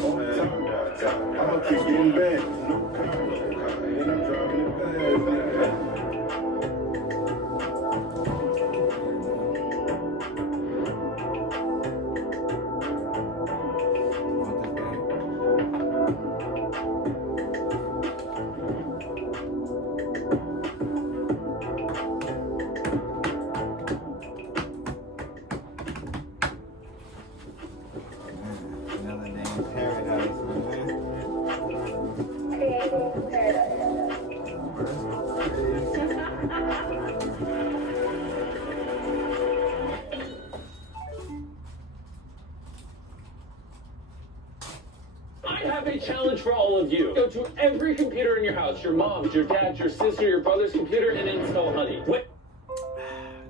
I'ma keep getting back. And I'm driving it fast. Another day in paradise, man. I have a challenge for all of you. Go to every computer in your house, your mom's, your dad's, your sister, your brother's computer, and install Honey. What?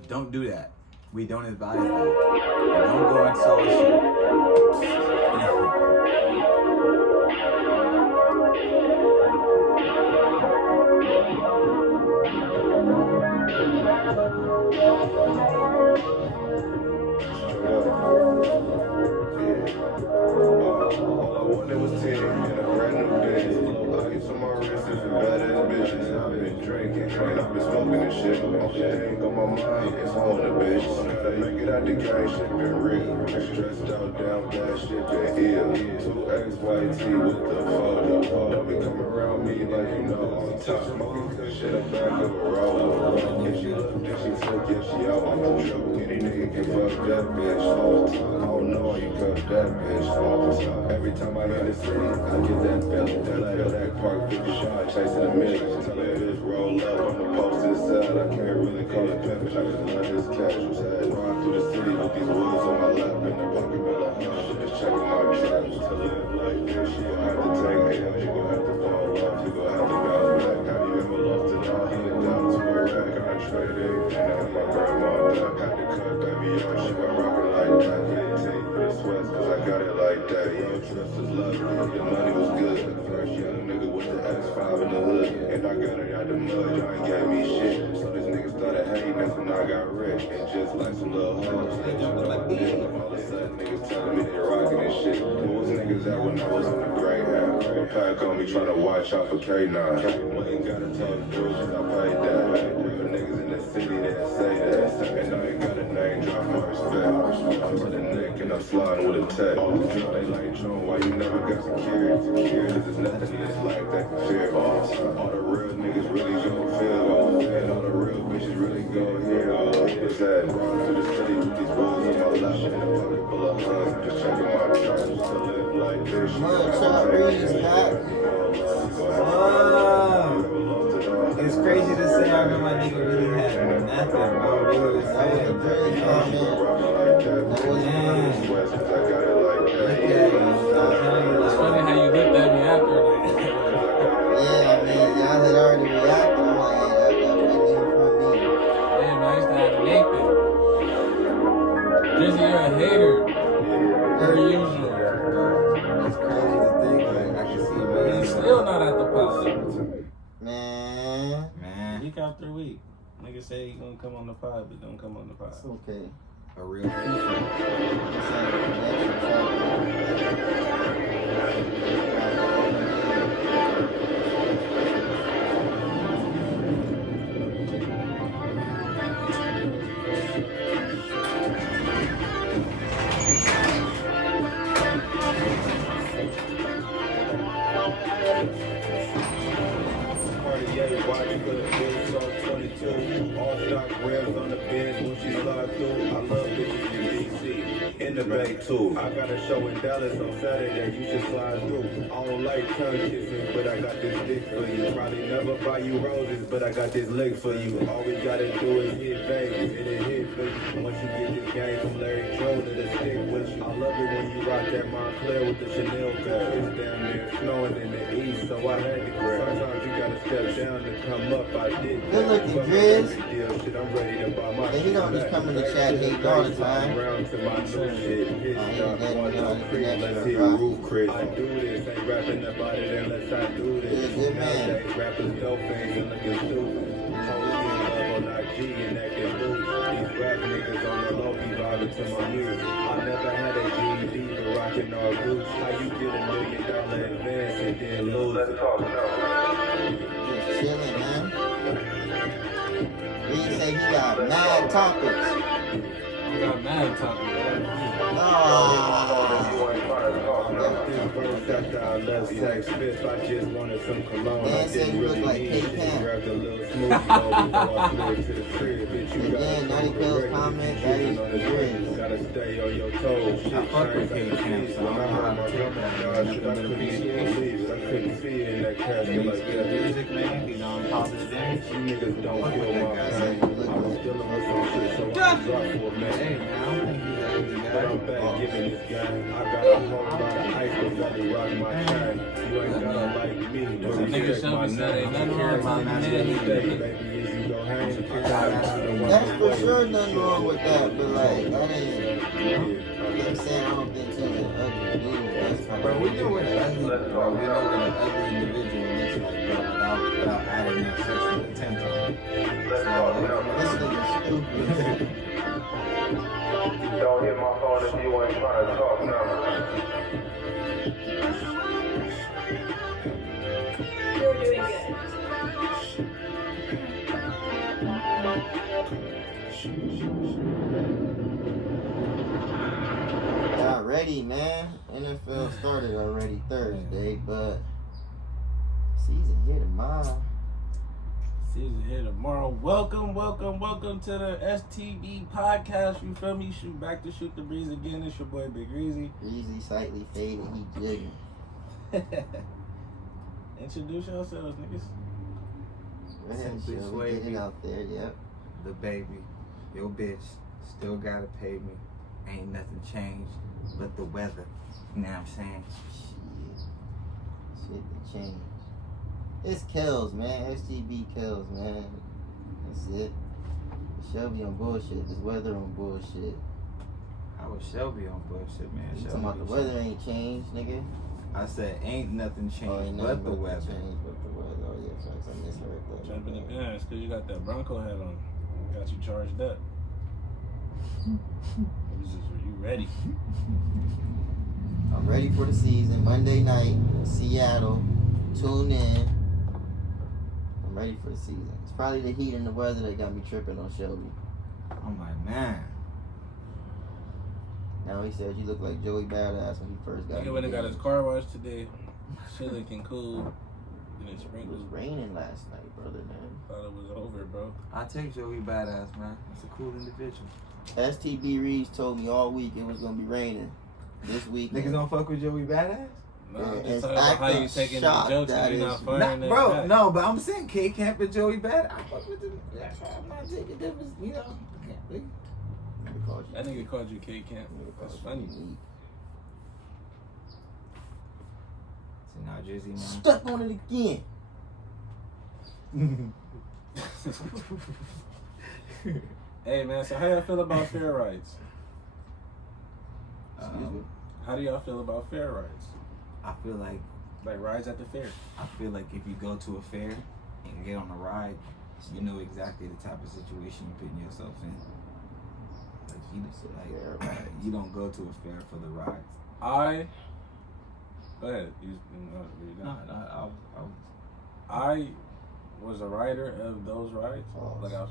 Don't do that. We don't advise that. Don't go install shit. All I wanted was 10 and a brand new Benz. Pockets on my wrist is badass bitches. I've been drinking and I've been smoking and shit. And shit ain't on my mind, it's on the bitch. If I make it out the game, shit been real. Stressed out, down bad, shit been ill. 2XYT with the photo. Don't be coming around me like you know I'm top. Smoking good shit up back of a roll. If she love, then she took it, she out on the trouble. Any nigga can fuck that bitch. I don't know you cut that bitch. Every time I hit the city, I get that feeling. That park 50 shot, chasing a million. Tell her this roll up on the post inside. I can't really call it pimpin'. I just let this casual side. Ride through the city with these woods on my lap. In the pocket, but like, just checking my traps. To live like this, you gon' have to take hell. You gon' have to fall off. You gon' have to bounce back. Have you ever lost it all? Hit it down to a rack. I traded everything out of my grandma. Duck had to cut baby off. She gon' rock it like that. Take for the sweats, cause I got it like that. Yo, trust is lovely. The money was good. First young nigga with the X5 in the hood. And I got it out the mud. Y'all ain't gave me shit. So this nigga started hating. That's when I got rich. And just like some little hoes, they jumping like me. All of a sudden, niggas telling me they rocking and shit. Who was niggas out when I was in the Greyhound? Pack on me trying to watch out for K9. Ain't gotta tell the dudes cause I paid that. Real niggas in the city that say that. And I ain't got a name, drop my respect. I'm to the neck and I'm sliding with a tech. They like, John, why you never got security? Cause there's nothing in this life that can fear. All the real niggas really gon' feel. And all the real bitches really gon' hear. It's that ride to the city with these boys on my lap. In a pocket full of huns, just checking my traps. To live like this, you gotta take It's crazy to say I remember my nigga really had nothing, bro. Really was saying, it's funny how you looked at me after, like. Yeah, I mean, y'all had already reacted. I'm like, yeah, that wasn't even from me. Damn, I used to have to make this. Drizzy, you're a hater. Per usual. It's crazy to think, like, I can see me. He's still not at the pod. Man, Week after week. Nigga say he gonna come on the pod, but don't come on the pod. it's okay. A real FIFA. It's like a connection, Cartier watch, good bills on 22. All stock rims on the Benz when she slide through. I love bitches in DC, in the Bay too. I got a show in Dallas on Saturday, you should slide through. I don't like tongue kissing, but I got this dick for you. Probably never buy you roses, but I got this lick for you. All we gotta do is hit Vegas, and it hit for you. Once you get this game from Larry Jones, it'll stick with you. I love it when you rock that Montclair with the Chanel bag. It's down there snowing in the east, so I had to grab. Sometimes you gotta step down to come up. I did that. Good looking, Driz. Shit, I'm ready to buy my And he don't just come in the chat hate all the time. Round to my new shit. Hit He stop, ain't one getting on no creep, let's connection hit or roof, Chris. I do this, ain't rapping about it unless I do this. He's a good man. Nowadays, rappers dope things and looking stupid. Totally in love on IG and acting loose. These rap niggas on the low be vibing to my music. I never had a GED, but rocking all boots. How you get $1 million advance and then lose it? Just chilling, man. He say he got mad topics. I got mad talking. Oh. First after I left Zach Smith, I just wanted some cologne. Man I said didn't you look really like need Kate shit. Camp. Grabbed a little smoothie bowl before I flew to the crib. Bitch, you And gotta then Nutty Pills comment, that is great. gotta stay on your toes. Shit, I fuck with changed Kate Camp, so I don't know how to take that. God, shit, I couldn't even believe it. I couldn't see it in that casket like that. Music, man, he's on positive image. You niggas don't Fuck feel with my that guy. pain. I was dealing with some shit, so I dropped for a Hey, minute. man, I don't think he's an ugly But I'm guy. back giving this guy. I got a whole lot of ice that let me rock my chain. You ain't gotta like me. Some But nigga respect show my me said ain't name. nothing wrong with my man. Stay, baby, is you go hang. That's for sure nothing wrong with that, but like, that ain't, you know what I'm saying? I don't think he's an ugly dude. That's kind Bro, of we know what an ugly, bro, we know what an ugly individual looks like, bro, without adding that sexual intent on it. This nigga stupid. Don't hit my phone if you ain't trying to talk now. You're doing good. Got ready, man. NFL started already Thursday, but season here tomorrow. Season here tomorrow. Welcome to the STB podcast. You feel me? Shoot back to shoot the breeze again. It's your boy Big Greasy. Breezy slightly faded, he jigging. Introduce yourselves, niggas. Go ahead, Simply Shelby, Sway, get it man. out there, yep. The baby, your bitch, still gotta pay me. Ain't nothing changed but the weather. You know what I'm saying? Shit to change. It's Kells, man. STB Kells, man. That's it. Shelby on bullshit. This weather on bullshit. I was Shelby on bullshit, man. You Shelby talking about the was- weather ain't changed, nigga? I said ain't nothing changed Oh, ain't but nothing the weather. changed but the weather. Oh, yeah, facts. I misheard that. Jumping the gun. Because you got that Bronco hat on. Got you charged up. You ready? I'm ready for the season. Monday night, Seattle. Tune in. I'm ready for the season. It's probably the heat and the weather that got me tripping on Shelby. I'm like, man. Now he says you look like Joey Badass when he first got Nigga in went the and got game. his car washed today. Shit looking cool. And it It was sprinkled. raining last night, brother, man. Thought it was over, bro. I take Joey Badass, man. That's a cool individual. STB Reeves told me all week it was gonna be raining. This week, Niggas don't fuck with Joey Badass? No, Yeah, I'm it's just talking about how you acting taking the shocked jokes that and you're is- not firing that Bro, back. no, but I'm saying K Camp and Joey Badass. I fuck with them. I'm not taking them as, you know. Nigga called you- That nigga called you K Camp. nigga That's called funny. you weak. So now Jersey, man. Stuck on it again. Hey man, so how y'all feel about fair rights? Excuse me. How do y'all feel about fair rights? I feel like Rides at the fair. if you go to a fair and get on a ride, you know exactly the type of situation you're putting yourself in. Fair Like rides. you don't go to a fair for the rides. Go ahead. I was a rider of those rides. Pause. Like I was,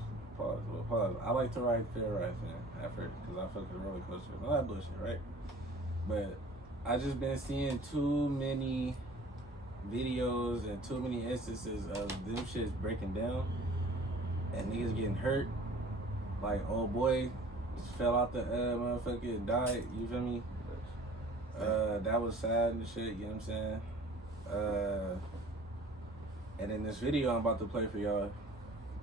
pause. I like to ride fair rides, man. At first, because I fuck with roller coaster and all that bullshit, right? But I just been seeing too many videos and too many instances of them shits breaking down and niggas getting hurt. Like old boy fell out the motherfucker and died. You feel me? That was sad and shit. You know what I'm saying? And in this video I'm about to play for y'all,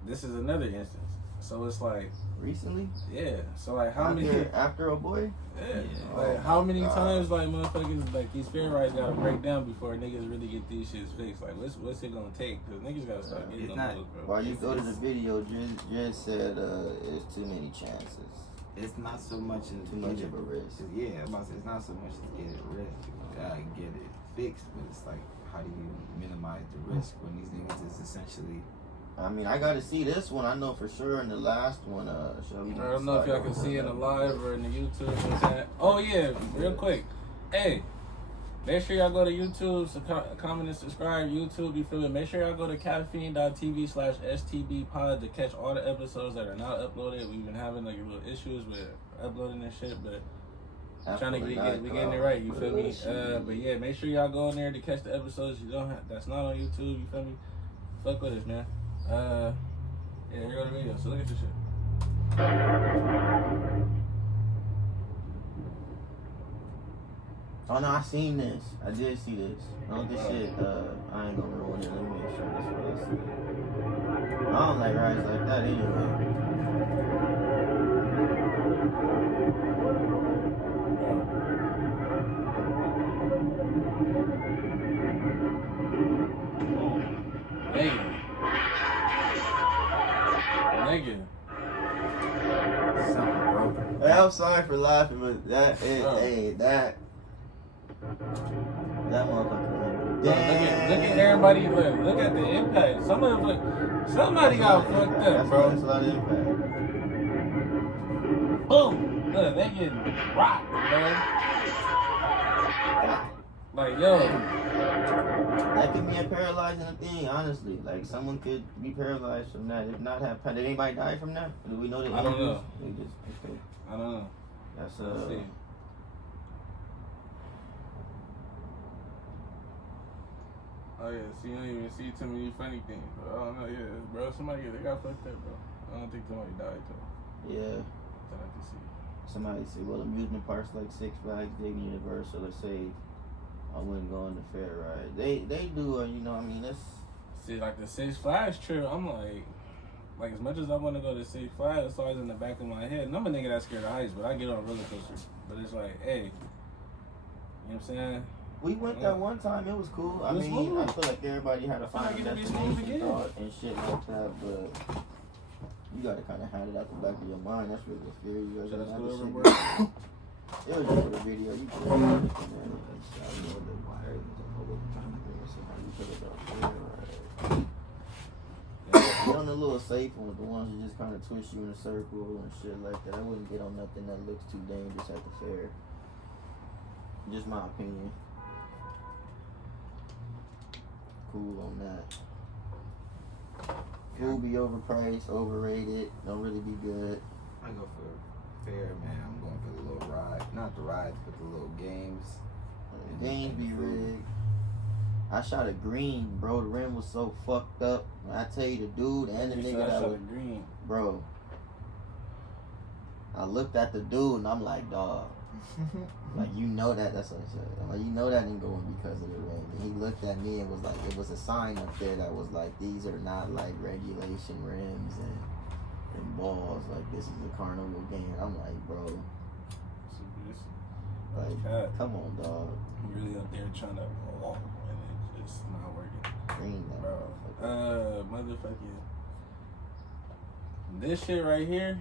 this is another instance. So it's like, Recently? yeah. So like, how many? After a boy? Yeah. Yeah. Like, Oh how my many God. times like motherfuckers like these fair rights gotta break down before niggas really get these shits fixed? Like, what's it gonna take? Cause niggas gotta start getting It's on not- those, bro. While you go to the video, Driz said it's too many chances. It's not so much as Too much of a risk. Yeah, I'm about to say it's not so much to get it risk, get it fixed, but it's like how do you minimize the risk when these niggas is essentially. I mean, I got to see this one. I know for sure in the last one, Shelby. I don't know if y'all can see it in the live or in the YouTube. Or that. Oh yeah, real quick. Hey, make sure y'all go to YouTube, comment and subscribe. YouTube, you feel me? Make sure y'all go to caffeine.tv/STBpod to catch all the episodes that are not uploaded. We've been having like little issues with uploading and shit, but trying to we getting it right. You feel me? But yeah, make sure y'all go in there to catch the episodes you don't have. That's not on YouTube. You feel me? Fuck with us, man. Yeah, here go the video. So look at this shit. Oh no, I seen this. I did see this. Oh, this shit. I ain't gonna ruin it. Let me make sure this is what I see. I don't like rides like that anyway. Nigga. Something broken. Hey, I'm sorry for laughing, but that motherfucker. Look at everybody. Look at the impact. Somebody got fucked up, bro. That's a lot of impact. Boom. Look, they getting rocked, man. Like, yo. That could be a paralyzing thing, honestly. Like, someone could be paralyzed from that. If not, did anybody die from that? Do we know that? I don't know. Okay. I don't know. That's Let's see. Oh yeah, see, you don't even see too many funny things. But I don't know, yeah, bro. They got fucked up, bro. I don't think somebody died though. Yeah. That I can see. Somebody said, well, amusement parks like Six Flags, Disney, Universal are safe. I wouldn't go on the fair ride. They do, you know, I mean, that's... See, like the Six Flags trip, I'm like as much as I want to go to Six Flags, it's always in the back of my head. And I'm a nigga that's scared of heights, but I get on roller coasters. But it's like, hey, you know what I'm saying? We went that one time, it was cool. I It was mean, cool. I feel like everybody had a final I feel like it'd be smooth destination again. thought and shit like that, but you gotta kind of have it out the back of your mind. That's really a fear. You Should I gotta screw have over the word? shit. It was just for the video. You could have it, man. I know the wire is over the time. So how you put it up there, right? Get on the little safe ones, the ones that just kind of twist you in a circle and shit like that. I wouldn't get on nothing that looks too dangerous at the fair. Just my opinion. Cool on that. Food be overpriced, overrated, don't really be good. I go for fair, man. I'm going for the little ride. Not the rides, but the little games. Games be rigged. I shot a green, bro. The rim was so fucked up. When I tell you, the dude and the nigga that was, green. bro. I looked at the dude and I'm like, dog. Like, you know that's what I said. I'm like, you know that ain't going because of the rim. And he looked at me and was like, it was a sign up there that was like, these are not like regulation rims and balls. Like, this is a carnival game. I'm like, bro. Like, come on, dog. I'm really up there trying to walk and it's just not working. Green that Bro. motherfucker. Motherfucking. This shit right here,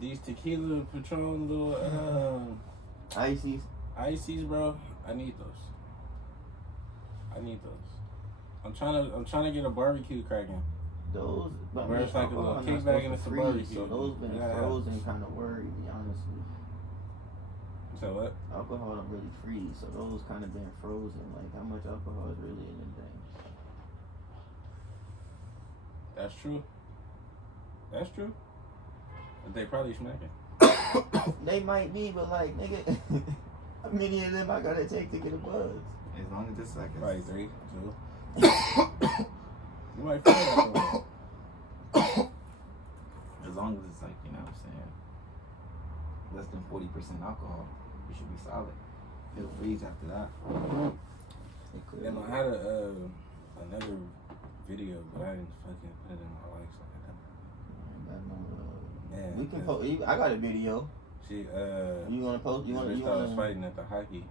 these tequila Patron little ices, bro. I need those. I'm trying to get a barbecue cracking. Those, but Where it's like a little kickback and it's a barbecue. So those been Yeah. frozen, kind of worried me, honestly. So what? Alcohol don't really freeze, so those kind of been frozen. Like, how much alcohol is really in them things? That's true. But they probably smacking. They might be, but like, nigga, how many of them I gotta take to get a buzz? As long as it's like a Probably 3, 2. You might feel that though. as long as it's like, you know what I'm saying, less than 40% alcohol, you should be solid. It'll freeze after that. It could Then be. I had another video, but I didn't fucking put it in my likes like that. Yeah, We can post. I got a video. She You wanna post? You this wanna? bitch You thought I was wanna? fighting at the hockey.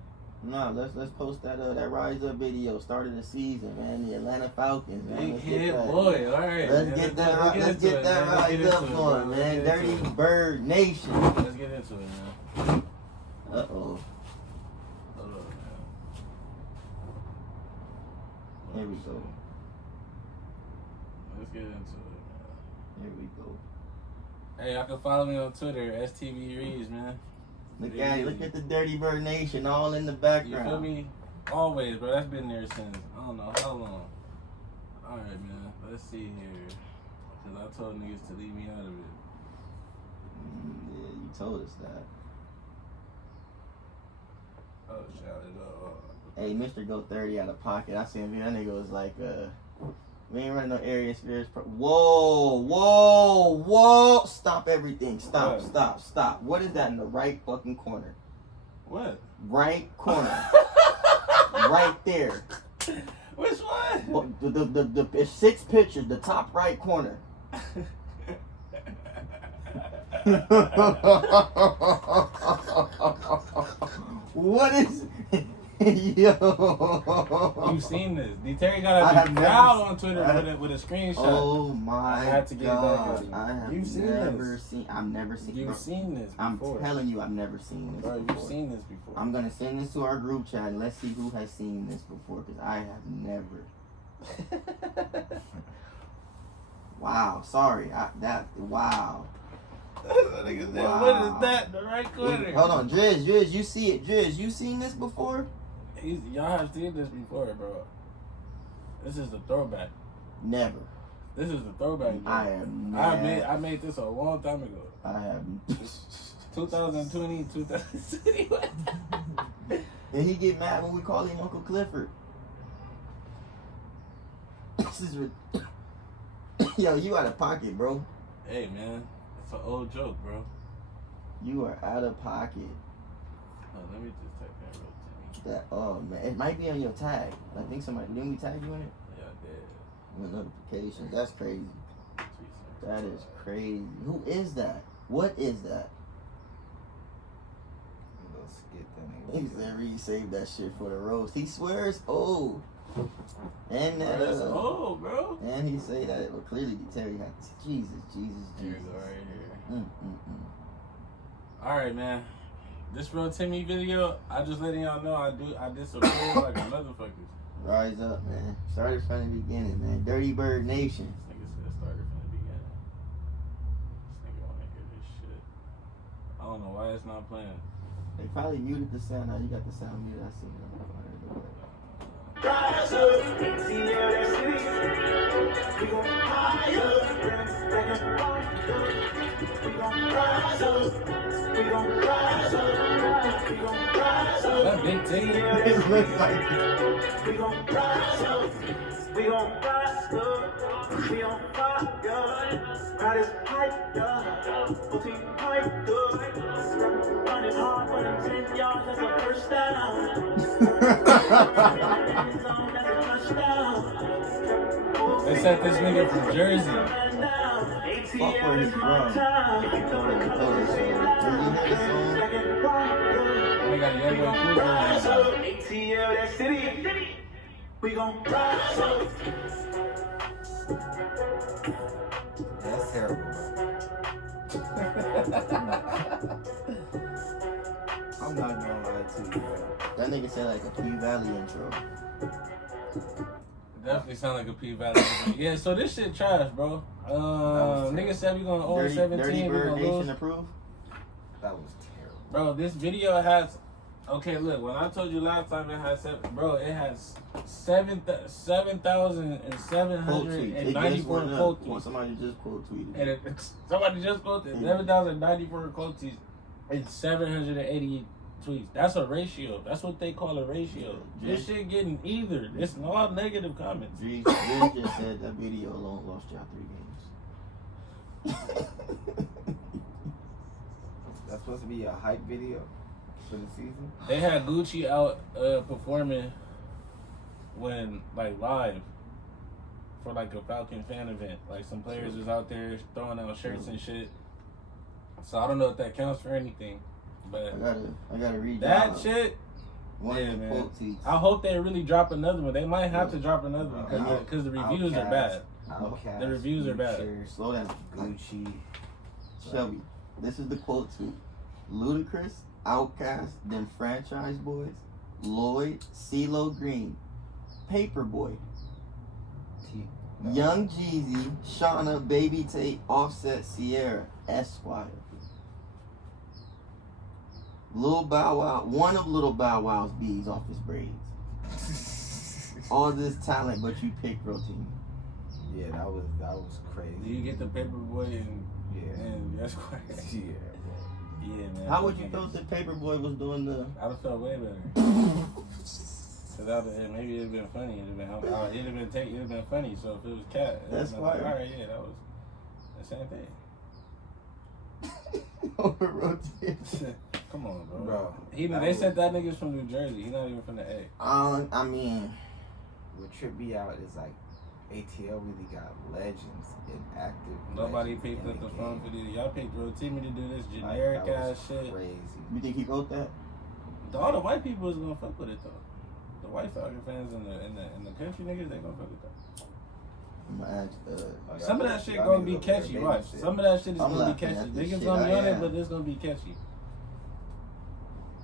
Nah, let's post that Rise Up video. Start of the season, man. The Atlanta Falcons, man. Big Let's get hit that. boy, alright. Let's get that. Let's get that Rise Up going, man. Dirty Bird Nation. Let's get into it, man. Uh oh. Hold on, man. Here we go. Let's get into it, man. Here we go. Hey, y'all can follow me on Twitter, STV Reeves, man. Look at it. Look Yeah. at the Dirty Bird Nation all in the You background. feel me? Always, bro. That's been there since I don't know how long. All right, man. Let's see here. Cause I told niggas to leave me out of it. Yeah, you told us that. Oh, shall it? Hey, Mr. Go 30 out of pocket. I seen him here. That nigga was like, we ain't running no area spheres. Whoa. Stop everything. Stop. What is that in the right fucking corner? What? Right corner. Right there. Which one? The 6 pictures, the top right corner. What is yo? You've seen this. D. Terry I got have a never crowd seen- on Twitter with a screenshot. Oh my I had to get it back god! at you. I have You've seen never this. seen. I've never seen. You've bro, seen this I'm before. telling you, I've never seen this. Bro, you've before. seen this before. I'm gonna send this to our group chat and let's see who has seen this before, because I have never. Wow, sorry. Wow. Nigga said, Wow. what is that? The right corner. Hold on, Driz, you see it? Driz, you seen this before? Y'all have seen this before, bro. This is the throwback. Never. This is the throwback. Bro. I am never. I made this a long time ago. I have. 2020, 2021. And he get mad when we call him Uncle Clifford. This is yo, you out of pocket, bro. Hey, man. It's an old joke, bro. You are out of pocket. Oh, let me just type that real to me. That man, it might be on your tag. I think somebody didn't we tag you in it? Yeah, I did. With notifications. That's crazy. Tweet That is crazy. Who is that? What is that? Little skit that He nigga. said Reed saved that shit for the roast. He swears, oh. And that, That's old, bro. and he say that it would clearly be Terry had Jesus. Here we go, right here. Mm. All right, man. This real Timmy video, I just letting y'all know I disappear like a motherfucker. Rise up, man. Started from the beginning, man. Dirty Bird Nation. This nigga said started from the beginning. This nigga wanna hear this shit. I don't know why it's not playing. They probably muted the sound. Now you got the sound muted. I seen it. Rise up, ATL, that city. We gon' higher, we gon' rise up, we gon' rise up, we gon' rise up. That big team. It looks like We gon' rise up, we gon' rise up, we on fire. Crowd is hyped up, whole team hyped up. Running hard for them 10 yards, that's a first down. They said this nigga from Jersey. fuck where he's from. They got a young boy Cougar. ATL, that city. We gon' rise up. That's terrible, I'm not gonna lie to you, bro. That nigga said like a P Valley intro. Definitely sound like a P Valley. Yeah, so this shit trash, bro. Nigga said we gonna own 17. Dirty We Bird gonna Nation lose. approve? That was terrible. Bro, this video has. Okay, look. When I told you last time it had it has 7,794 quote tweets. Somebody just quote tweeted. And somebody just posted 7,094 quote tweets and 780 tweets. That's a ratio. That's what they call a ratio. This shit getting either. It's all negative comments. Drees just said that video alone lost y'all 3 games. That's supposed to be a hype video for the season. They had Gucci out performing when live for a Falcon fan event. Like some players was out there throwing out shirts and shit. So I don't know if that counts for anything. But I gotta read that shit. One Yeah, of the man. quote tweets. I hope they really drop another one. They might have to drop another one Yeah. because the reviews are bad. Outkast, The reviews are bad. Future, Slow down. Gucci. Shelby, this is the quote tweet. Ludacris, Outkast, them Franchise Boys, Lloyd, CeeLo Green, Paperboy, Young Jeezy, Shauna, Baby Tate, Offset, Sierra, Esquire. Lil Bow Wow, one of Lil Bow Wow's bees off his braids. All this talent, but you picked Rotimi. Yeah, that was crazy. Do you get the Paperboy and Yeah. that's crazy. Yeah, bro. Yeah, man. How would you feel if Paperboy was doing the? I'd have felt way better. Cause maybe it'd been funny. It'd have been funny. So if it was Cat, That's like, fire. all right, yeah, that was the same thing. Over Rotimi. Come on, bro. Bro, They said that nigga's from New Jersey. He's not even from the A. I mean, What tripped me out is like ATL really got legends in active. Nobody legends picked in up the the phone game. for this. Y'all picked Rotimi to do this Like, generic that ass was shit. Crazy. you think he wrote that? All the white people is gonna fuck with it though. The white Falcon fans and the country niggas, they gonna fuck with that. I'm gonna ask. Some of that shit Y'all gonna niggas be over there catchy. baby Watch. shit. Some of that shit is I'm gonna be laughing catchy. at this Niggas shit, gonna be I on it, am. but it's gonna be catchy.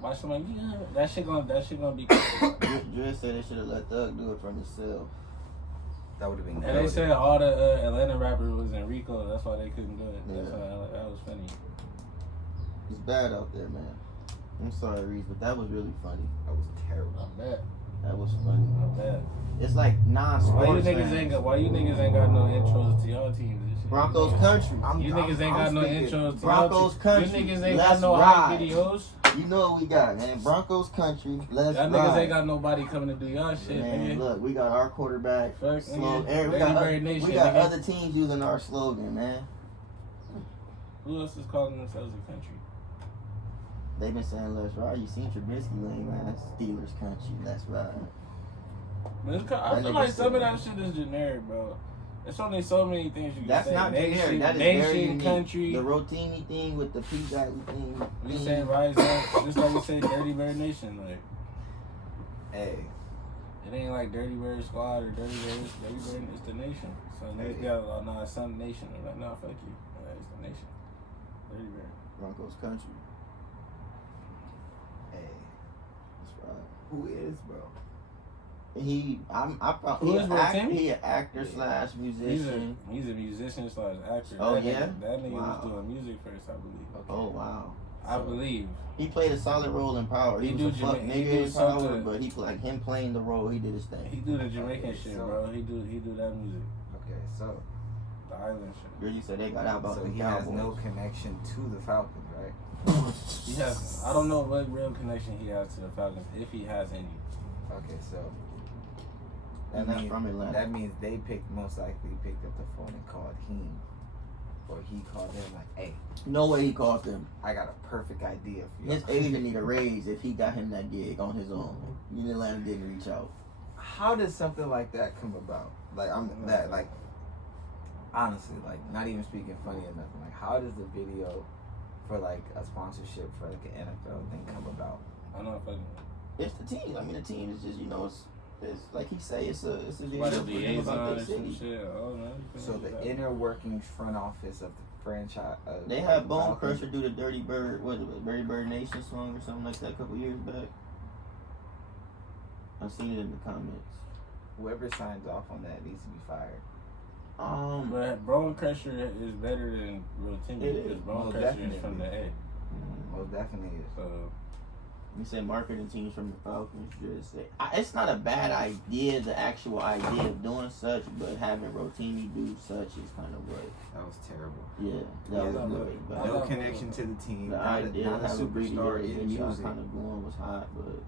Watch somebody. Yeah, that shit gonna be catchy. Dre said they should have let Thug do it from himself. That would have been. And they goated. said all the Atlanta rappers was in Rico. That's why they couldn't do it. That's Yeah. why that was funny. It's bad out there, man. I'm sorry, Reese, but that was really funny. That was terrible. Not bad. That was funny. Not bad. It's like non-sports. Why you niggas ain't got no intros to y'all teams and shit? Broncos country. You niggas ain't got no intros to Broncos y'all country. You niggas ain't Let's got no ride. hype videos. You know what we got, man. Broncos country. Let's Y'all ride. niggas ain't got nobody coming to do y'all shit, Man, nigga. look, we got our quarterback. Fuck, Slogan. nigga. We Dirty got, Bird Nation, we got nigga. other teams using our slogan, man. Who else is calling themselves a country? They've been saying let's ride. You seen Trubisky lame ass Steelers country. Let's ride. Man, I That feel nigga like some of said- that shit is generic, bro. There's only so many things you can That's say. not nation, generic. That is nation, very unique. country. The Rotimi thing with the P Daddy thing. We say rise up, just like we say Dirty Bird Nation. Like Hey, it ain't like Dirty Bird Squad or Dirty Bird. Dirty Bird is the nation. So niggas got nah, it's some nation. I'm like, nah, fuck you. It's the nation. Dirty Bird. Broncos country. hey, That's right. who is, bro? I probably Who is Rotimi? he an actor slash He's musician. a musician slash actor. Oh, that yeah? Nigga, that nigga Wow. was doing music first, I believe. Oh wow. I believe. He played a solid role in Power. He He was do a fuck Jama- he nigga do in Power, something. but he like him playing the role. He did his He thing. do the Jamaican Okay, shit, so- bro. He do that music. Okay, so The island shit. Girl, you said they got out about so the he Cowboys. has no connection to the Falcons, right? He has. I don't know what real connection he has to the Falcons, if he has any. Okay, so He's not from Atlanta. that means they most likely picked up the phone and called him, or he called them like, "Hey, No way he called them. I got a perfect idea for you." His agent need a raise if he got him that gig on his own. Atlanta didn't reach out. How did something like that come about? Like honestly, like not even speaking funny or nothing. Like, how does the video for like a sponsorship for like an NFL thing come about? I know fucking. It's the team. I mean, the team is just it's like he say it's a video Like a for them liaison about or their some city. shit. Oh man. So the inner workings front office of the franchise. They had Bone Falcons- Crusher do the Dirty Bird, what was it, Dirty Bird Nation song or something like that a couple years back. I've seen it in the comments. Whoever signs off on that needs to be fired. But Bone Crusher is better than Real Timmy It because is. Bone Most Crusher is from definitely. the A. Most definitely is. So You said marketing teams from the Falcons just say it's not a bad idea, the actual idea of doing such, but having Rotimi do such is kind of what. That was terrible. Yeah, Yeah, that no, was I bad. No love connection to the team. The Not idea a of having superstar in video music. kind of going was hot, but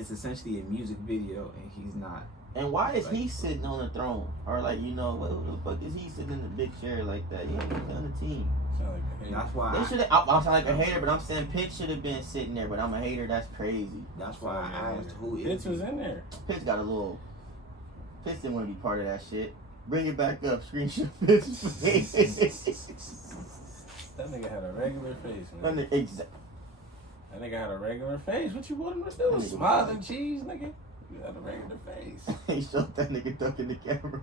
It's essentially a music video, and he's not. and why is Like- he sitting on the throne or like what the fuck is he sitting in the big chair like that? He ain't on the team. sound like a hater. That's why. They should have. I'm sound like a hater, but I'm saying Pitt should have been sitting there. But I'm a hater. That's crazy. That's why I asked who is. Pitts he? was in there. Pitt's got a little. Pitt didn't want to be part of that shit. Bring it back up. Screenshot Pitt's face. That nigga had a regular face, man. That nigga had a regular face. What you want him to That do? nigga Smile was and cheese, nigga. You had a regular face. He showed that nigga ducking the camera.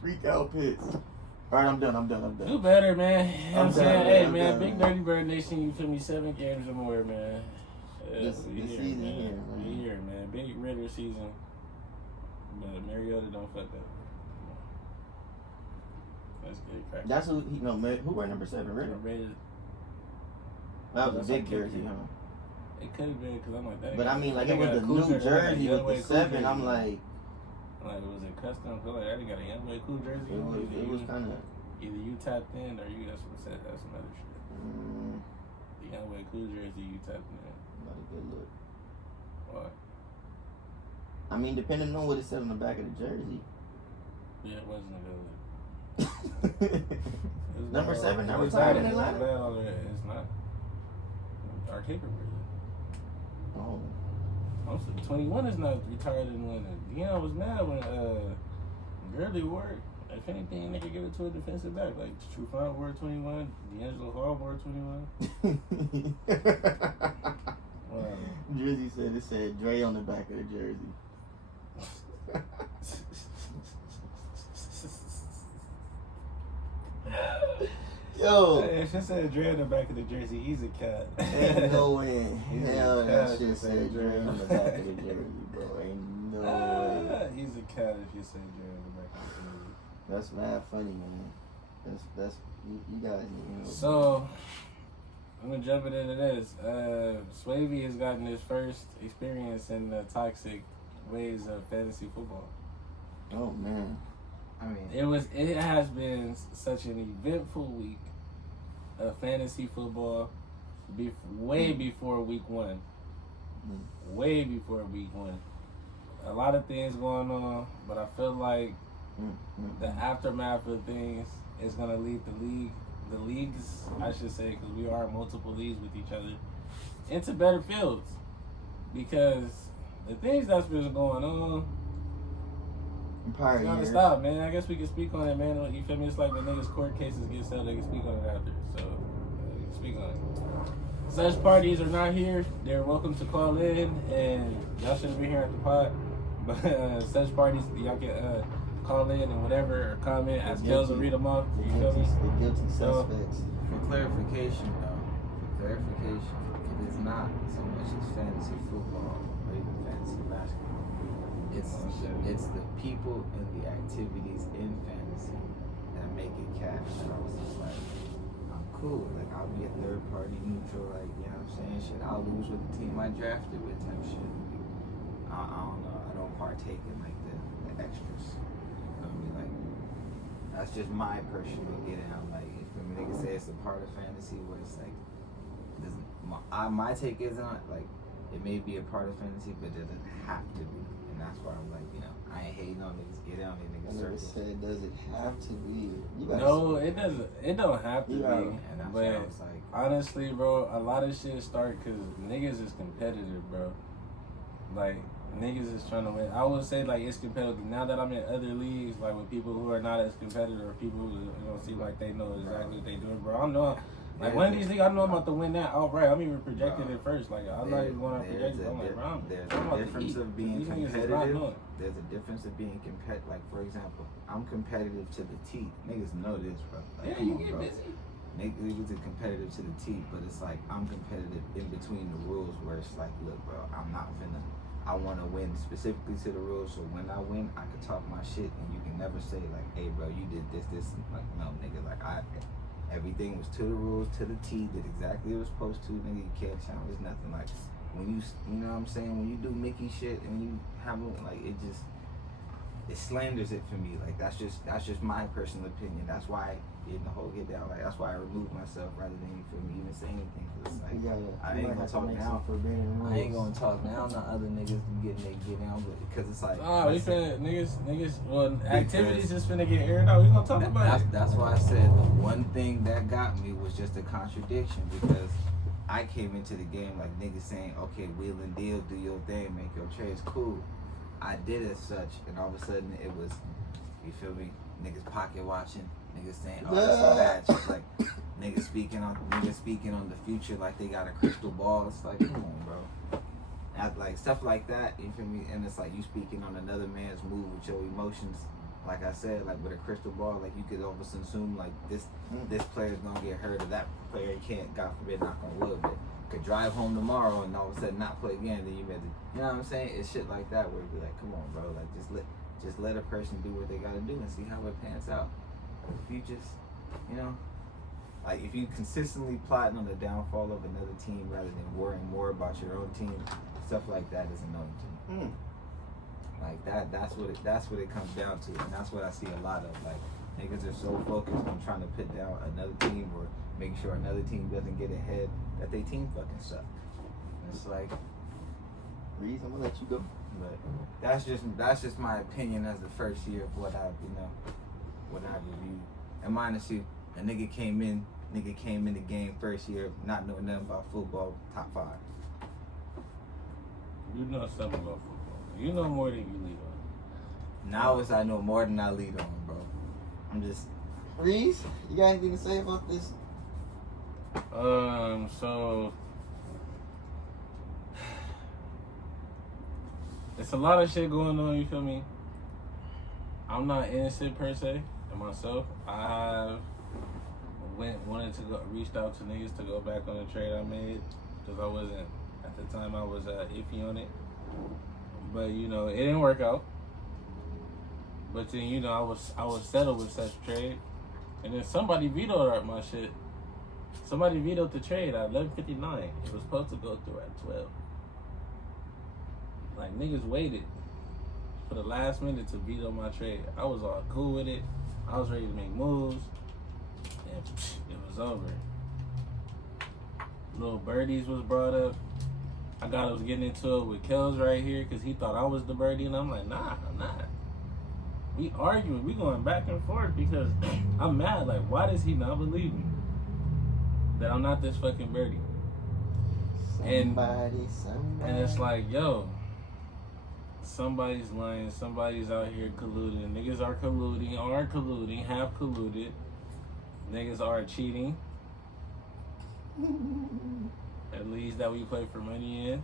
Freak out Pitt. All right, I'm done. Do better, man. You know what I'm I'm saying? done, Hey, I'm man, done, Big man. Dirty Bird Nation, you feel me? 7 games or more, man. Yeah, This we season man. here, man. We here, man. Big Ritter season. But Mariota don't fuck up. Let's get it cracking. That's who he who wear number 7, really? Rated. That was a That's big like jersey, KK. huh? It could have been because I'm like that. But I mean, like They it was got the a cool new jersey, like jersey Young with Boy the Cool 7. jersey. I'm like, was it custom? I feel like that got a Young Boy Cool jersey. it was kind of. Either you tapped in or you got some set. That's some other shit. The Young Boy Cool jersey, you tapped in. Not a good look. Why? I mean, depending on what it said on the back of the jersey. Yeah, it wasn't a good look. It was Number bad. 7, not It was retired bad. in It was Atlanta? bad on there. It's not. Our kicker really. Oh. I'm saying 21 is not retired in Atlanta. Deion was mad when Gurley wore it. If anything, they could give it to a defensive back. Like Trufant wore 21, D'Angelo Hall wore 21. Wow. Drizzy said it said Dre on the back of the jersey. Yo, Hey, if it said Dre on the back of the jersey, he's a cat. ain't no way in He's a hell cat that if shit you say said Dre Dre on the back of the jersey, bro. Ain't no way. He's a cat if you say Dre on the back of the jersey. That's mad funny, man. That's you guys need to know. So, I'm gonna jump into this. Swavey has gotten his first experience in the toxic ways of fantasy football. Oh man. I mean, It has been such an eventful week of fantasy football, way before week 1. Way before week 1. A lot of things going on, but I feel like the aftermath of things is gonna lead the leagues, I should say, because we are in multiple leagues with each other, into better fields. Because the things that's been going on, Prior it's gotta years. stop, man. I guess we can speak on it, man. You feel me? It's like the niggas' court cases get settled, they can speak on it after. So, we can speak on it. Such parties are not here. They're welcome to call in, and y'all shouldn't be here at the pod. But such parties, y'all can call in and whatever, or comment, ask Kels to read them off. The You feel me? guilty So- suspects. for clarification, though, it is not so much as fantasy football or even fantasy basketball. It's the people and the activities in fantasy that make it cash. And I was just like, I'm cool. Like, I'll be a third party neutral. Like, you know what I'm saying? Shit, I'll lose with the team I drafted with type shit. I don't know. I don't partake in like the extras. I mean, like, that's just my personal get out. Like, if a nigga say it's a part of fantasy where it's like, it doesn't, my take isn't like, it may be a part of fantasy, but it doesn't have to be. And that's why I'm like, you know, I ain't hating on niggas. Get out in I niggas' never circles. said, does it have to be? You guys, No, it doesn't. It don't have to Yeah. be. And that's why I But was like, honestly, bro, a lot of shit start because niggas is competitive, bro. Like, niggas is trying to win. I would say, like, it's competitive. Now that I'm in other leagues, like, with people who are not as competitive, or people who don't seem like they know exactly what they doing, bro. I know. Like, one of these leagues, I know I'm about to win that outright. I'm even projecting it first. Like, I'm not even going to project it. I'm like, bro, there's I'm about a to difference eat. of being These niggas is not competitive. doing. There's a difference of being competitive. Like, for example, I'm competitive to the teeth. Niggas know this, bro. Like, Yeah, come you on, get bro. busy. Niggas are competitive to the teeth, but it's like I'm competitive in between the rules where it's like, look, bro, I'm not finna. I want to win specifically to the rules, so when I win, I can talk my shit, and you can never say like, hey, bro, you did this. Like, no, nigga, like everything was to the rules, to the T, did exactly what it was supposed to, nigga. You can't challenge nothing. Like, when you know what I'm saying, when you do Mickey shit and you have like, it slanders it for me. Like, that's just my personal opinion. That's why in the whole get down, like, that's why I remove myself rather than you feel me even say anything. 'Cause it's like, I ain't gonna talk now. I ain't gonna talk now. Not other niggas getting they get down, but because it's like, Oh, we finna niggas. Well, activities just finna get aired out. We gonna talk about it. that's why I said the one thing that got me was just a contradiction, because I came into the game like niggas saying, okay, wheel and deal, do your thing, make your trades, cool. I did as such, and all of a sudden it was, you feel me, niggas pocket watching, niggas saying, oh, that's a bad shit, like niggas speaking on the future like they got a crystal ball. It's like, come on, bro. Like stuff like that, you feel me? And it's like you speaking on another man's move with your emotions. Like I said, like with a crystal ball, like you could almost assume like this player's gonna get hurt, or that player can't, God forbid, knock on wood, but could drive home tomorrow and all of a sudden not play again. Then you better, you know what I'm saying? It's shit like that where you be like, come on, bro, like just let a person do what they gotta do and see how it pans out. if you just, you know, like if you consistently plotting on the downfall of another team rather than worrying more about your own team, stuff like that is annoying to me. Like that's what it comes down to, and that's what I see a lot of. Like niggas are so focused on trying to put down another team or making sure another team doesn't get ahead that they team fucking suck. And it's like, Reese, I'm gonna let you go. but that's just my opinion as the first year of what I reviewed. And minus you, a nigga came in the game first year not knowing nothing about football, top 5. You know something about football. You know more than you lead on. Now I know more than I lead on, bro. I'm just Reese, you got anything to say about this? So it's a lot of shit going on, you feel me? I'm not innocent per se, and myself. I have reached out to niggas to go back on the trade I made, because I wasn't, at the time I was iffy on it. But, you know, it didn't work out. But then, you know, I was settled with such trade. And then somebody vetoed out my shit. Somebody vetoed the trade at 11:59. It was supposed to go through at 12. Like, niggas waited for the last minute to veto my trade. I was all cool with it. I was ready to make moves. And it was over. Little Birdies was brought up. I was getting into it with Kels right here because he thought I was the birdie. And I'm like, nah, I'm not. We arguing. We going back and forth because I'm mad. Like, why does he not believe me that I'm not this fucking birdie? Somebody. And it's like, yo, somebody's lying. Somebody's out here colluding. Niggas are colluding, have colluded. Niggas are cheating. At least that we play for money in.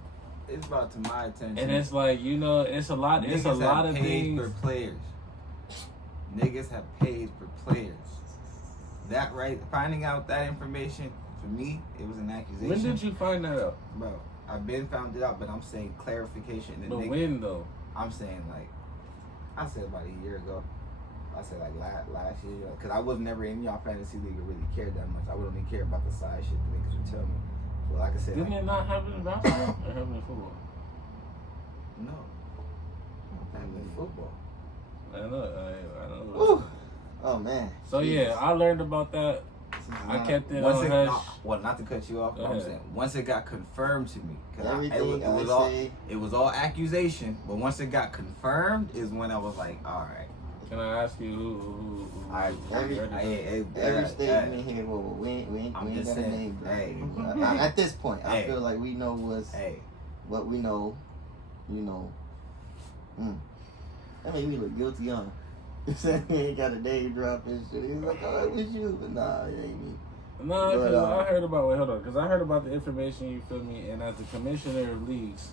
it's brought to my attention. And it's like, you know, it's a lot. It's a lot of things. For players. Niggas have paid for players. That right? Finding out that information for me, it was an accusation. When did you find that out? Bro, I've been found it out, but I'm saying clarification. But when though? I'm saying like, I said about a year ago. I said like last year, because I was never in y'all fantasy league or really cared that much. I would only care about the side shit the niggas would tell me. Well, like I said, Didn't it not happen in basketball or happen in football? No, not in football. I know. Ooh. Oh man. So yeah, I learned about that. I kept it Once on it, hush. well, not to cut you off, but I'm ahead. saying once it got confirmed to me, because Everything it was all accusation, but once it got confirmed is when I was like, all right. Can I ask you who Every statement here, well, we ain't I'm got just a saying, name, bro. hey. At this point, I Hey. feel like we know Hey, what we know. You know. That made me look guilty, huh? You said we ain't got a name drop and shit. He's like, oh, it was you, but nah, it ain't me. No, because But, I heard about. Wait, hold on. Because I heard about the information. You feel me? And as the commissioner of leagues,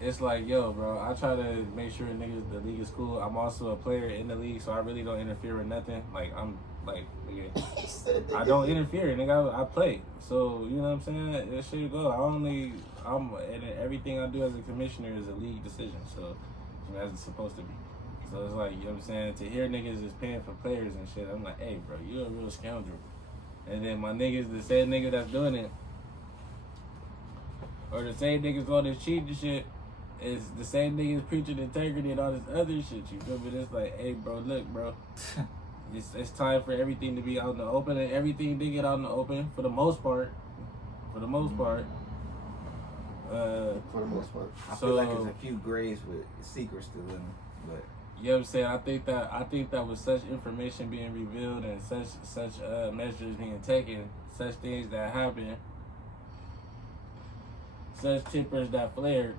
it's like, yo, bro. I try to make sure the league is cool. I'm also a player in the league, so I really don't interfere with nothing. Like I'm like, nigga, I don't interfere, nigga. I play. So you know what I'm saying? That shit go. And everything I do as a commissioner is a league decision. So as it's supposed to be. So it's like, you know what I'm saying? To hear niggas is paying for players and shit, I'm like, hey, bro, you a real scoundrel. And then my niggas, the same nigga that's doing it, or the same niggas on this cheating shit, is the same niggas preaching integrity and all this other shit. You feel me? It's like, hey, bro, look, bro. It's time for everything to be out in the open, and everything did get out in the open for the most part. For the most part. I feel like there's a few graves with secrets still in them, but. You know what I'm saying? I think that with such information being revealed and such measures being taken, such things that happen, such tippers that flared.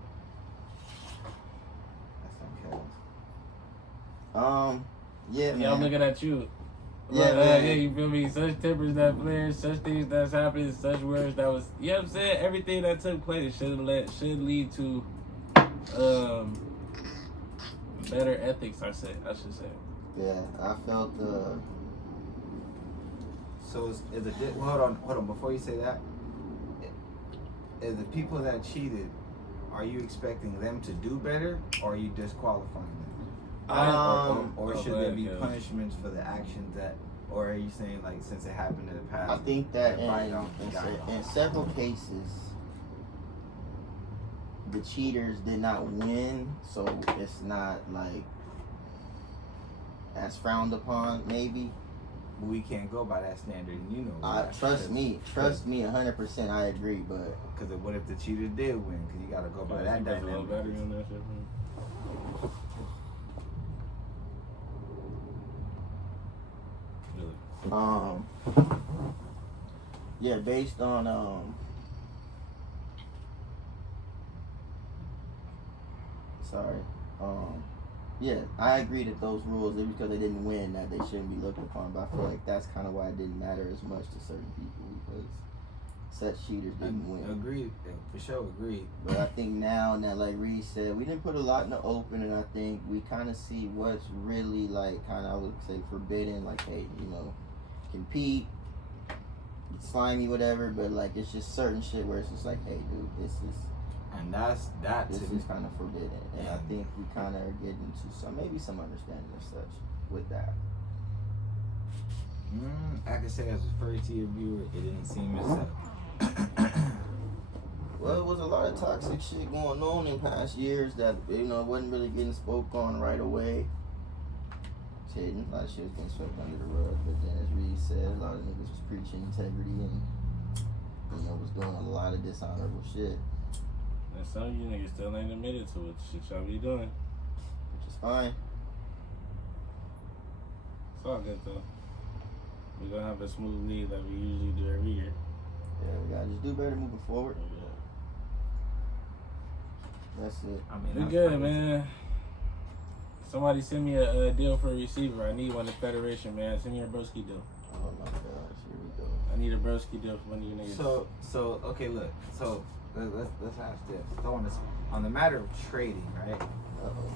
Yeah, Yeah, I'm man. looking at you. Yeah, But, man. yeah, you feel me? Such tippers that flared, such things that's happened, such words that was, you know what I'm saying? Everything that took place should lead to better ethics, I should say. Yeah, I felt So is it? Hold on. Before you say that, is the people that cheated, are you expecting them to do better, or are you disqualifying them? Or should go there ahead, be Gil. punishments for the actions that, or are you saying like since it happened in the past? I think that everybody got in several cases, the cheaters did not win, so it's not like as frowned upon. Maybe. We can't go by that standard, and you know. that. Trust me, 100%. I agree, but Because what if the cheater did win? Because you got to go by that You put a little dynamic. battery on that shit, man. Really? yeah, based on yeah, I agree that those rules, just because they didn't win, that they shouldn't be looked upon. But I feel like that's kind of why it didn't matter as much to certain people, because such cheaters didn't win. Agreed, for sure, agreed. But I think now that, like Reed said, we didn't put a lot in the open, and I think we kind of see what's really like kind of, I would say, forbidden. Like, hey, you know, compete, slimy, whatever. But like, it's just certain shit where it's just like, hey, dude, this is kind of forbidden. And I think we kind of are getting to maybe some understanding of such with that. I can say as a first-year viewer, it didn't seem as Well, it was a lot of toxic shit going on in past years that, you know, wasn't really getting spoke on right away. It's hidden. A lot of shit was getting swept under the rug. But then, as Reed said, a lot of niggas was preaching integrity and, you know, was doing a lot of dishonorable shit. And some of you niggas still ain't admitted to it. Shit y'all be doing. Which is fine. It's all good though. We gonna have a smooth lead like we usually do every year. Yeah, we gotta just do better moving forward. That's it. I mean, We good, man. Somebody send me a deal for a receiver. I need one at Federation, man. Send me a broski deal. Oh my gosh, here we go. I need a broski deal for one of you niggas. So okay, look. So let's ask this. So on the matter of trading, right? Uh-oh.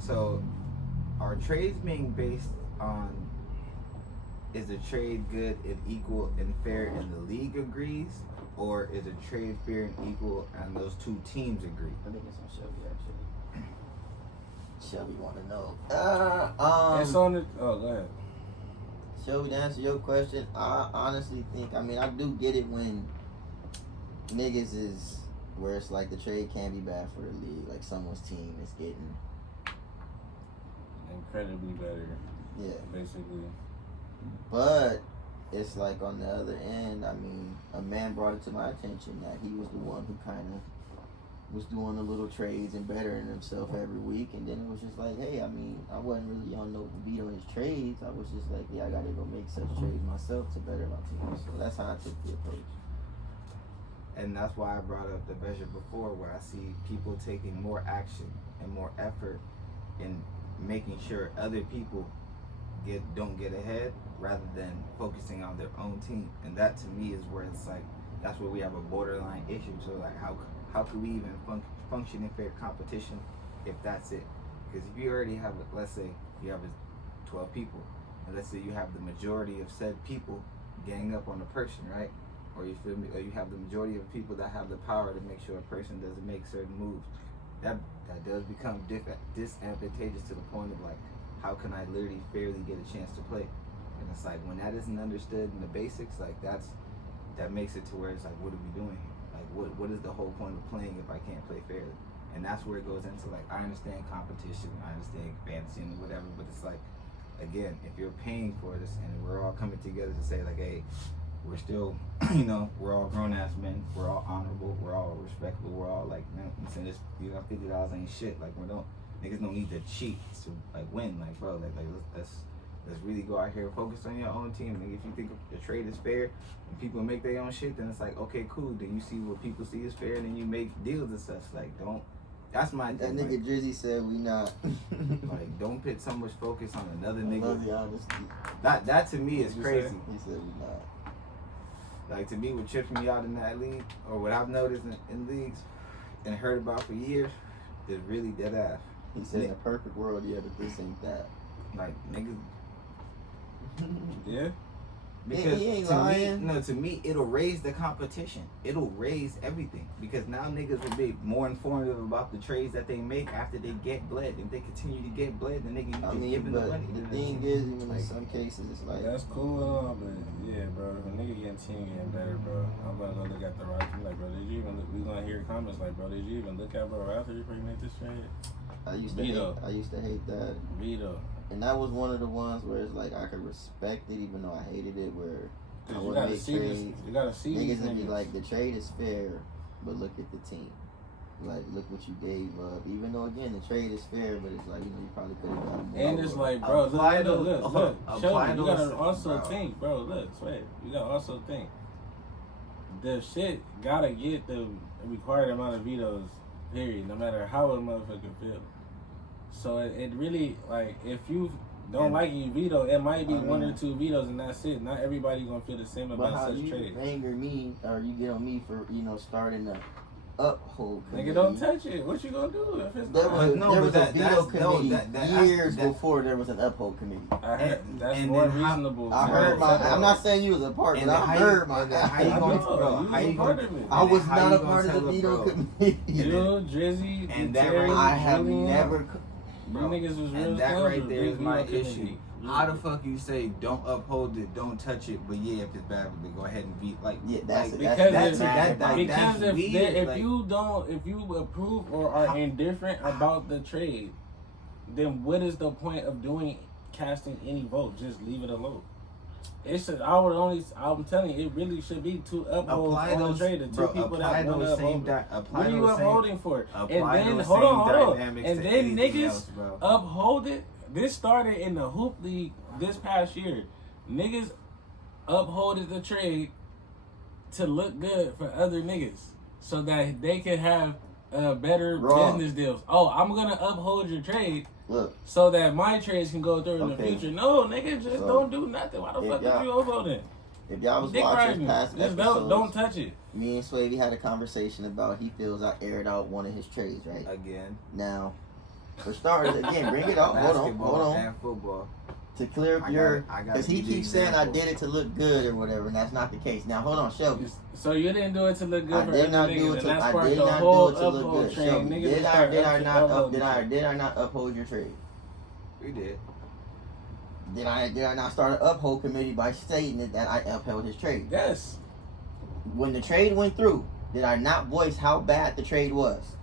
So are trades being based on, is the trade good and equal and fair and the league agrees, or is a trade fair and equal and those two teams agree? I think it's on Shelby actually. Shelby want to know. It's on the. Oh, go ahead. Shelby, to answer your question, I honestly think, I mean, I do get it when niggas is where it's like the trade can be bad for the league. Like someone's team is getting, Incredibly better, yeah. basically. But it's like on the other end, I mean, a man brought it to my attention that he was the one who kind of was doing the little trades and bettering himself every week. And then it was just like, hey, I mean, I wasn't really on no beat on his trades. I was just like, yeah, I got to go make such trades myself to better my team. So that's how I took the approach. And that's why I brought up the measure before, where I see people taking more action and more effort in making sure other people don't get ahead, rather than focusing on their own team. And that to me is where it's like, that's where we have a borderline issue. So like, how could we even function in fair competition if that's it? Because if you already have, let's say you have 12 people, and let's say you have the majority of said people gang up on a person, right? Or you feel me? Or you have the majority of people that have the power to make sure a person doesn't make certain moves. That does become disadvantageous to the point of like, how can I literally fairly get a chance to play? And it's like, when that isn't understood in the basics, like that makes it to where it's like, what are we doing here? Like, what is the whole point of playing if I can't play fairly? And that's where it goes into like, I understand competition, I understand fantasy and whatever, but it's like, again, if you're paying for this and we're all coming together to say like, hey, we're still, you know, we're all grown ass men, we're all honorable, we're all respectable, we're all like, man, I'm saying this, you know, $50 ain't shit. Like, niggas don't need to cheat to like win. Like, bro, like let's really go out here and focus on your own team. Like, if you think the trade is fair and people make their own shit, then it's like, okay, cool. Then you see what people see is fair, and then you make deals and such. Like, that's my That thing. nigga Drizzy said we not. Like, don't put so much focus on another I nigga. love the honesty. That to me is What'd you crazy. say? He said we not. Like, to me, what trips me out in that league, or what I've noticed in leagues and heard about for years, is really dead ass. He said in a perfect world, yeah, but this ain't that. Like, niggas, Yeah. Because he ain't to lying. me, no, to me, it'll raise the competition. It'll raise everything because now niggas will be more informative about the trades that they make after they get bled. If they continue to get bled, then nigga, you I just mean, giving the but money. the thing is, even in some cases, it's like That's cool, but yeah, bro. If a nigga getting team getting better, bro, I'm gonna go look at the roster. I'm like, bro, did you even look? We gonna hear comments like, bro, did you even look at bro after you make this trade? I used to hate that. Vito. And that was one of the ones where it's like I could respect it even though I hated it. Where I You would gotta make see this. trades. You gotta see these Niggas would be niggas. like, the trade is fair, but look at the team. Like, look what you gave up. Even though again the trade is fair, but it's like you probably could have done more. And it's like, bro, Apply look, those- Shelby, apply you gotta those- also bro. think, bro. Look, sweat. You gotta also think. The shit gotta get the required amount of vetoes. Period. No matter how a motherfucker feel. So it really like if you don't like you veto, it might be one or two vetoes and that's it. Not everybody gonna feel the same But about how such you trades. anger me or you get on me for starting the uphold committee. Nigga, don't touch it. What you gonna do if it's There not? was, No, there but was that- a veto that's- no, committee that- years that- before there was an uphold committee. I heard, that's and more then how- reasonable. I than heard my. that. I'm not saying you was a part, And but then I how heard you- my. and then how you I gonna- know, bro, you how was you a part gonna- of it. I was how not you a gonna part of tell the a veto bro? committee. You, Drizzy, And that Terry, right- I have Julian, never. you Bro, niggas was real and that clever. right there is Big my veto issue. committee. How the fuck you say don't uphold it, don't touch it, but yeah, if it's bad, then go ahead and veto. Like, Yeah, that's like, it. Because That's if, that- that- because that's if, weird, if like- if you approve or are indifferent about the trade, then what is the point of casting any vote? Just leave it alone. I'm telling you, it really should be two upholds apply on those, the trade. The two bro, people apply that want to those same, uphold it. apply What are you those same, upholding for? And apply then those hold same on. dynamics And to then anything niggas else, bro. uphold it. This started in the Hoop League this past year. Niggas upholded the trade to look good for other niggas so that they can have better Wrong. business deals. Oh, I'm gonna uphold your trade Look, so that my trades can go through in the Okay. future. No, nigga, just So, don't do nothing. Why the if fuck y'all- is you upholding? if y'all was Dick watching riding. past Just episodes, don't touch it. me and Swavey had a conversation about he feels I aired out one of his trades, right? Again, Now, for starters, again, bring it out. basketball Hold on. and football. To clear up I your, gotta because he give you keeps saying I example. did it to look good or whatever, and that's not the case. Now, hold on, Shelby. So you didn't do it to look good I for did other not niggas, do it and to. that's I sparked did the not whole do it to look uphold good. train. Shelby, Niggas did just I start did I up- not upholding did I shit. did I not uphold your trade? We did. Did I not start an uphold committee by stating that I upheld his trade? Yes. When the trade went through, did I not voice how bad the trade was?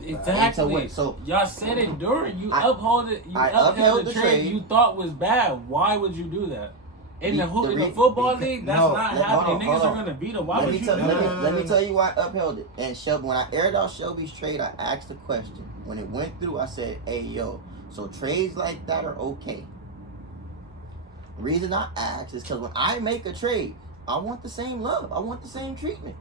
Exactly. So y'all said it during you I upheld it. You I upheld upheld the the trade trade. you thought was bad. Why would you do that? In the The football because- league, that's no, not hold happening. on, Niggas hold are on. gonna veto. Why let would me you tell do no, that? no, no, let me tell you why I upheld it. And Shelby, when I aired out Shelby's trade, I asked a question. When it went through, I said, "Hey yo, so trades like that are okay." The reason I asked is because when I make a trade, I want the same love. I want the same treatment.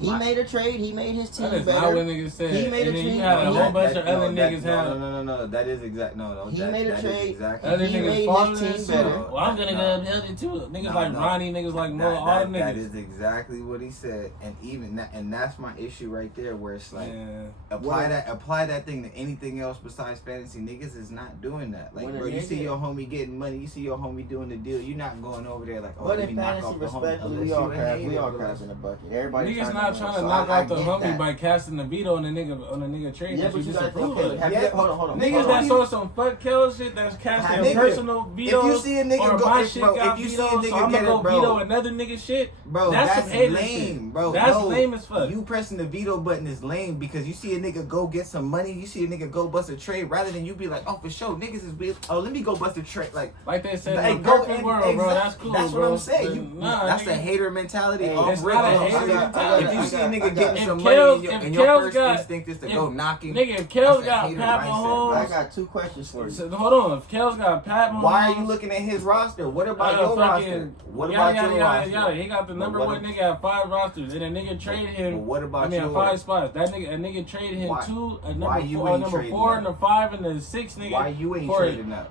He made a trade. He made his team That is better. not what niggas said. He made a and then you trade. had a He- whole bunch of other niggas no, have. no. That is exact. No. He that, made a that is trade. exactly. Other He niggas made following his this team suit. better. Well, I'm gonna No. go the other two. Niggas No, like no. Ronnie, niggas like Mo, all them that niggas. is exactly what he said, and even that, and that's my issue right there, where it's like Yeah. apply that thing to anything else besides fantasy. Niggas is not doing that. Like, When a bro, you nigga- see your homie getting money, you see your homie doing the deal. You're not going over there like, oh, But let in me knock fantasy, off the homie. respectfully, Unless we all you a crash. hater, We all bro. crash in the bucket. Everybody Niggas not trying to so knock I out the get homie that. by casting the veto on the nigga trade Yeah, that but you you gotta disapprove think. of. Have you? Hold on. Niggas hold that on. saw some fuck kill shit that's casting Nigga, personal vetoes. if you see a nigga or go- my if- shit bro, got if you see a vetoed, nigga so I'm get gonna it, go bro. veto another nigga shit. Bro, that's that's some hater lame, shit. bro. That's No, lame as fuck. You pressing the veto button is lame because you see a nigga go get some money, you see a nigga go bust a trade, rather than you be like, oh, for sure, niggas is weird. Oh, let me go bust a trade. Like Like they said, Like, in the go perfect in- world, bro. exact- That's cool, That's bro. what I'm saying. But nah, That's nigga. a hater mentality. Hey, off it's rip. not a Hold on, hater I got- mentality. If you see a nigga I got- getting if some Kels- money if and your Kels first got- instinct is to if- go knock him, Nigga, if Kels that's a got hater Pat mindset, Mahomes, I got two questions for you. so, hold on. If Kels got Pat Mahomes, why are you looking at his roster? What about your roster? What about your roster? He got the number what one if- nigga at 5 rosters, and a nigga traded him. But what about I mean, at yours? 5 spots. That nigga, a nigga traded him Why- two, a why number you four, a ain't number trading 4, that? and a 5, and a 6 nigga. Why you ain't for- trading up?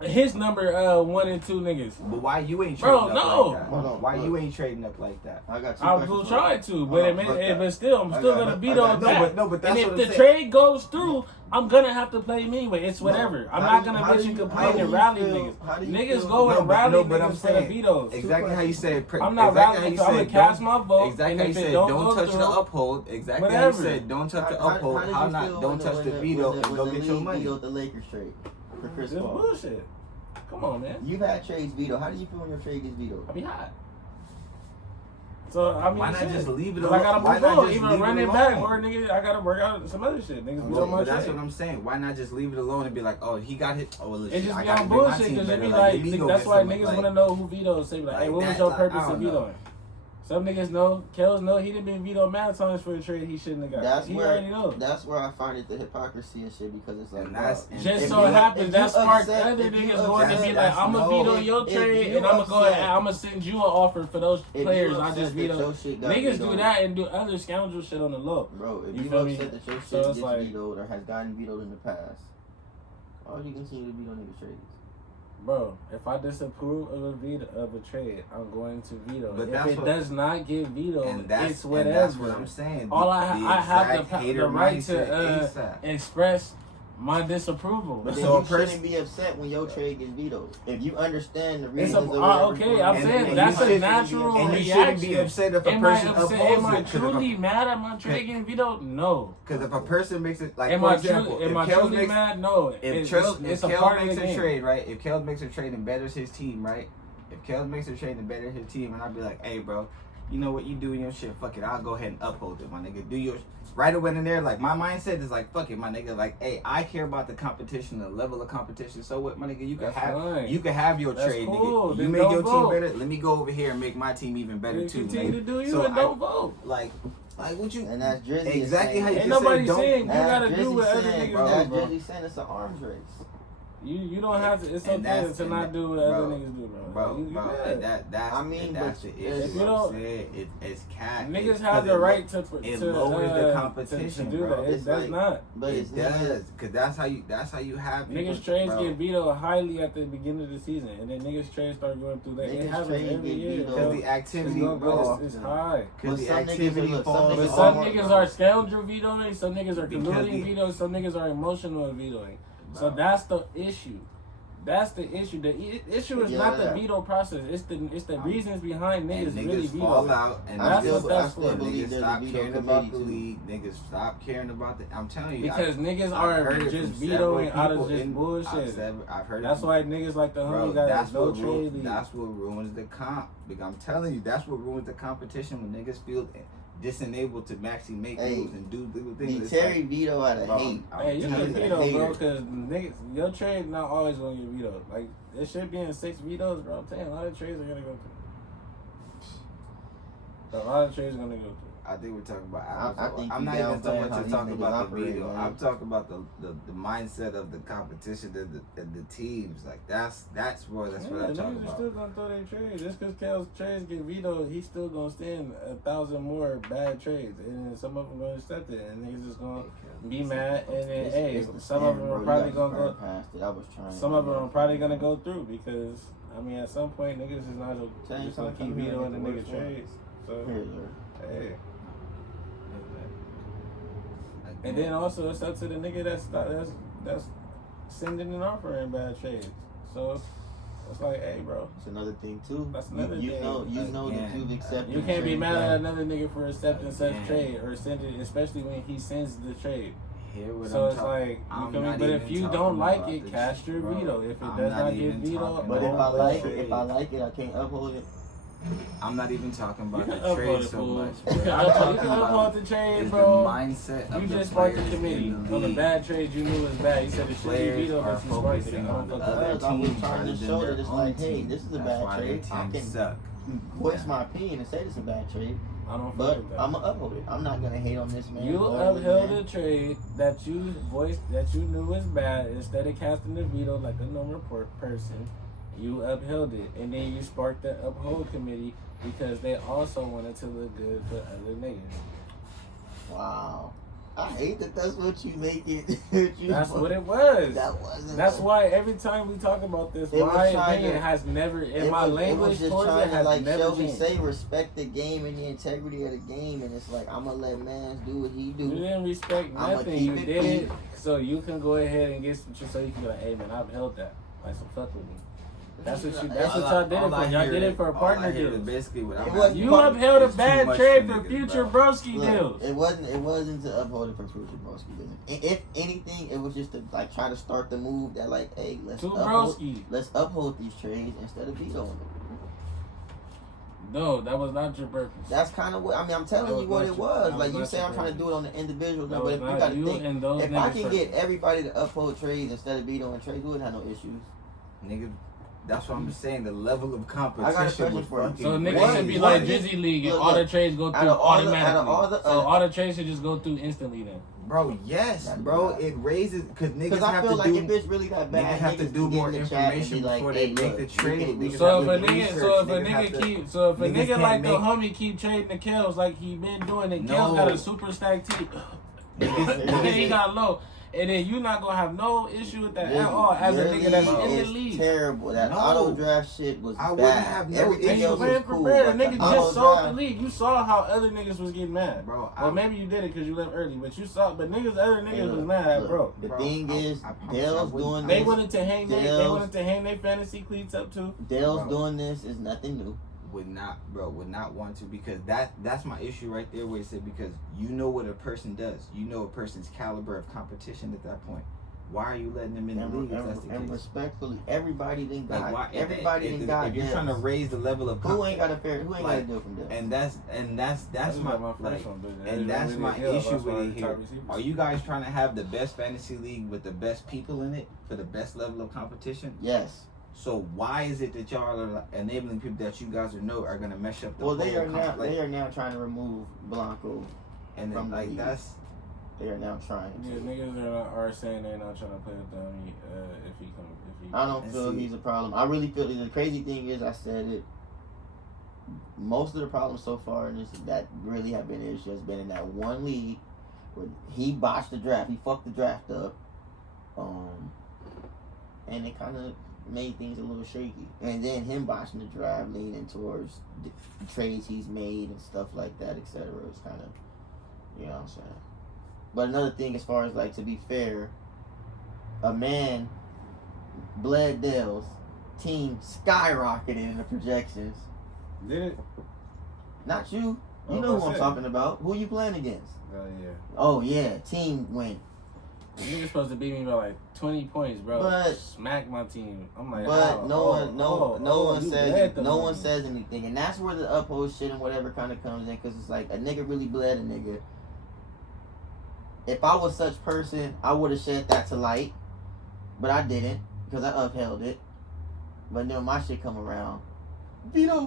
his number 1 and 2 niggas. But why you ain't Bro, trading up no. like that? Hold on, Why look. you ain't trading up like that? I got two I questions will for you. try to, Hold but on, but still, I'm still gonna veto it no, back. but that's and if what the I'm saying. trade goes through, I'm gonna have to play him anyway. It's whatever. I'm How not do you- gonna how bitch do and you- complain how do and you rally feel- how do niggas. you Niggas feel- go and rally no, but niggas I'm instead of saying vetoes. exactly how you said. I'm not exactly rallying, how you so I'm said, gonna cast don't- my vote. Exactly and how if you it said, don't don't go touch through, the uphold. Exactly how whatever. you said, don't touch the How uphold. did How you not? feel Don't when touch the when veto when and go the get your league money. vetoed the Lakers trade for Chris It's Paul? bullshit. Come on, man. You've had trades vetoed. How do you feel when your trade gets vetoed? I be hot. So I mean, Why not shit. just leave it 'Cause alone? I gotta Why move not on. just Even leave it running back alone? or nigga, I gotta work out some other shit. Niggas veto my But that's trade. what I'm saying. Why not just leave it alone and be like, oh, he got hit. Oh, well, It shit, just I be gotta on make my bullshit team because it better. be Like, like, let me go that's get why somebody, niggas like- want to know who vetoed. Say like, hey, like what was that, your like, purpose I of don't know. vetoing? Some niggas know. Kels know he done been vetoed mad times for a trade he shouldn't have got. That's he where already know. that's where I find it the hypocrisy and shit because it's like And that's- bro, and Just if so you- happens if that you sparked upset- other if you niggas going to be upset- like, I'm gonna no- veto your if trade you and I'm gonna go upset- ahead. I'm gonna send you an offer for those if you players. I upset just that your vetoed. shit got Niggas do vetoed- that and do other scoundrel shit on the low. Bro, if You you feel me? upset that your So shit it's gets like- vetoed or has gotten vetoed in the past, why would you continue to veto niggas trades? Bro, if I disapprove of a trade, I'm going to veto. But If that's it what- does not get vetoed, And that's, it's and whatever. that's what I'm saying. All I have exact the hater right mindset to ASAP. express my disapproval. But So then a you person- shouldn't be upset when your trade gets vetoed. If you understand the It's reasons a, of whatever okay, going I'm on, saying and that's you a shouldn't natural and you reaction. shouldn't be upset if a Am I person upset? upholds Am I it. 'Cause if a- truly mad at my trade getting vetoed? No. Because if a person makes it, like, Am for I example, truly, am I if Kels truly makes, mad? No. if Kels part of makes the a game. trade, right? If Kels makes a trade and betters his team, right? If Kels makes a trade and betters his team, and I'd be like, hey, bro, you know what, you doing your shit, fuck it, I'll go ahead and uphold it, my nigga. Do your right away in there. Like, my mindset is like, fuck it, my nigga. Like, hey, I care about the competition, the level of competition. So what, my nigga, you can That's have fine. you can have your That's trade, cool. nigga. You Then make don't your vote. team better. Let me go over here and make my team even better You too, continue nigga. to do you So and don't vote. like what you And that's Drizzy. exactly how you Ain't can nobody say saying don't. you gotta Drizzy do what other saying, niggas bro, do, that's bro. Drizzy saying it's an arms race. You don't have to. It's And okay that's- to and not that- do what bro, other niggas do, bro. Bro, You bro, good. and that's I mean, that's but the if issue. you I'm don't- saying it's cat. Niggas have the right to lowers the competition, to do bro. that. It It's does like- not. But It it's does, cause that's how you have people, Niggas trades bro. get vetoed highly at the beginning of the season, and then niggas trades start going through that. It Niggas happens trades every get year. vetoed. bro. Cause the It's activity, gonna go- bro. it's high. Cause But the some niggas activity look, some falls. niggas But It's some hard, niggas bro. are scoundrel vetoing, some niggas are Because colluding the- vetoing, some niggas are emotional vetoing. So Bro. that's the issue. That's the issue. The issue is Yeah, not the yeah. veto process. It's the reasons behind And niggas niggas really fall veto. out, and That's niggas, what that's for. believe niggas there's a stop veto caring about the committee, too. league. Niggas stop caring about the. I'm telling you, Because niggas I've are heard it just from several vetoing out of people just in- bullshit. I've heard it That's from- why niggas like the Bro, homie got that's no what trade league. that's what ruins the comp. Like, I'm telling you, that's what ruins the competition when niggas feel disenabled to actually make Hey, moves and do little The things. It's Terry like, veto out of bro, hate. Hey, you telling can you, veto, bro, hater. because niggas, your trade not always gonna get vetoed. Like, there should be in 6 vetoes, bro. I'm telling you, a lot of trades are gonna go through. A lot of trades are gonna go through. I think we're talking about. I think I'm you not even downplaying talking how about these talking niggas about the operate, veto. man. I'm talking about the mindset of the competition, the teams. Like that's what Yeah, I'm talking niggas are about. still gonna throw their trades. Just because Kel's trades get vetoed, he's still gonna stand 1,000 more bad trades, and then some of them gonna accept it, and niggas just gonna be mad. And then, It's- hey, it's the some of standard, them bro. are You probably gotta gonna go. burn past it. I was trying. Some of them are probably gonna go through because I mean, at some point, niggas is not Tell you just gonna keep something, vetoing the man, nigga the worst trades. So Here, look. hey, and then also it's up to the nigga that's sending and offering bad trades. So it's like, hey, bro, It's another thing too. That's another you thing. know that Again, you've accepted. you can't be trade mad back. at another nigga for accepting such Again. trade or sending, especially when he sends the trade. Hear what So I'm it's talking- like, you I'm feel me? not But even if you talking don't like about it, this, cast your bro. veto. If it I'm does not not get even vetoed, talking But if I about like the it, if I like it, I can't uphold it. I'm not even talking you about can the upload trade it, so fool. much. You can bro. I'm upload talking you can about upload the trade, is bro. the mindset of You the just sparked the players committee in the on the league. bad trades you knew was bad. You said it should be Players vetoed, are but you sparked it. focusing I on don't the fuck with other that. I was team trying to rather show than that their it's own like, hey, team. this is a That's bad why their trade. I teams can suck. voice my opinion and say it's a bad trade, I don't fuck but with that. I'm gonna uphold it. I'm not gonna hate on this man. You or this upheld man. a trade that you voiced that you knew was bad instead of casting the veto like a normal person. You upheld it, and then you sparked the uphold committee because they also wanted to look good for other niggas. Wow. I hate that that's what you make it. That's what it was. That wasn't. That's why every time we talk about this, It was my trying opinion to- has never, in it my was language just towards trying it, has to, like never Shelby changed. say, respect the game and the integrity of the game, and it's like I'm gonna let mans do what he You do. didn't respect I'ma nothing. keep You it did it peak. so you can go ahead and get some shit so you can be like, hey man, I've held that. Like, so fuck with me. That's what y'all did it for. Y'all did it for a partner deal. Basically, what It I'm wasn't- You upheld a It's too bad much trade for for niggas, future bro. broski Look, deals. it wasn't to uphold it for future broski business. If anything, it was just to like try to start the move that like, hey, let's Two uphold these trades instead of vetoing them. No, that was not your purpose. That's kind of what I mean. I'm telling That you was what not it your- was. that Like was you not say, your I'm trying to purpose. do it on the individual That level, was but if you not got to you think, and those if I niggas can first. get everybody to uphold trades instead of vetoing trades, we wouldn't have no issues. Nigga, that's what I'm saying. The level of I got a competition question was for you. fucking So niggas What- should be what like is- Drizzy League and look, all the look, trades go out through of all the- automatically. out of all the- So all the trades should just go through instantly then. Bro, yes, That's bro. not- It raises because niggas Because I have feel to like do. if it's really that bad, Niggas have to niggas do can get more in the chat and information be like, before hey, they make look, the you trade. can't do Niggas So have if to a do nigga, research. so if a Niggas nigga have to- keep, so if a niggas nigga can't like the make- homie keep trading the Kels like he been doing it, No. Kels got a super stack team, Niggas- and then he got low, and then you not gonna have no issue with that at Nigga, all as a your nigga that's league in the is league. terrible. That No. auto draft shit was I bad. wouldn't have no Everything And you issue else with was ran for cool. bread. but A the nigga auto just sold the draft- league. You saw how other niggas was getting mad. Bro, Well, maybe you did it because you left early, but you saw. But other Hey, niggas look, was mad at look, bro. The Bro, thing is, I promise you, I Dale's wouldn't- doing They this. wanted to hang they Dale's- wanted to hang their fantasy cleats up too. Dale's Bro. doing this is nothing new. would not want to because that's my issue right there where it said because you know what a person does. You know a person's caliber of competition at that point. Why are you letting them in the league if that's the And case? respectfully, everybody didn't got. Like why? Everybody if, didn't if, got. if you're trying to Dales. raise the level of Who ain't got a fair? Who ain't like, got a deal from Dale? and that's That's my first like, one, but and that's my really issue that's with why it the here. top receivers. Are you guys trying to have the best fantasy league with the best people in it for the best level of competition? Yes. So why is it that y'all are enabling people that you guys know are gonna mess up the Well, whole they are now. like, They are now trying to remove Blanco. and from then the like league. that's They are now trying. Yeah, To. niggas are saying they're not trying to play with them if he comes. I don't And feel see- he's a problem. I really feel the crazy thing is I said it. Most of the problems so far in this that really have been is just been in that one league where he botched the draft. He fucked the draft up. And it kind of made things a little shaky. And then him botching the draft, leaning towards the trades he's made and stuff like that, etc. It's kind of, you know what I'm saying. But another thing, as far as like to be fair, a man, Bled Dale's team skyrocketed in the projections. Did it? Not you. Oh, You know who I'm I said. talking about. Who you playing against? Oh yeah. Oh yeah, team went. Niggas supposed to beat me by like 20 points, bro. But- Smack my team. I'm like, But how? no one, no one you says, bled them no on one me. says anything, and that's where the uphold shit and whatever kind of comes in, because it's like a nigga really bled a nigga. If I was such person, I would have shed that to light, but I didn't because I upheld it. But then my shit come around, veto.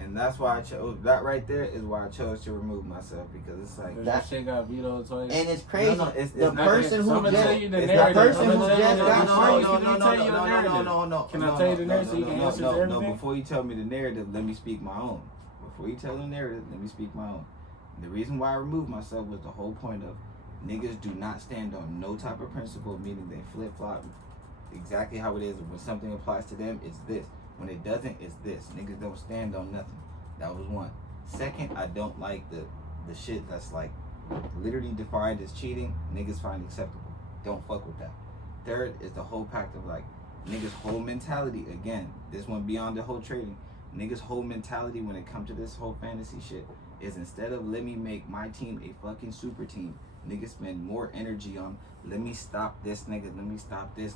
and that's why I chose that right there is why I chose to remove myself because it's like That That- shit got vetoed twice. And it's crazy. No, it's the not- person So who I'ma tell just you the it's narrative. the person I'ma who tell just you the got narrative. shot. Can you tell your narrative? no. Can I tell you the narrative so you can answer to everything? Before you tell me the narrative, let me speak my own. Before you tell the narrative, let me speak my own. The reason why I removed myself was the whole point of niggas do not stand on no type of principle, meaning they flip flop exactly how it is. When something applies to them, it's this. When it doesn't, it's this. Niggas don't stand on nothing. That was one. Second, I don't like the shit that's like literally defined as cheating. Niggas find acceptable. Don't fuck with that. Third is the whole pact of like niggas' whole mentality. Again, this one beyond the whole trading. Niggas' whole mentality when it comes to this whole fantasy shit is instead of let me make my team a fucking super team, niggas spend more energy on let me stop this nigga, let me stop this,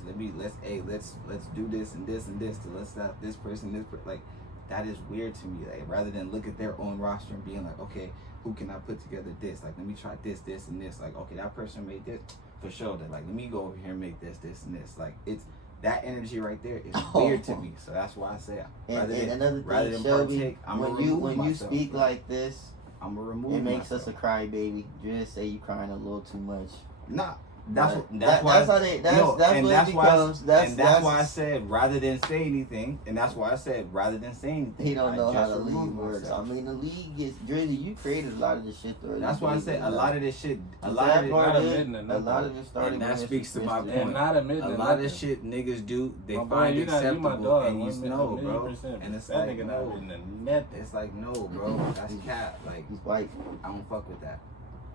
let's do this and this and this to let's stop this person, like that is weird to me. Like rather than look at their own roster and being like, okay, who can I put together this? Like let me try this and this. Like okay, that person made this for sure. That like let me go over here and make this and this. Like it's that energy right there is weird to me. So that's why I say And another rather thing, than Shelby, partake, I'm when gonna you remove myself, speak bro. like this, I'm gonna remove it makes myself. us a crybaby. Just say you crying a little too much. Nah, That's That's why how they. That's no, that's and what that's it why becomes. That's why I said rather than say anything, and that's why I said rather than say anything. he don't I know how just the league removed works. myself. I mean, the league is Drizzy. You created a lot of this shit. That's why I said a lot of this shit. A The lot sad of it. part not is, admitting to a nothing. lot of it started. And that when speaks to Mr. my Christian- And point. not admitting A to lot of nothing. shit niggas do, they My boy, find you my acceptable, dog. and you know, bro. 1,000,000%. And it's that like nigga no, not admitting to nothing. it's like no, bro. That's cap. Like He's white. I don't fuck with that.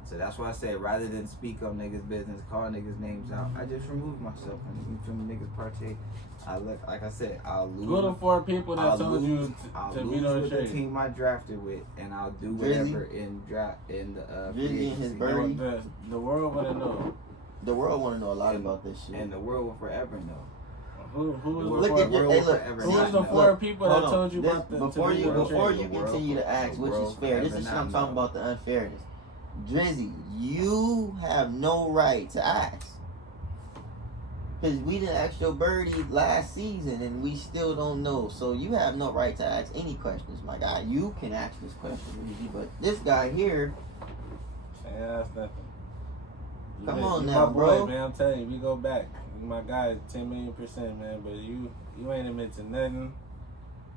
So that's why I said rather than speak on niggas' business, call niggas' names out, I just remove myself and you feel me, niggas partake. I look like I said, I'll lose. Who the 4 people that I'll told lose, you I'll to lose veto with the trade? team I drafted with, and I'll do Drizzy? whatever in the Drizzy free and his agency. bird. The world wanna know. The world want to know a lot about this shit. And the world will forever know. Who The was world, the Look four, at your- world hey, will look, forever who was not the know. 4 people that Hold on. told you This- about the before to you veto before trade? you The world- continue to ask, the which is world fair. This forever is what not I'm talking know. about, the unfairness. Drizzy, you have no right to ask. Because we didn't ask your birdie last season and we still don't know. So you have no right to ask any questions, my guy. You can ask this question, Drizzy, but this guy here, Yeah, that's nothing. Come You on my now, boy, bro. man. I'm telling you, we go back. You my guy, 10,000,000%, man. But you ain't admit to nothing.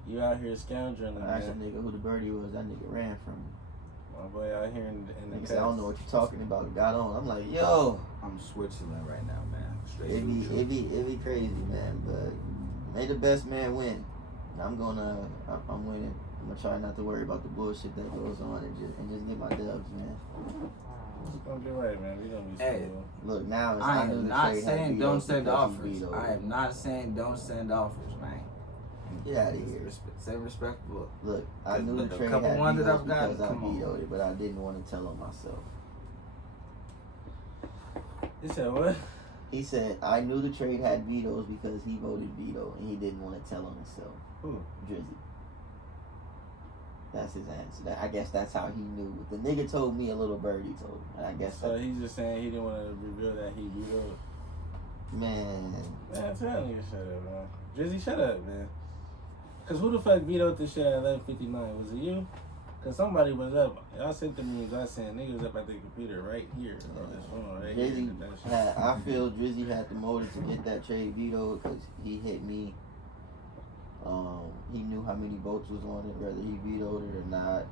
You out here scoundreling, I asked a man. nigga who the birdie was. That nigga ran from me. My boy out here in the Nigga said, I don't know what you're talking about. Got on. I'm like, yo, I'm Switzerland right now, man. Straight it be crazy, man. But may the best man win. And I'm winning. I'm gonna try not to worry about the bullshit that goes on and just get my dubs, man. It's gonna be right, man. We gonna be Hey. cool. Look, now it's I knew am the not trade had saying vetoed don't send because he offers. vetoed I it. am not saying don't send offers, man. Get out of here. Say respectful. Look, I knew But the a trade couple had ones that vetoes I've got, because I come on. vetoed it, but I didn't want to tell on myself. He said what? He said, I knew the trade had vetoes because he voted veto and he didn't want to tell on himself. Who? Drizzy. That's his answer. I guess that's how he knew. The nigga told me, a little birdie told him. And I guess So he's just saying he didn't want to reveal that he vetoed. man. Man, tell that nigga shut up, man. Drizzy, shut up, man. Cause who the fuck vetoed this shit at 11:59? Was it you? Cause somebody was up. Y'all sent the news. I saying niggas up at the computer right here on this phone right here. Drizzy That shit. had, I feel Drizzy had the motive to get that trade vetoed because he hit me. He knew how many votes was on it, whether he vetoed it or not.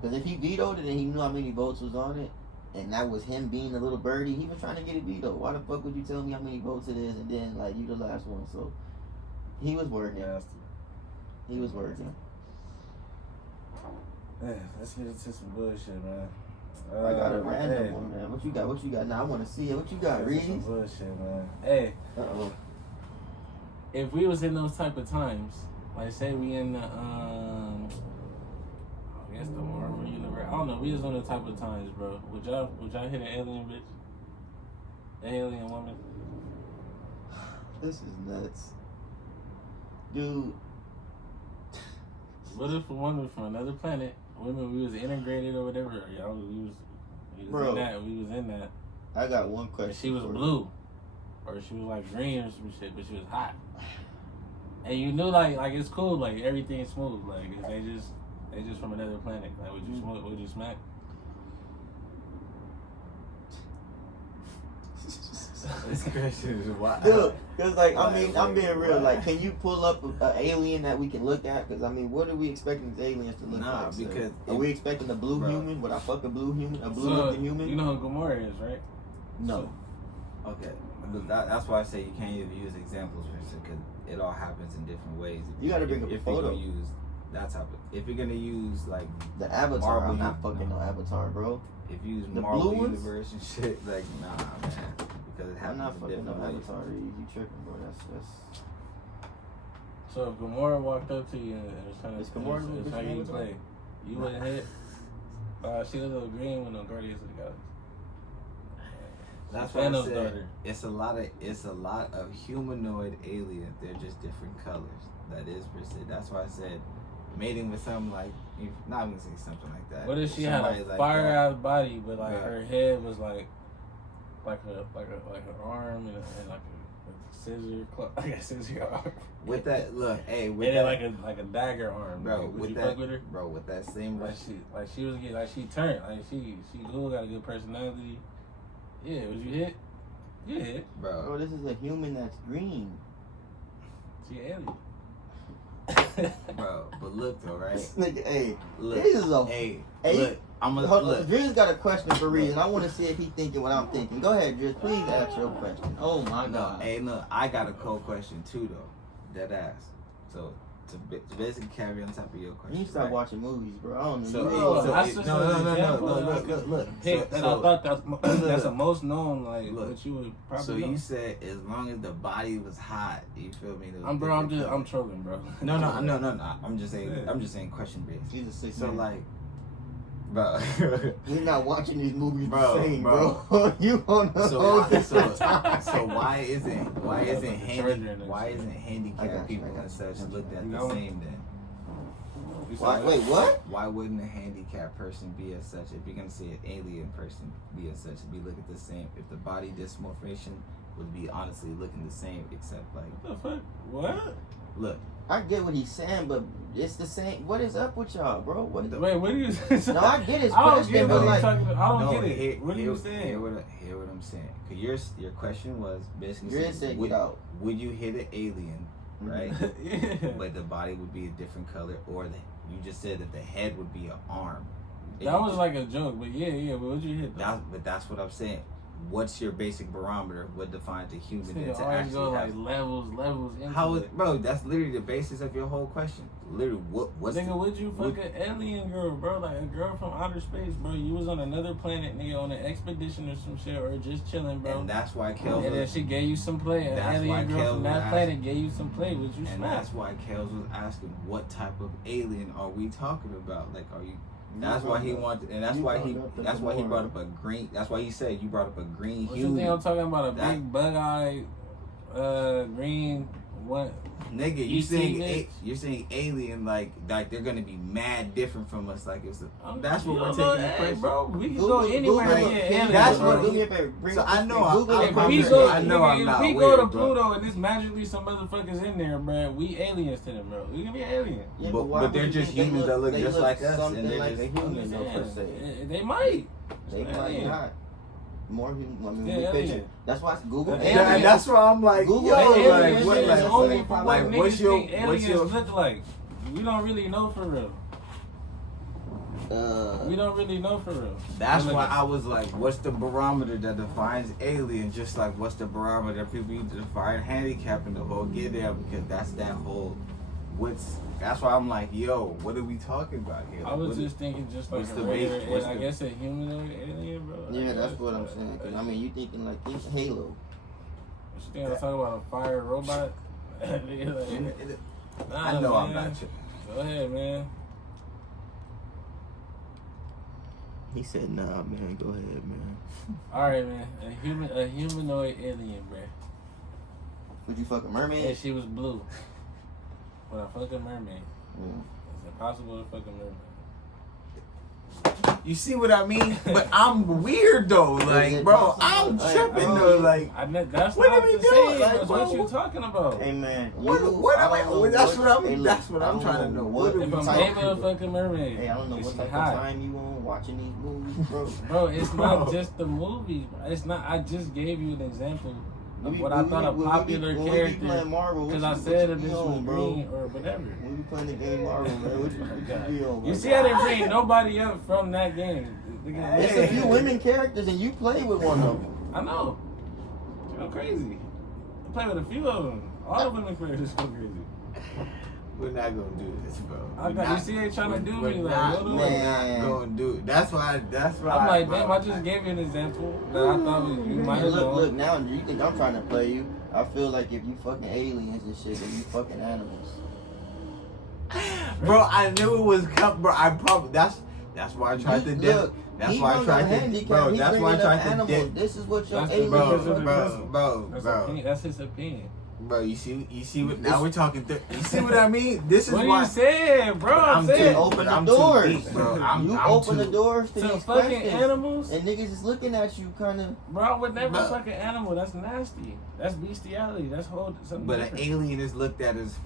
Because if he vetoed it and he knew how many votes was on it, and that was him being a little birdie, he was trying to get it vetoed. Why the fuck would you tell me how many votes it is and then like you the last one? So he was working. Nasty. He was working. Yeah, let's get into some bullshit, man. I got a Hey, random one, man. What you got? What you got? Now I want to see it. What you got, let's get some Reed? bullshit, man. Hey, Uh-oh. if we was in those type of times, like say we in the I guess the Marvel universe. I don't know. We was on the type of times, bro. Would y'all hit an alien bitch? An alien woman? This is nuts. Dude. What if a woman from another planet, women we was integrated or whatever, y'all we was Bro. in that, we was in that. I got one And question. she was for you. blue. Or she was like green or some shit, but she was hot. And you knew like it's cool, like everything's smooth. Like if they just from another planet. Like would you smack? This question is wild. Dude, cause like I Right, mean, I'm being real. right. Like, can you pull up an alien that we can look at? Cause I mean, what are we expecting these aliens to look Nah, like? because are we expecting a blue Bro. human? Would I fuck a blue human? A blue So, looking human? you know who Gamora is, right? No. Okay, but that's why I say you can't even use examples because it all happens in different ways. If You gotta bring up a if photo. you're gonna use that type of, if you're gonna use like The Avatar. Marvel, I'm not fucking no no. Avatar, bro. if you use The Marvel blue ones? Universe and shit, like nah, man, because it I'm not happens in fucking no different ways. Avatar. You tripping, bro? That's. So if Gamora walked up to you and was trying to Is Gamora was the trying to bitch from play, you wouldn't hit. She was a little green with no Guardians of the Galaxy. That's why I Thanos' said daughter. it's a lot of humanoid aliens. They're just different colors. That is per se. That's why I said mating with something like not gonna say something like that. What if she had Somebody a like fire that. ass body, but like Yeah. her head was like an arm and like a scissor like a scissor arm. With that look, hey, with And that then like a dagger arm, bro, Would with you that fuck with her? bro, with that same Like she was getting like she turned like she cool, got a good personality. Yeah, was you hit? You hit. Bro. Bro, this is a human that's green. She alien. Bro, but look though, right? This nigga, hey, Look. this is a. Hey, Hey, look. I'm gonna Hold on, look. Driz got a question for Reed, and I want to see if he thinking what I'm thinking. Go ahead, Driz. Please ask your question. Oh my No, God. hey, look. I got a cold question too, though. Dead ass. So to basically carry on top of your You question. need to stop right? watching movies, bro. I don't know. So, You Bro, ain't- that's it- just no, an no, no, no, example no, of look, look, look. Pick So- that so- I thought that's look. the most known, like Look. what you would probably So know. you said as long as the body was hot, you feel me? there was I'm bro, I'm different just I'm colors. trolling, bro. No. I'm just saying. Yeah. I'm just saying question based. He's a sick So man. like, bro. We're not watching these movies Bro, the same, bro. bro. You on the whole different time. so why isn't Children why isn't I got handicapped you, people I got and you. such looked at You the know? same then? You said Why, what? wait, what? Why wouldn't a handicapped person be as such? If you're gonna say an alien person be as such, be looking the same. If the body dysmorphization would be honestly looking the same, except like, What the fuck? What? look, I get what he's saying, but it's the same. What is up with y'all, bro? What the? Wait, what are you No, I get his I don't question, get but what you're like, talking about. I don't no, get it. Hear, What are hear, you saying? Hear what I'm saying. Cause your question was basically Driz saying, said would, get out. would you hit an alien, right? Yeah. But the body would be a different color, or you just said that the head would be an arm. That was like a joke, but yeah, but what'd you hit though? But that's what I'm saying. What's your basic barometer? What defines a human This nigga to always actually go have? like levels into How is, it. bro? That's literally the basis of your whole question. Literally, what's Nigga, the, would you fuck what- an alien girl, bro? Like a girl from outer space, bro. You was on another planet, nigga, on an expedition or some shit, or just chilling, bro. And that's why Kels And then was, she gave you some play. An That's why alien girl Kels from was that planet gave you some play. Would you and smash? that's why Kels was asking, what type of alien are we talking about? Like, are you? That's why he wanted, and that's You why he. brought up the That's why he Gamora. brought up a green. That's why he said you brought up a green What you think I'm human. talking about? A That- big bug-eyed, green, what? Nigga, you You saying see you're saying alien like they're gonna be mad different from us. Like it's that's You what we're don't taking know, the hey, question. bro. We can Google- go anywhere Google and it. get aliens, That's bro. what Do me a favor. Bring So up I the- know Google I it. If promise we you, go, I know nigga, I'm if not we weird, go to bro. Pluto and there's magically some motherfuckers in there, bro, we aliens to them, bro. We can be aliens. Yeah, But why they're would you just think humans that look they just like us, something and they're like just- a human, though, per Yeah, se. they might. They might Alien. not. More human. I mean, Yeah, we alien. picture. That's why it's Google. The alien. alien- That's why I'm like, Google yo, aliens like, is what, It's like, only for what like, niggas what's your, think aliens what's your, look like. We don't really know for real. We don't really know for real. That's Look why at- I was like, what's the barometer that defines alien? Just like, what's the barometer that people use to define handicap and the whole get there? Because that's that whole, that's why I'm like, yo, what are we talking about here? I was What just thinking just like what's a the regular, base- what's I the- guess a humanoid alien, bro. I Yeah, that's guess, what I'm but- saying. 'Cause, I mean, you thinking like think Halo. What you think I was talking about a fire robot? Nigga, like, it- nah, I know I'm man. not tripping. Go ahead, man. He said, "Nah, man, go ahead, man." All right, man. A humanoid alien, bro. Would you fuck a And mermaid? she was blue. Would I fuck a mermaid? Mm. Is it possible to fuck a mermaid? You see what I mean? But I'm weird though, like, bro, I'm Like, tripping bro, though, like. That's What not are we the doing? same. Like, That's bro, what you talking about. Hey, man. What I am I- don't know that's what I'm- hey, look, that's what I I'm don't trying to know. What are If we I'm talking able to fuck a mermaid, Hey, I don't know is what she type hot? of time you on watching these movies, bro. Bro, it's Bro. not just the movies. Bro. It's not. I just gave you an example of We- what I we- thought a when we be- popular when we be character. playing Marvel, Because what I you- said what if you this be was on, bro? green or whatever. When we playing the game Marvel, man, what you be on? You bro? see, I didn't bring nobody up from that game. It's a few women characters, and you play with one of them. I know. You go crazy. I play with a few of them. All the women characters go crazy. We're not gonna do this, bro. I got, you see, they trying to do me like, not, yo, do we're it. Man. not gonna do it. That's why. I'm like, bro. damn, I just gave you an example that I thought you might And have look, known. look, now you think I'm trying to play you. I feel like if you fucking aliens and shit, then you fucking animals. Bro, I knew it was coming, bro. I probably that's why I tried to. Look, That's he why I on tried the to. handicap, Bro, he that's why I bringing up tried to. animals. This is what your That's the- aliens Bro, are. That's his opinion. bro. You see what? Now we're talking. You see what I mean? This is What why. you saying, bro? I'm I'm saying too- Open but the I'm too doors. deep, bro. I'm open too- the doors to to these fucking questions. animals. And niggas is looking at you kind of. Bro, I would never Bro. fuck an animal. That's nasty. That's bestiality. That's whole something But an different. alien is looked at as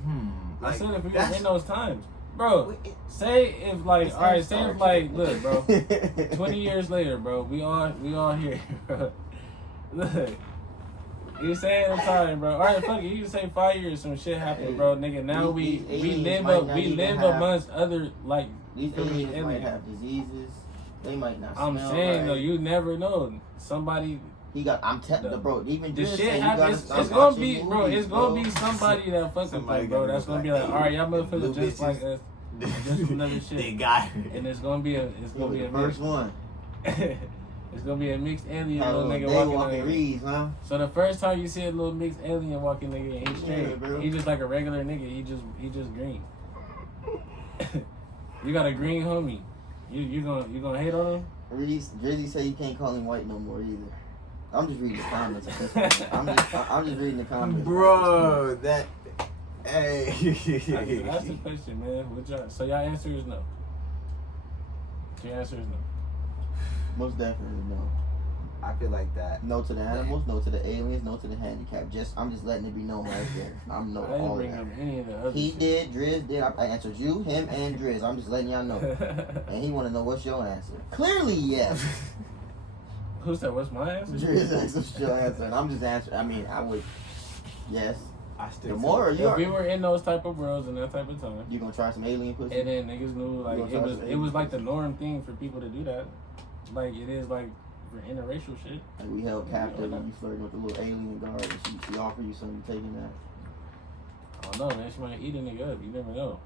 I Like, said if we were that's- in those times, bro. Say if like, all right, say if like, look, bro. 20 years later, bro, we all here, bro. Look. You saying I'm sorry, bro. All right, fuck it. You can say 5 years, some shit happened, bro, nigga. Now These we aliens live might up, not we even live have- amongst other like. These feel me, aliens might aliens. have diseases. They might not I'm smell saying right. though, you never know. Somebody, I'm telling the- bro. Even the Driz shit said you gotta happens. stop It's gonna watching be, bro. movies, It's gonna bro. be somebody that fuck with Somebody you, bro. gonna That's be gonna be like, like, all right, y'all blue motherfuckers just like bitches. us, just some other They shit. got And it's gonna be a, it's You'll gonna be be the a first mix. one. It's gonna be a mixed alien How little they nigga walking walking. Reeds, huh? So the first time you see a little mixed alien walking nigga, he's straight. Yeah, bro. He just like a regular nigga. He just green. You got a green homie. You gonna hate on him? Drizzy said you can't call him white no more either. I'm just reading the comments. At this point. I'm just reading the comments. Bro, that. Hey. That's the question, man. So y'all answer is no. Your answer is no. Most definitely no. I feel like that. No to the animals, no to the aliens, no to the handicap. I'm just letting it be known right there. I'm no I didn't all bring that. up any of the other He shit. did, Driz did. I answered you, him, and Driz. I'm just letting y'all know. And he want to know what's your answer. Clearly, yes. Who said what's my answer? Driz asked what's your answer, and I'm just answering. I mean, I would. Yes. I stick The to more it. you If we are, were in those type of worlds and that type of time, you gonna try some alien pussy? and then niggas knew like You gonna try it was like the norm thing for people to do that. Like it is like for interracial shit. Like we held captive and you flirting with the little alien guard, and she offered you something, you taking that. I don't know, man. She might eat a nigga up. You never know.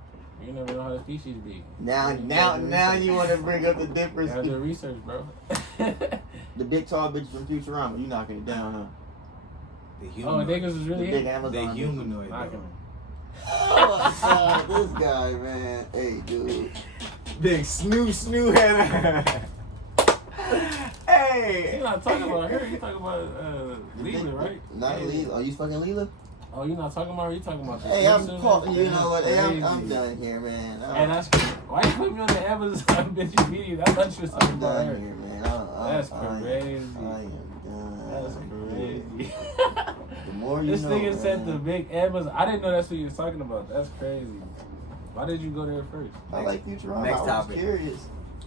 You never know how the species be. Now you want to bring up the difference. Gotta do research, bro. The big tall bitches from Futurama, you knocking it down, huh? The Oh, humanoid. niggas was The really big hit? Amazon. The bitches. humanoid. Knocking though. him. Oh my god, this guy, man. Hey, dude. Big snoo head. Hey. You're not talking about her. You talking about Leela, right? Not Leela. Are you fucking Leela? Oh, you not talking about her? You talking about the Hey, I'm threesome? caught. You know what? Hey, I'm Crazy. done here, man. Hey, that's why you put me on the Amazon bitch media? I thought you was talking I'm about done her. here, man. That's I crazy. am done. That's crazy. The more you This know, nigga said man. the big Amazon. I didn't know that's what you was talking about. That's crazy. Why did you go there first? I like Futurama. Next I was topic. curious.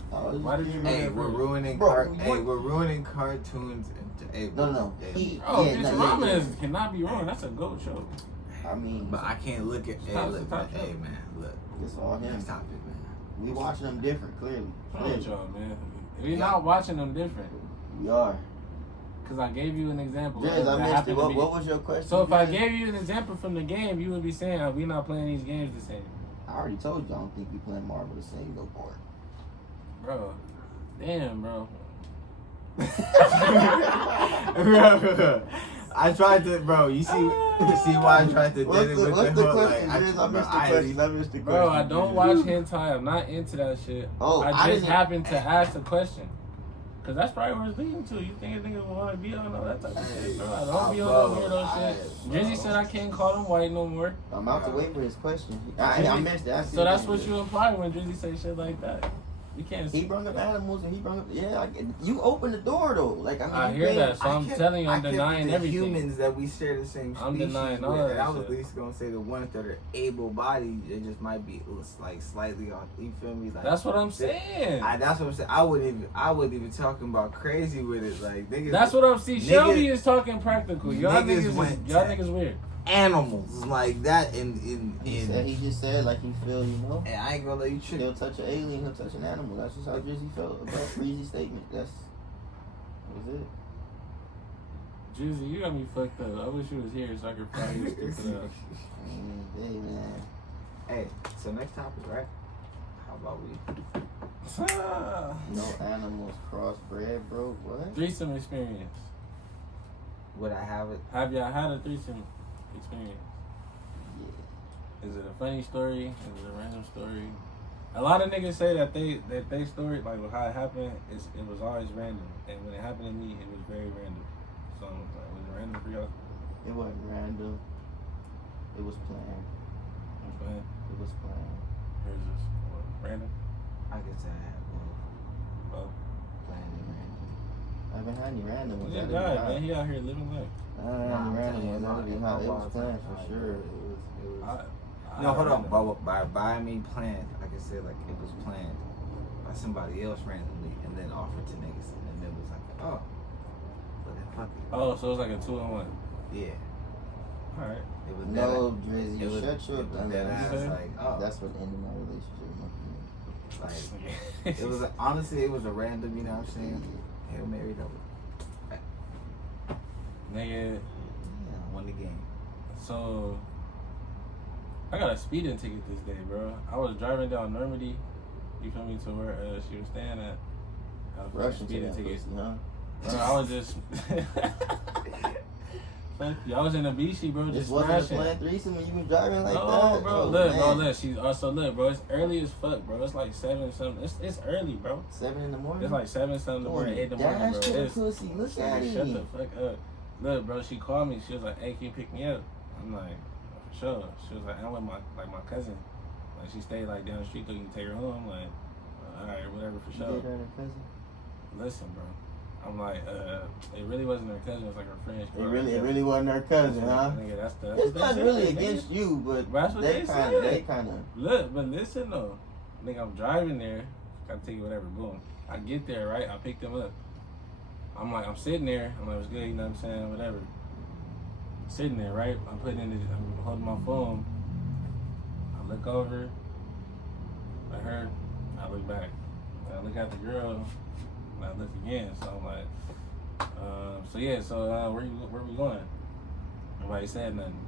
Why did you Hey, go we're there ruining Bro, we're ruining cartoons. Hey, No. hey, He, Oh, yeah, Futurama yeah. cannot be wrong. That's a GOAT show. I mean, But I can't look at. Hey, Stop, look, stop, man, hey, man, look. it's all him. Next topic, man. We watching them different, clearly. What's wrong with y'all, man? We're not watching them different. We are. Because I gave you an example. Driz, that I missed happened it. to be- What was your question? So if I Driz? gave you an example from the game, you would be saying, we're not playing these games the same. I already told you I don't think we playing Marvel the same. Go for it. Bro. Damn, bro. I tried to, bro. You see why I tried to What's did it the, with what's the the hook? question, Like, Driz? I missed the bro, question. I missed the question. Bro, I don't Driz. watch hentai. I'm not into that shit. Oh, I I just didn't- happened to ask a question. Because that's probably what it's leading to. You think a nigga want to be on all that type of shit, bro. I don't be on that weirdo shit. Drizzy said I can't call him white no more. I'm about to wait for his question. I missed it. I see So that's it. what you imply when Drizzy say shit like that. You can't He brought up animals and he brought up. Yeah, you opened the door though. Like I mean, I you hear can't- that. So I'm telling you, I'm denying the everything. humans that we share the same I'm species denying all with. that And I was shit. at least gonna say the ones that are able-bodied, they just might be like slightly off. You feel me? Like That's what I'm saying. that's what I'm saying. I wouldn't even talking about crazy with it. Like niggas, That's what I'm seeing. Shelby is talking practical. Y'all niggas niggas, went y'all to- niggas weird. animals like that. He just said like he feel, you know. And I ain't gonna let you trick. He'll touch an alien, he'll touch an animal. That's just how Drizzy felt about Freezy's statement. That was it. Drizzy, you got me fucked up. I wish you was here so I could fry you stupid ass. Hey man. Hey, so next topic, right? How about we? No animals crossbred, bro. What? Threesome experience. Would I have it? Have y'all had a threesome experience? Yeah. Is it a funny story? Is it a random story? A lot of niggas say that they story, like how it happened, it was always random. And when it happened to me, it was very random. So was it random for y'all? It wasn't random. It was planned. I'm playing. It was planned. Or is this what, random? I guess I have Well, planned and random. I haven't had any random ones. yeah, That'd be God, hot. man, he out here living life. I haven't had any random ones. That'd be hot. It was planned for sure. No, hold on. By I mean planned. Like I said, like it was planned by somebody else randomly, and then offered to niggas, and then it was like, oh, but if Fuck it. Oh, so it was like a 2-in-1. Yeah. All right. It was No, that. Drizzy, It was shut your it was dumb that ass. ass, like, oh. That's what ended my relationship. Like, it was honestly, it was a random, you know what I'm saying? Hail Mary double. Nigga, Yeah, won the game. so I got a speeding ticket this day, bro. I was driving down Normandy, you feel me, to where she was staying at. I was Russian to speeding that ticket. pussy, huh? Bro, I was just fuck you. I was in a BC, bro, This just wasn't a smashing. planned threesome when you was driving like No, that? bro, Oh, look, bro, man. look. She's also look, bro. It's early as fuck, bro. It's like 7 something. It's early, bro. 7 in the morning? It's like 7 something in the morning, 8 in the morning, Dash bro. to the It's, pussy. Look at shut the it. fuck up. Look, bro, she called me. She was like, "Hey, can you pick me up?" I'm like, "For sure." She was like, "I'm with my cousin. Like she stayed like down the street, so you can take her home." I'm like, "All right, whatever, for You sure." did her and her cousin? Listen, bro. I'm like, it really wasn't her cousin. It was like her friend. She It called her really wasn't her cousin, huh? Nigga, that's the. It's what not they really said, nigga. against you, but That's what they said. they kind of. Look, but listen though, nigga, I'm driving there. Gotta take it, whatever. Boom. I get there, right? I pick them up. I'm like, I'm sitting there. I'm like, it's good, you know what I'm saying? Whatever. Sitting there, right? I'm holding my phone. I look over at her. I look back. I look at the girl. And I look again. So I'm like, where we going? Nobody said nothing.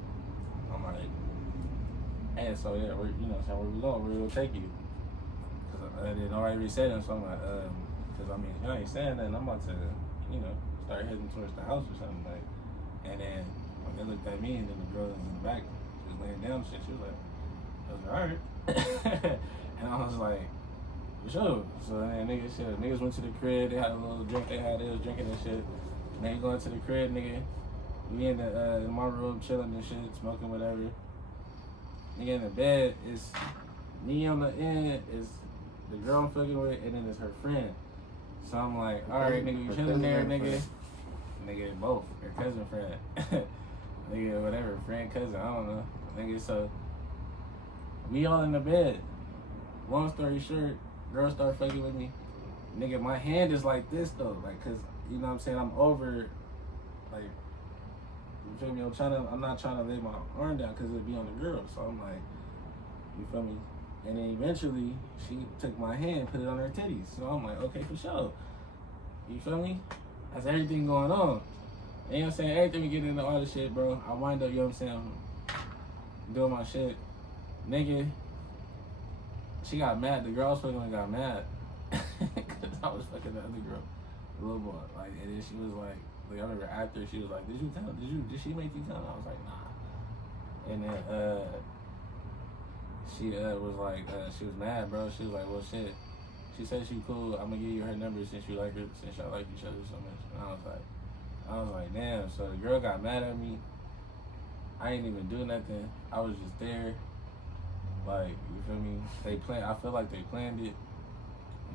I'm like, hey, so yeah, where we going? Where we gonna take you? Cause I didn't already say that, so I'm like, cause I mean, if y'all ain't saying nothing, I'm about to, start heading towards the house or something like. And then when they looked at me, and then the girl was in the back, she was laying down and shit. She was like, all right. And I was like, for sure. So then niggas went to the crib. They had a little drink. They was drinking and shit. And they going to the crib, nigga. We in my room chilling and shit, smoking whatever. Nigga in the bed is me on the end, is the girl I'm fucking with, and then it's her friend. So I'm like, all right, nigga, you chilling there, nigga. Nigga, both. Her cousin friend. Nigga, whatever, friend, cousin, I don't know. Nigga, so we all in the bed. Long story short, girl start fucking with me. Nigga, my hand is like this though, like, cause you know what I'm saying, I'm over, like, you feel me? I'm not trying to lay my arm down cause it'd be on the girl. So I'm like, you feel me? And then eventually she took my hand, put it on her titties. So I'm like, okay, for sure. You feel me? That's everything going on. You know what I'm saying? Everything we get into all this shit, bro. I wind up, you know what I'm saying, doing my shit. Nigga, she got mad. The girl I was fucking with got mad. Cause I was fucking the other girl, the little boy. Like, and then she was like I remember after she was like, did she make you come? I was like, nah. And then she was like, she was mad, bro. She was like, well, shit. She said she cool. I'm gonna give you her number since y'all like each other so much. And I was like, damn. So the girl got mad at me. I ain't even do nothing. I was just there. Like, you feel me? I feel like they planned it.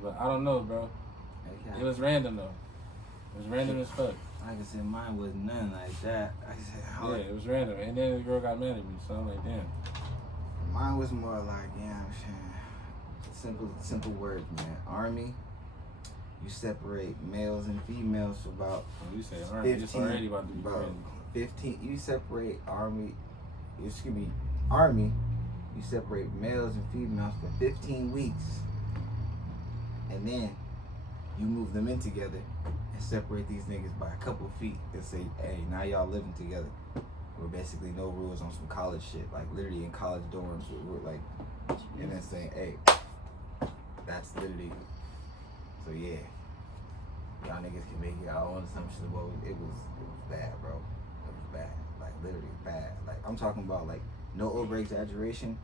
But I don't know, bro. Okay. It was random though. It was random as fuck. Like I said, mine was nothing like that. I said, Yeah, it was random. And then the girl got mad at me. So I'm like, damn. mine was more like, yeah, I'm saying, simple words, man. Army, you separate males and females for about You say Army, it's already about to be about crazy. 15. You separate Army, you separate males and females for 15 weeks, and then you move them in together and separate these niggas by a couple feet and say, hey, now y'all living together. We're basically no rules on some college shit, like literally in college dorms. We're like, and then saying, hey, that's literally. So yeah, y'all niggas can make y'all own assumptions of what it was bad, bro. It was bad, like literally bad. Like I'm talking about, like no over exaggeration.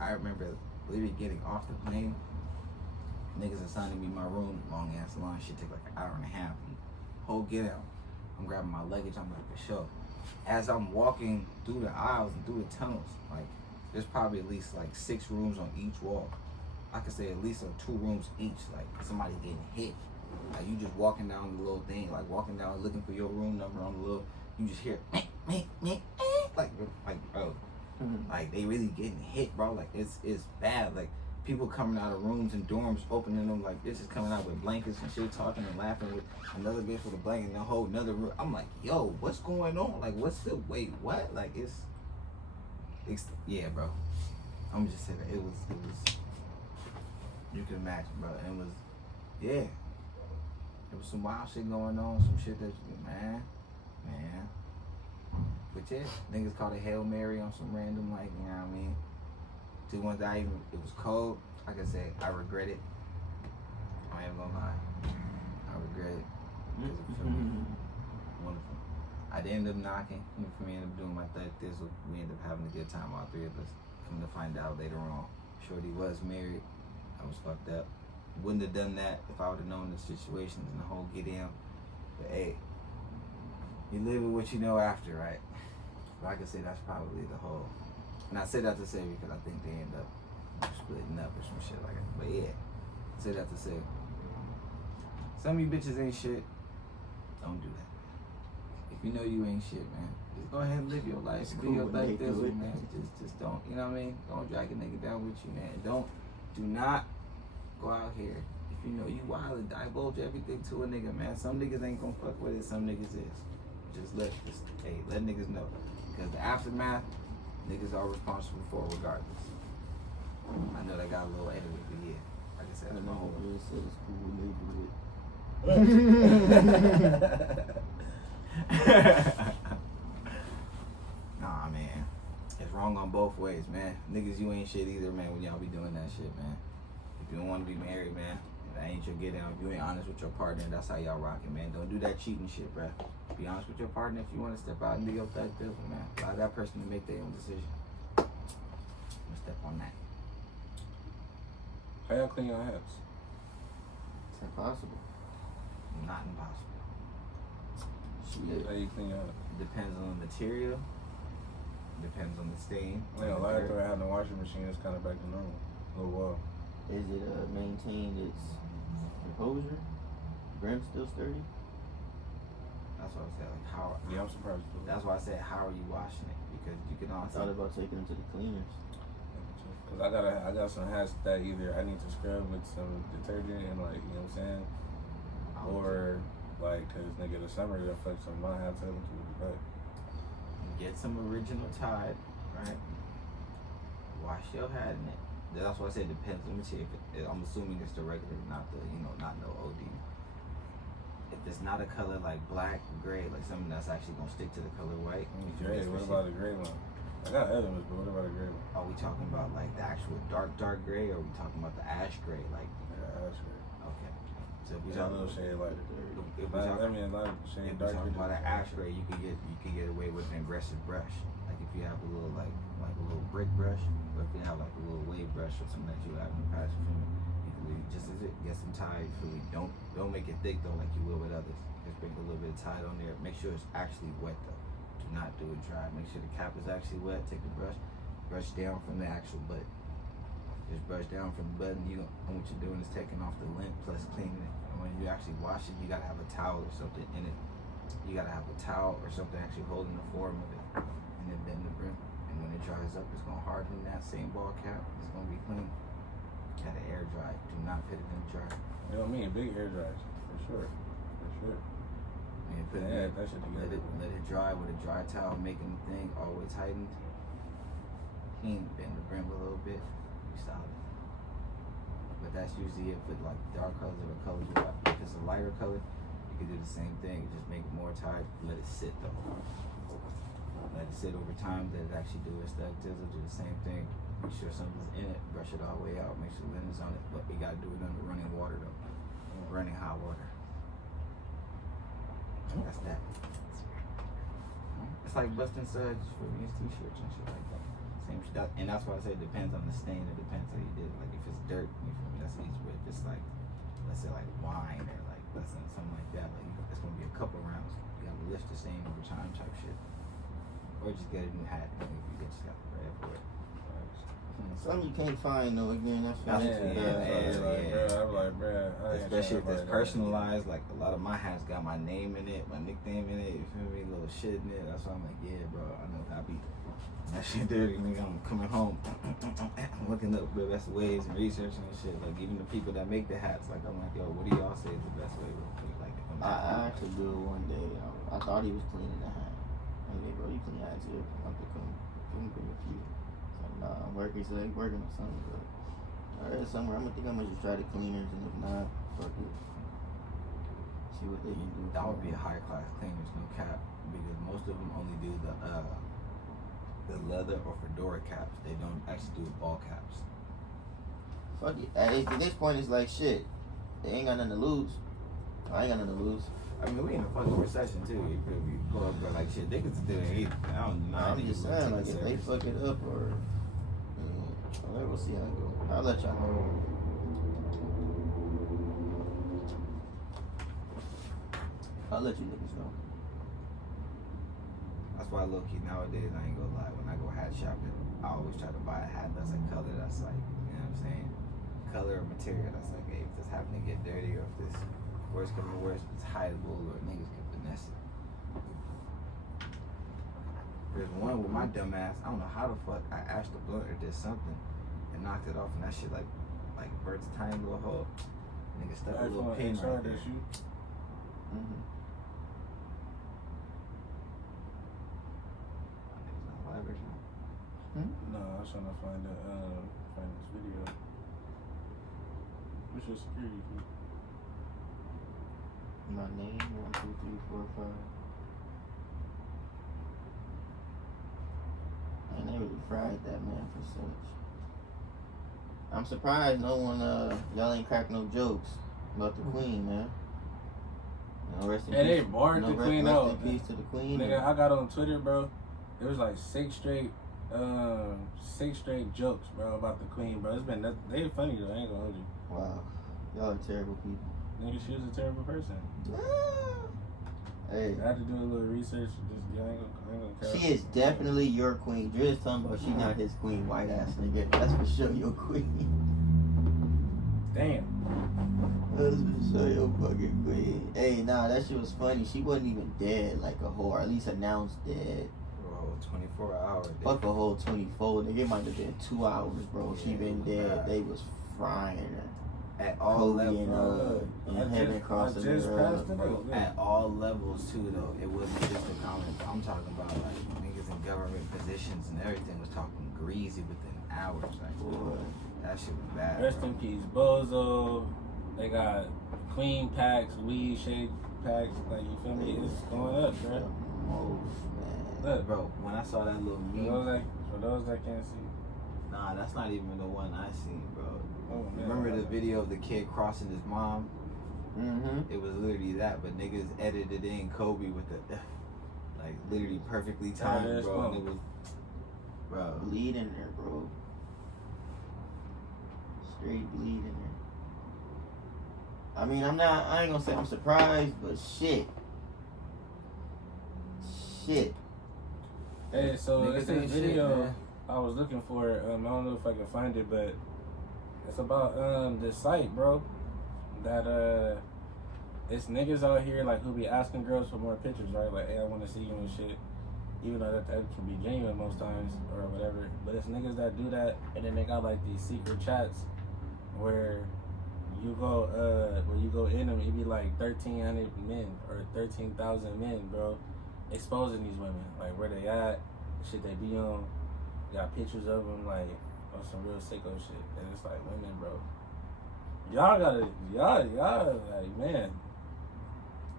I remember literally getting off the plane. Niggas assigning me my room, long ass line. Shit took like an hour and a half. Whole get out. I'm grabbing my luggage. I'm like, for sure. As I'm walking through the aisles and through the tunnels, like there's probably at least like 6 rooms on each wall. I could say at least 2 rooms each. Like somebody getting hit. Like you just walking down the little thing, like walking down looking for your room number on the little. You just hear like bro, like they really getting hit, bro. Like it's bad. Like people coming out of rooms and dorms, opening them like bitches coming out with blankets and shit, talking and laughing with another bitch with a blanket in a whole another room. I'm like, yo, what's going on? Like, what's the wait? What? Like, it's yeah, bro. I'm just saying it was. You can imagine, bro. It was, yeah. There was some wild shit going on, some shit that, man. But yeah, niggas called it Hail Mary on some random, like, you know what I mean? Two ones that it was cold. Like I said, I regret it. I ain't gonna lie. I regret it. Because it felt wonderful. I did end up knocking. You know, for me, ended up doing my third thistle. We ended up having a good time, all three of us. Come to find out later on, Shorty was married. I was fucked up. Wouldn't have done that if I would have known the situations and the whole get in. But hey, you live with what you know after, right? But I can say that's probably the whole. And I say that to say because I think they end up splitting up or some shit like that. But yeah, I say that to say some of you bitches ain't shit. Don't do that. If you know you ain't shit, man, just go ahead and live your life. It's Be cool your when they life this do it. man. Just don't. You know what I mean? Don't drag a nigga down with you, man. Do not go out here. If you know you wild and divulge everything to a nigga, man. Some niggas ain't gonna fuck with it. Some niggas is. Just let niggas know. Because the aftermath, niggas are responsible for regardless. I know that got a little edited, but yeah. Like I said, I that's my know whole. you said it's cool when they do it. Nah, man. It's wrong on both ways, man. Niggas, you ain't shit either, man, when y'all be doing that shit, man. If you don't want to be married, man, that ain't your get down. If you ain't honest with your partner, that's how y'all rocking, man. Don't do that cheating shit, bruh. Be honest with your partner if you want to step out and do your thug thing, man. Allow that person to make their own decision. I'm gonna step on that. How y'all clean your hands? It's impossible. Not impossible. Shit. How you clean your hands? Depends on the material. Depends on the stain. I think a lot of throw out in the washing machine is kind of back to normal. A little while. Is it maintained its composure? Brim still sturdy? That's what I said. Like how? Yeah, I'm surprised. That's why I said, how are you washing it? Because you can I also. thought about taking them to the cleaners. Cause I got some hats that either I need to scrub with some detergent and like, you know what I'm saying, or like, cause nigga the summer that fuck some of my hats up into the butt. Get some original Tide, right? Wash your hat in it. That's why I said depends on the material. I'm assuming it's the regular, not the, not no OD. If it's not a color like black, gray, like something that's actually gonna stick to the color white. Gray, what about the gray one? I got other ones, but what about the gray one? Are we talking about like the actual dark gray, or are we talking about the ash gray? Like, Yeah, that's gray. okay. So if we It's a talking, little shade lighter. if we I talking, mean, a lot of if shade we darker. talking about an ash gray, you can get away with an aggressive brush. Like if you have a little like a little brick brush, or if you have like a little wave brush or something that you have in the past, you can really just as it get some Tide. Really don't make it thick though, like you will with others. Just bring a little bit of Tide on there. Make sure it's actually wet though. Do not do it dry. Make sure the cap is actually wet. Take the brush down from the actual butt. Just brush down from the button. And what you're doing is taking off the lint plus cleaning it. And when you actually wash it, you gotta have a towel or something in it. You gotta have a towel or something actually holding the form of it, and then bend the brim. And when it dries up, it's gonna harden that same ball cap. It's gonna be clean. Gotta air dry. Do not put it in the dryer. You know what I mean? Big air dryers, for sure. And put Yeah, it, that should be let good. it dry with a dry towel, making the thing all the way tightened. Bend the brim a little bit. You solid. But that's usually it for like dark colors or colors you like. If it's a lighter color, you can do the same thing. Just make it more tight. Let it sit though. Let it sit over time. Let it actually do its stuff. Do the same thing. Make sure something's in it. Brush it all the way out. Make sure the lint is on it. But you gotta do it under running water though. Running hot water. That's that. It's like busting suds for men's t-shirts and shit like that. Same shit. And that's why I say it depends on the stain. It depends how you did it. Like if it's dirt, you feel me? That's easy. But if it's like, let's say like wine or like let's say something like that, like it's gonna be a couple rounds. You gotta lift the stain over time type shit. Or just get a new hat if you get yourself ready for it. Something you can't find though. Again, that's That's fancy. yeah. I'm like, bro, I ain't Especially Yeah, shit that's right, personalized. Like a lot of my hats got my name in it, my nickname in it. You feel me? Little shit in it. That's why I'm like, yeah, bro. I know I be that shit dirty, nigga. I'm coming home, looking up the best ways and researching and shit. Like even the people that make the hats, like I'm like, yo, what do y'all say is the best way? Like, I actually do it one day. I thought he was cleaning the hat. I'm like, bro, you clean hats too. I'm like, come bring a few. So nah, I'm working. So they working on something, but I read somewhere. I'm gonna just try the cleaners, and if not, fuck it. See what they can do. that would be a high class cleaners, no cap, because most of them only do the leather or fedora caps. They don't actually do ball caps. Fuck it. At this point, it's like shit. They ain't got nothing to lose. I ain't got nothing to lose. I mean, we in a fucking recession too. You feel me? Go up there like shit. They could do anything. I don't know. I'm just saying, like, if they fuck it up or. We'll see how it go. I'll let y'all know. I'll let you niggas know. That's why low key nowadays I ain't gonna lie. When I go hat shopping, I always try to buy a hat that's a color that's like, you know what I'm saying? Color or material that's like, hey, if this happen to get dirty or if this worst come to worst, it's hideable or niggas can finesse it. There's one with my dumb ass. I don't know how the fuck I ashed the blunt or did something and knocked it off, and that shit like burnt a tiny little hole. Nigga stuck a little pin right there. Mm-hmm. Niggas not live right now. No, I was trying to find this video. What's your security key? My name, 1, 2, 3, 4, 5. And they really fried that man for such. I'm surprised no one, y'all ain't cracked no jokes about the queen, man. You know, rest in Hey, they peace. barred the queen rest out. in peace to the queen. Nigga, I got on Twitter, bro. There was like 6 straight jokes, bro, about the queen, bro. It's been they funny though. I ain't gonna hold you. Wow, y'all are terrible people. Nigga, she was a terrible person. Hey, I had to do a little research. I ain't gonna care. she is definitely your queen. Drew is talking about she not his queen, white ass nigga. That's for sure your queen. Damn. That's for sure your fucking queen. Hey, nah, that shit was funny. She wasn't even dead like a whore, or at least announced dead. Bro, 24 hours. Fuck a whole 24. Nigga, it might have been 2 hours, bro. She been dead. God. They was frying her. At all Kobe levels. and heaven crossing the road, bro. At all levels too though. It wasn't just a comment. I'm talking about like niggas in government positions and everything was talking greasy within hours. Like Boy. that shit was bad. Rest bro. in peace, Bozo. They got clean packs, weed shake packs. Like you feel me? It's going up, bro. Oh, man. Look, Bro, when I saw that little For meme, those that can't see. nah, that's not even the one I seen, bro. Oh, man. Remember the video of the kid crossing his mom? Mm-hmm. It was literally that, but niggas edited in Kobe with the like literally perfectly timed, that's bro. cool. And it was, bro. Bleed in there, bro. Straight bleed in there. I mean, I ain't gonna say I'm surprised, but shit. Hey, so Niggas it's ain't this shit, video man. I was looking for. I don't know if I can find it, but it's about this site, bro. That it's niggas out here like who be asking girls for more pictures, right? Like, hey, I want to see you and shit. Even though that can be genuine most times or whatever. But it's niggas that do that, and then they got like these secret chats where you go in them, it be like 1,300 men or 13,000 men, bro, exposing these women, like where they at, the shit they be on. Got pictures of them, like on some real sicko shit, and it's like women, bro. Y'all, like, man.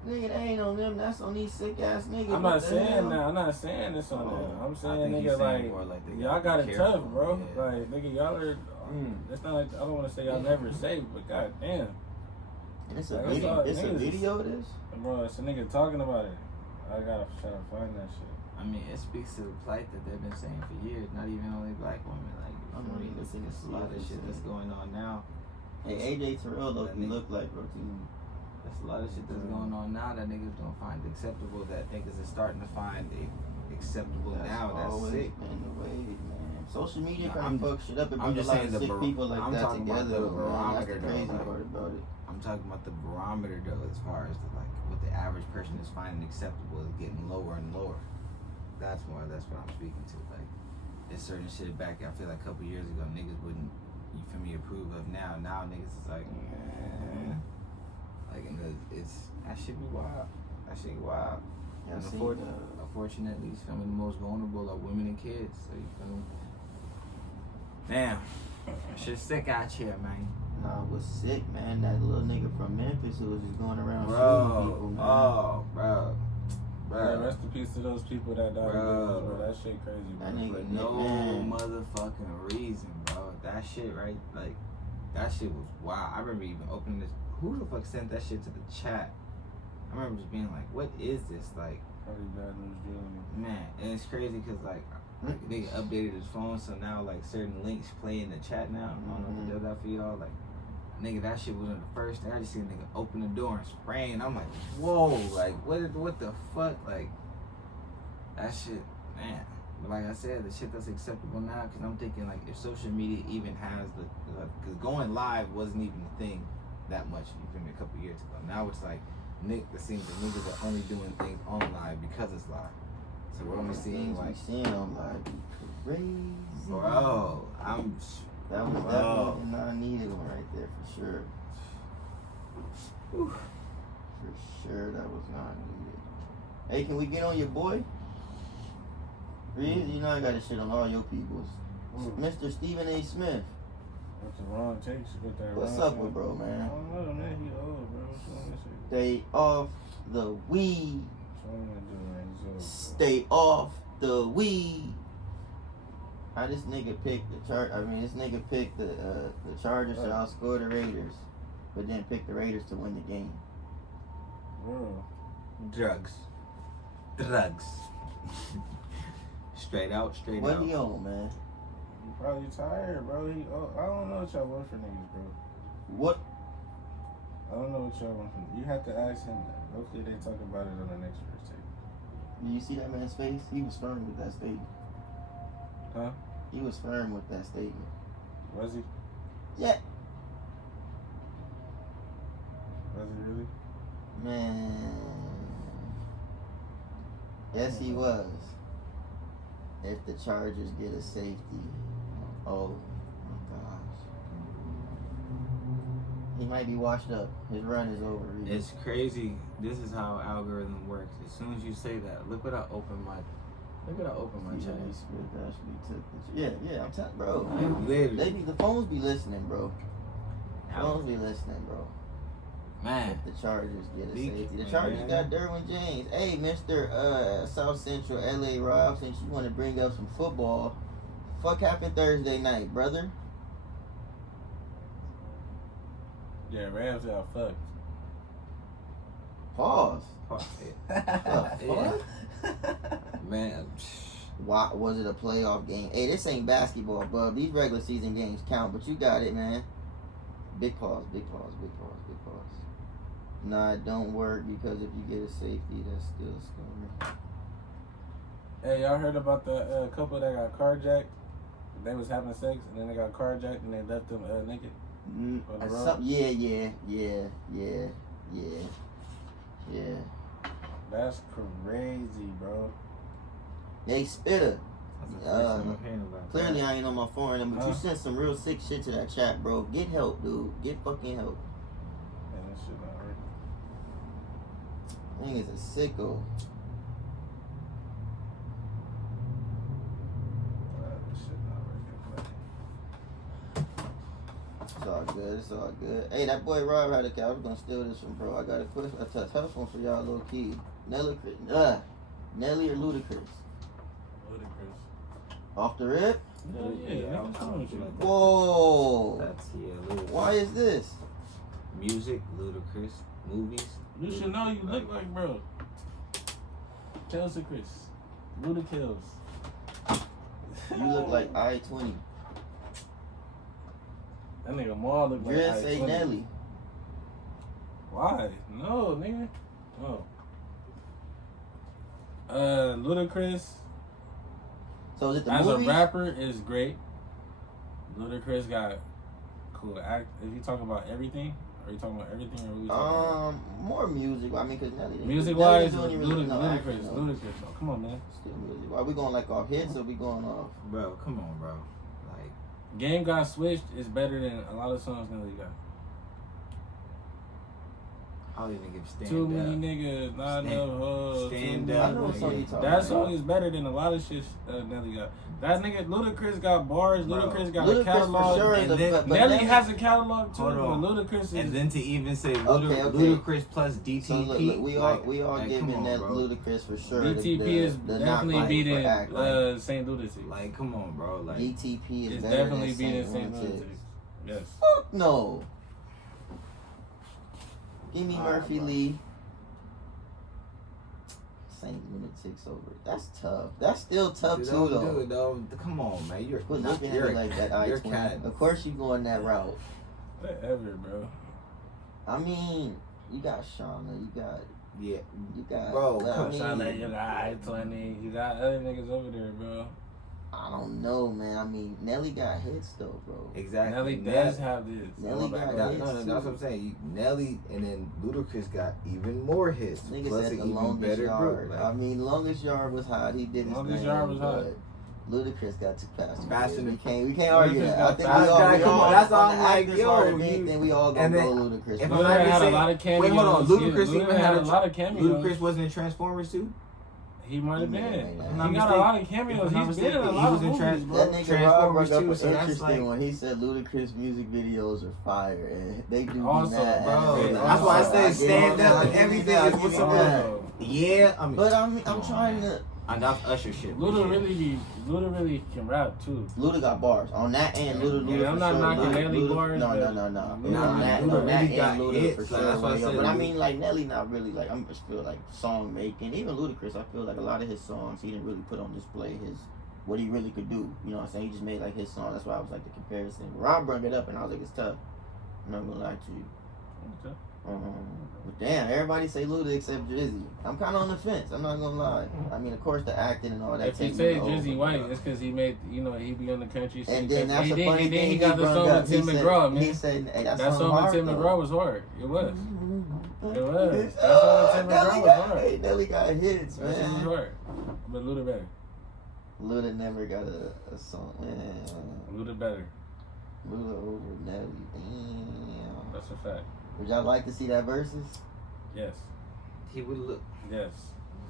Nigga, that ain't on them. That's on these sick ass niggas. I'm What not the saying hell? that. I'm not saying this on them. I'm I saying, think he's nigga, saying like, more like they y'all gotta got be it careful, tough, bro. yeah. Like, nigga, y'all are. It's not like I don't want to say y'all never safe, but goddamn, And it's a Like, video. it's It's a niggas- video of this. bro. It's a nigga talking about it. I gotta try to find that shit. I mean, it speaks to the plight that they've been saying for years. Not even only black women. Like, I'm I mean, really it's looking to a see lot if of it's shit in- that's going on now. Hey, AJ Terrell though, That he nigga- look like bro too. There's a lot of shit that's going on now that niggas don't find acceptable. That niggas are starting to find acceptable now. That's always sick. been the way, man. Social media Nah, kind I'm- of fuck shit up and I'm brings a just lot saying of the sick bar- people like I'm that talking about together. the Man. That's the barometer, crazy though, like, part about about it. I'm talking about the barometer though, as far as like what the average person is finding acceptable is getting lower and lower. That's what I'm speaking to. Like, there's certain shit back. I feel like a couple years ago, niggas wouldn't, you feel me, approve of. Now niggas is like, like, and it's that shit be wild. That shit be wild. Yeah, And see, unfortunately, some of the most vulnerable are women and kids. So you feel me? Damn, shit's sick out here, man. Nah, it was sick, man. That little nigga from Memphis who was just going around shooting people, man. Bro. Yeah, rest in peace to those people that died. Bro, that shit crazy, bro. That nigga, For no man. motherfucking reason, bro. That shit, right? Like, that shit was wild. I remember even opening this. Who the fuck sent that shit to the chat? I remember just being like, what is this? Like, Probably bad news dealing. man, and it's crazy because, like they updated his phone, so now, like, certain links play in the chat now. I don't know if it does that for y'all. Like, nigga, that shit was in the first thing. I just seen a nigga open the door and spraying. I'm like, whoa, like, what the fuck? Like, that shit, man. But like I said, the shit that's acceptable now, because I'm thinking, like, if social media even has because going live wasn't even a thing that much, you feel me, a couple years ago. Now it's like, it seems that niggas are only doing things on live because it's live. So we're only seeing, like, seeing on live be crazy. bro, That was definitely a non-needed one right there for sure. Whew. For sure, that was non-needed. Hey, can we get on your boy? Reed, you know I got to shit on all your peoples. Mr. Stephen A. Smith. What's the wrong takes with that? What's wrong up shit? with bro, man? I don't know, man. He old, bro. What's wrong with shit? Stay off the weed. What's wrong with doing, man? He's old, bro. Stay off the weed. How this nigga picked this nigga picked the Chargers to outscore the Raiders, but then picked the Raiders to win the game. Bro. Drugs. Straight out. What he on, man? He probably tired, bro. I don't know what y'all want for niggas, bro. What? I don't know what y'all want from. You have to ask him that. Hopefully they talk about it on the next first tape. Do you see that man's face? He was firm with that statement. Huh? He was firm with that statement. Was he? Yeah. Was he really? Man. Yes, he was. If the Chargers get a safety, oh my gosh. He might be washed up. His run is over. It's crazy. This is how algorithm works. As soon as you say that, look what I open my chat. Yeah, I'm telling, bro. Literally. The phones be listening, bro. Phones be listening, bro. Man. If the Chargers get a Big, safety. The man. Chargers got Derwin James. Hey, Mr. South Central LA Rob, since you want to bring up some football, fuck happened Thursday night, brother? Yeah, Rams got fucked. Pause. Yeah. Man. Why was it a playoff game? Hey, this ain't basketball, bro. These regular season games count, but you got it, man. Big pause. Nah, it don't work because if you get a safety, that's still scary. Hey, y'all heard about the couple that got carjacked? They was having sex and then they got carjacked and they left them naked on the road? Yeah. That's crazy, bro. Hey, Spitter. That's the first time I'm hearing about Clearly, that. I ain't on my phone, but you sent some real sick shit to that chat, bro. Get help, dude. Get fucking help. Man, that shit not working. I think it's a sicko. That shit not working, It's all good. Hey, that boy Rob had I was gonna steal this one, bro. I got a question. A tough one for y'all, little kid. Nelly or Ludacris? Ludicrous. Off the rip? Yeah, I'm telling you. Whoa. That's Ludacris. Why is this? Music, Ludacris, movies. You should know you look like, bro. Chelsea Chris. Ludacris. You look like I-20. That nigga Maul look like Drill say I-20. Nelly. Why? No, nigga. No. Ludacris So is it the as movies? a rapper is great. Ludacris got cool act. If you talk about everything, or Are you talking about everything, or are we talking More music. I mean, cause Nelly. about music wise? Nelly don't even know acting, Ludacris. though. Ludacris. Oh, come on, man. Still music. Are we going like off hits or we going off? Bro, come on, bro. Like, Game Got Switched is better than a lot of songs Nelly got. how you niggas stand Too up? many niggas, not Stand- enough hoes. stand too up, I know what many song you niggas. talking That about. song is better than a lot of shit Nelly got. That nigga Ludacris got bars. Bro. Ludacris got a Ludacris catalog. for sure is and a, then but Nelly Nelly- has a catalog too, Hold but on. Ludacris is. And then to even say Okay. Ludacris plus DTP, So look, we all like, giving come on, that bro. Ludacris for sure. DTP is the not definitely fighting beating for act, Saint Lunacy. Like, come on, bro. Like, DTP is It's better definitely than beating Saint Saint Lunatic. Lunacy. Yes. Fuck no. Give me Alright, Murphy bro. Lee. Saint Lunatics over. That's tough. That's still tough dude, too don't though. do it, though. Come on, man. You're Quit not, looking at you're, me like that, you're I-20. cat. Of course you going that route. Whatever, bro. I mean, you got Shauna, Yeah, you got Bro, I come mean, Shawnee, you got I-20. You got other niggas over there, bro. I don't know, man. I mean, Nelly got hits though, bro. exactly. Nelly does have this. Nelly got No, hits, no, too. that's what I'm saying. Nelly and then Ludacris got even more hits. Nigga plus said an the even longest better yard. group. I Like, mean, longest yard was hot. He did his Longest thing, yard was hot. but Ludacris got too fast. Faster than- We can't argue Ludacris that. got I think faster. we all, Come on, on that's the all I'm like, actors yo, part of you- anything, we all gonna and go then- Ludacris. if bro. I'm not Ludacris had a saying- lot of cameos. wait, hold on. Ludacris Ludacris even had a lot of cameos. Ludacris wasn't in Transformers too. He might have He been. may He have been. got If I'm a not lot of mistaken- cameos. if I'm not He's been in a mistaken, lot he of was in movies, bro. That nigga Rob Transformers brought up too, an so that's interesting like- one. He said Ludacris music videos are fire, and they do be Also, mad. bro, animated. that's why I said give stand him up that. and everything I is give what's him up. that. Also, Yeah, I mean, But I'm come on, trying man. to. And that's Usher shit. Luda really can rap too. Luda got bars on that end. Luda, Yeah, I'm for not sure. knocking Luda, Nelly Luda, bars, No. but- On Nah, that, Luda on that really end, got Luda hits, for like, sure. that's why I said But I Luda- mean, like Nelly, not really. Like I'm just feel like song making. Even Ludacris, I feel like a lot of his songs he didn't really put on display his what he really could do. You know what I'm saying? He just made like his song. That's why I was like the comparison. Rob brought it up, and I was like, it's tough. I'm not gonna lie to you. Okay. But damn, everybody say Luda except Drizzy. I'm kind of on the fence. I'm not gonna lie. I mean, of course, the acting and all that. If you take say me over, Drizzy White, but- it's because he made, he be on the country scene. And then that's he a did, funny and then thing he got the brought song up. with Tim He said- McGraw, man. He said, hey, That that's song with hard, Tim though. McGraw was hard. It was. It was. That song with Tim Nelly McGraw was got, hard. hey, Nelly got hits, That shit was man. hard. But Luda better. Luda never got a song, man. Luda better. Luda over Nelly, damn. That's a fact. Would y'all like to see that versus? Yes. He would look. Yes.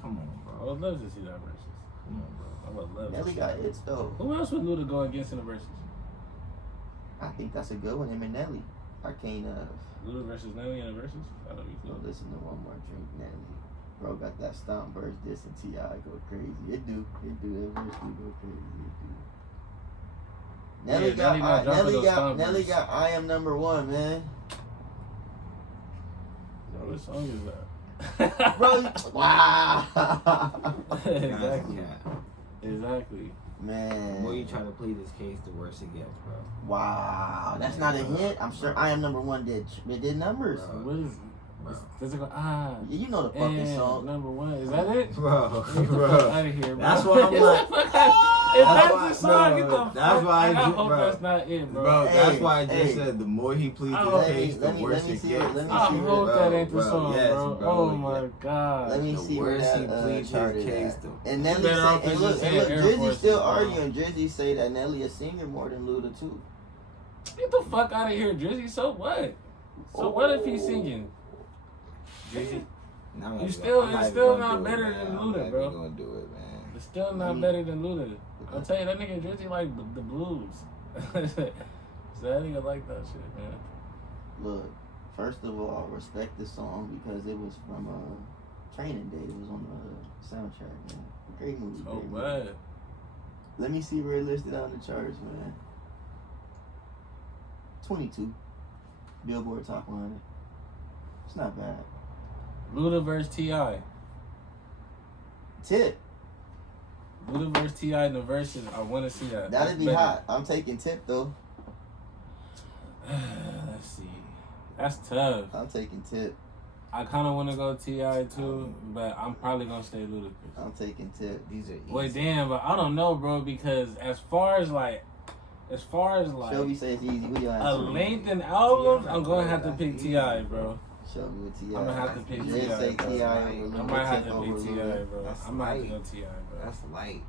Come on, I bro. would love to see that versus. Come on, bro. I would love to Nelly see got that. hits though. Who else would Luda go against in the versus? I think that's a good one. Him and Nelly. I can't Luda versus Nelly in the versus? I don't go know. listen to one more drink, Nelly. Bro got that stomp verse, this and T.I. go crazy. It do. That verse do go crazy. It do. Nelly Yeah, Nelly not dropping those stomp Nelly verses. got I Am Number One, man. Yo, what song is that? Bro, wow. Exactly. Cat. Exactly. The more you Man. try to plead this case, the worse it gets, bro. Wow. That's not a hit. I'm sure I Am Number One did numbers. Bro. What is Bro. does it go You know the fucking and song. number one? Is that it? Bro, Get the fuck out of here, bro. That's what I'm Get like. the fuck out. If That's that's why- the song, get the bro, fuck that's why I I ju- hope bro. that's not it, bro. Bro, that's Hey, why I just hey. said the more he pleads Oh, his case, the let me worse it see gets. it, let me I see it, hope that ain't the bro, song, yes, bro. bro, Oh yeah. my god. Let me The see where worse that he pleads chart his is case, at. the- And Nelly better say, off and just look, saying Air Drizzy Forces, still bro. arguing. Drizzy say that Nelly a singer more than Luda too. Get the fuck out of here, Drizzy. So what? So what if he's singing? Drizzy? No, I'm You even still- gonna- I'm it's even still gonna not do it, better man. than I'm Luda, not bro. even gonna do it, man. It's still not better than Luda. I'll tell you, that nigga Drizzy like the blues. So that nigga like that shit, man. Look, first of all, respect the song because it was from Training Day. It was on the soundtrack, man. Great movie. Oh, great movie. what? Let me see where it listed on the charts, man. 22. Billboard Top 100. It's not bad. Luda versus T.I. Tip. Luda versus T.I. in the verses. I want to see that. That'd That's be better. hot. I'm taking Tip though. Let's see. That's tough. I'm taking Tip. I kind of want to go T.I. too, but I'm probably going to stay Ludacris. I'm taking Tip. These are easy. Wait, damn, but I don't know, bro, because as far as like as far as like Shelby says it's easy. Who you a answer? lengthened album, I'm gonna have to pick T.I., bro. Shelby with T.I. I'm gonna have to pick Jay T.I. say bro. T.I. I over might have Lil to Tip pick over T.I., Lil. bro. That's I might have to light. go T.I., bro. That's light.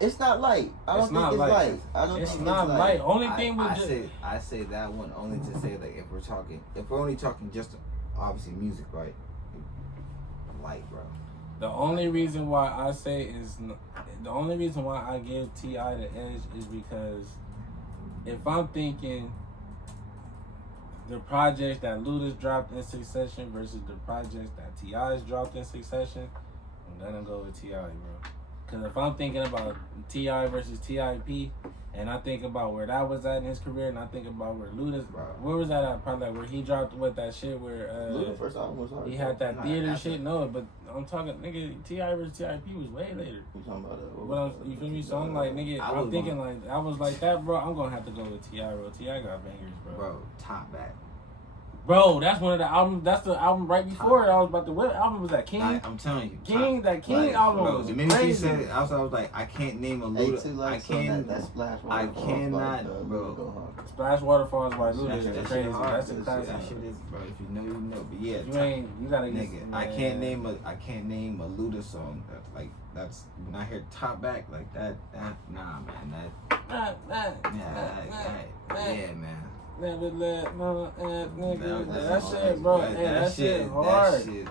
It's not light. I don't It's think not it's light. light. I don't It's think not it's light. Only thing with I say that one only to say like if we're only talking just obviously music, right? Light, bro. the only reason why I say is the only reason why I give T.I. the edge is because if I'm thinking the projects that Luda's dropped in succession versus the projects that T.I.'s dropped in succession, I'm gonna go with T.I., bro. Because if I'm thinking about T.I. versus T.I.P., and I think about where that was at in his career, and I think about where Luda's, where was that at? Probably like where he dropped that shit where Luda's first album was hard. he had that Nah, theater that's shit. No, but I'm talking, nigga, T.I. versus T.I.P. was way later. You talking about You feel me? So I'm like, nigga, I I'm was thinking like, I was like that, bro. I'm gonna have to go with T.I., bro. T.I. got bangers, bro. Bro, top back. Bro, that's one of the albums. That's the album right before it. I was about to. What album was that? King. I'm telling you, King. That King like, album bro, was the minute you crazy. said it, I was like, I can't name a Hey, Luda. two I likes on can't. that Splash I Waterfalls cannot, by, bro. Go Hard. Splash Waterfalls by That Luda shit is crazy. hard. That's a That classic. shit is, bro. If you know, you know. But yeah, You ain't. You gotta get. nigga, I can't name a Luda song that's when I hear top back like that. Nah, man. Yeah, man. Never let no nigga. That That shit, bro. Hey, that shit hard. That shit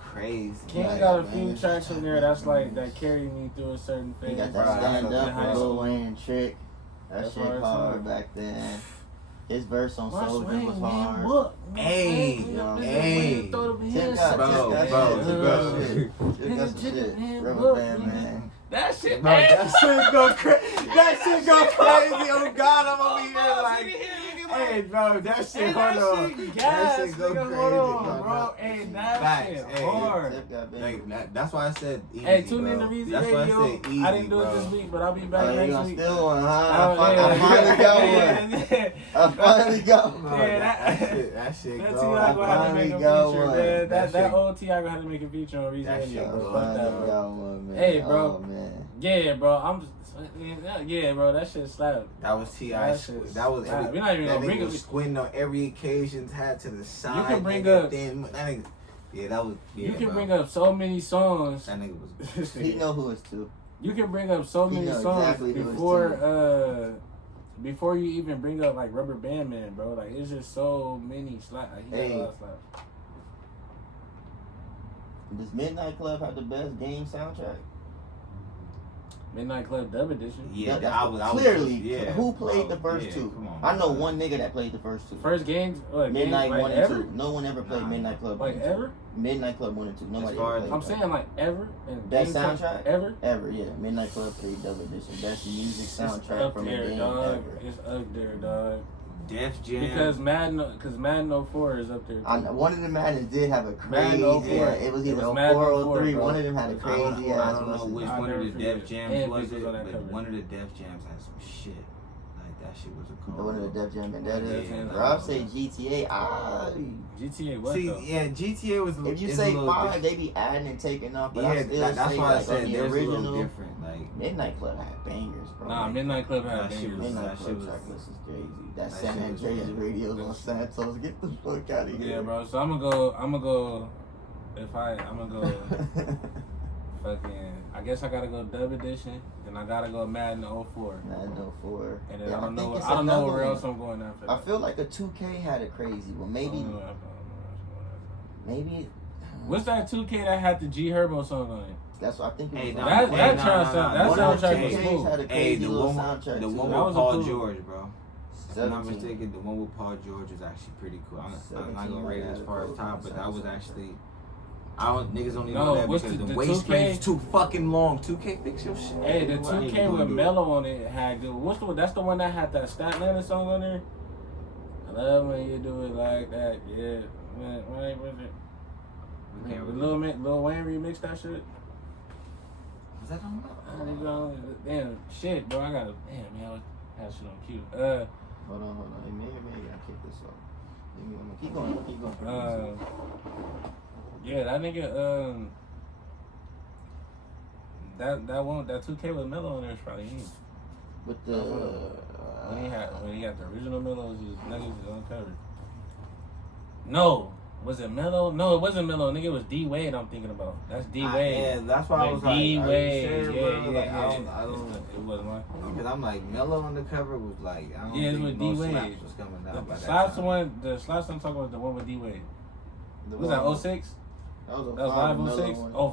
crazy. King Yeah, got a man. few tracks in there that's like that carried me through a certain phase. He got Bro, that stand that's up high with Lil school. Wayne and Trick. That That's shit hard as hard hell. back then. His verse on Watch Soldier Wayne, was man, hard. what? Hey, hey. Throw them Tip hands got up. Bro, Tip bro, got bro. Tip got some shit. Man, Rubber what, band, man? man. That shit, Bro, man. that shit go crazy. That shit go crazy. Oh God, I'm over here like, hey, bro, that shit. Hold on. Gas, That shit go nigga, crazy, hold on, bro. bro. Hey, that Facts, shit hey. hard. Tip got Like, bangers. that's why I said easy. Hey, tune bro. in to Reezy That's why I Radio. said easy, I didn't do it bro. this week, but I'll be Oh, back you next gonna week. steal one, huh? Oh, I finally got one. yeah. I finally got Bro, one. Yeah, that shit That go. T.I. gonna have to make a finally got feature, one. man. That That shit- old T.I. gonna have to make a feature on Reezy That Radio, shit bro. go. Fuck that, Finally bro. got one, man. Hey, bro. Oh, man. Yeah, bro. Yeah, bro. That shit slapped. That was T.I. That shit- That was Nah, every. we not even that gonna bring nigga it- was squinting on every occasion, had to the side. can bring nigga, up- Then, that nigga, yeah, that was. Yeah, You can bro. bring up so many songs. That nigga was. He know who it's to. You can bring up so He many know songs exactly who it's before you even bring up like Rubber Band Man, bro. Like it's just so many slaps. Like, he got a lot of slaps. Does Midnight Club have the best game soundtrack? Midnight Club Dub Edition. Yeah, That's I was clearly. Yeah, Who played bro, the first yeah, two? come on, I know bro. one nigga that played the first two. First games, Midnight games, 1 like, and ever? 2. No one ever played Nah, Midnight Club. Like 1 and 2. ever? Midnight Club 1 and 2. Nobody far ever as- played I'm that. saying like ever. And Best game soundtrack? ever. Ever, yeah. Midnight Club 3 Dub Edition. Best music It's soundtrack up from a there, game dog. ever. It's up there, dog. Def Jam. Because Madden 04 is up there. Too. I know, one of the Maddens did have a Madden crazy. 04. It was It either was Madden 04 or 04, 03. bro. One of them had a I crazy don't ass. know what's his which name? I'll one of never the forget Def it. Jams And was Big was it, on that but cover. one of the Def Jams had some shit. Like that shit was a cold. The one of the Def Jam Vendetta. Yeah, Rob say GTA. GTA what See, though? yeah, GTA was. If you is say a little 5, they be adding and taking off. But yeah, I still that's say why I like, said on the there's a little original different. Like Midnight Club had bangers, bro. Nah, Midnight Club had That shit bangers. was- Midnight that Club shit was- track list is crazy. That that San shit was Andreas bad. radios on Santos. Get the fuck out of here. Yeah, bro. So I'm gonna go. I'm gonna go. Fucking. I guess I gotta go Dub Edition. Then I gotta go Madden 04. Madden 04. And then Yeah, I don't know. think it's I don't know another where one. else I'm going after. I that. feel like a 2K had a crazy one. Maybe. Maybe. What's that 2K that had the G Herbo song on it? That's what I think it Hey, was. nah, That- hey, that nah, sound- nah, that nah, One nah, of the soundtrack hey, was 2Ks cool. had a Hey, crazy the little one, soundtrack. the too. one That with was a Paul cool- George, bro. If I'm not 17. mistaken, the one with Paul George was actually pretty cool. I'm not 17 gonna rate it as had a far as cool top, but that was soundtrack. actually. Niggas don't even No, know that what's because the the waist 2K? range is too fucking long. 2K, fix your shit. Hey, the Bro, I ain't 2K gonna with do it. Mello on it had good. What's the? That's the one that had that Statlanta song on there. I love when you do it like that. Yeah, man. Right, was it? We can't Lil Wayne remixed that shit. Is that on? Damn, shit, bro. I gotta. Damn, man. I had shit on cue. Hold on. Maybe I kick this off. Keep going. Yeah, that nigga. That 2K with Mello on there is probably him. With the When he had the original Melo, it was just Nuggets uncovered. No. Was it Melo? No, it wasn't Melo. Nigga, it was D Wade I'm thinking about. That's D Wade. Yeah, that's why I was like, D are Wade. you sure, bro? Like, Yeah. I don't. It wasn't mine. Because I'm like, Melo on the cover was like, I don't Yeah, it's think with no D Wade. slaps was coming out by The that slaps time. one, the slaps I'm talking about, the one with D Wade. The Was that one- 06? That was, That was live 06? Oh,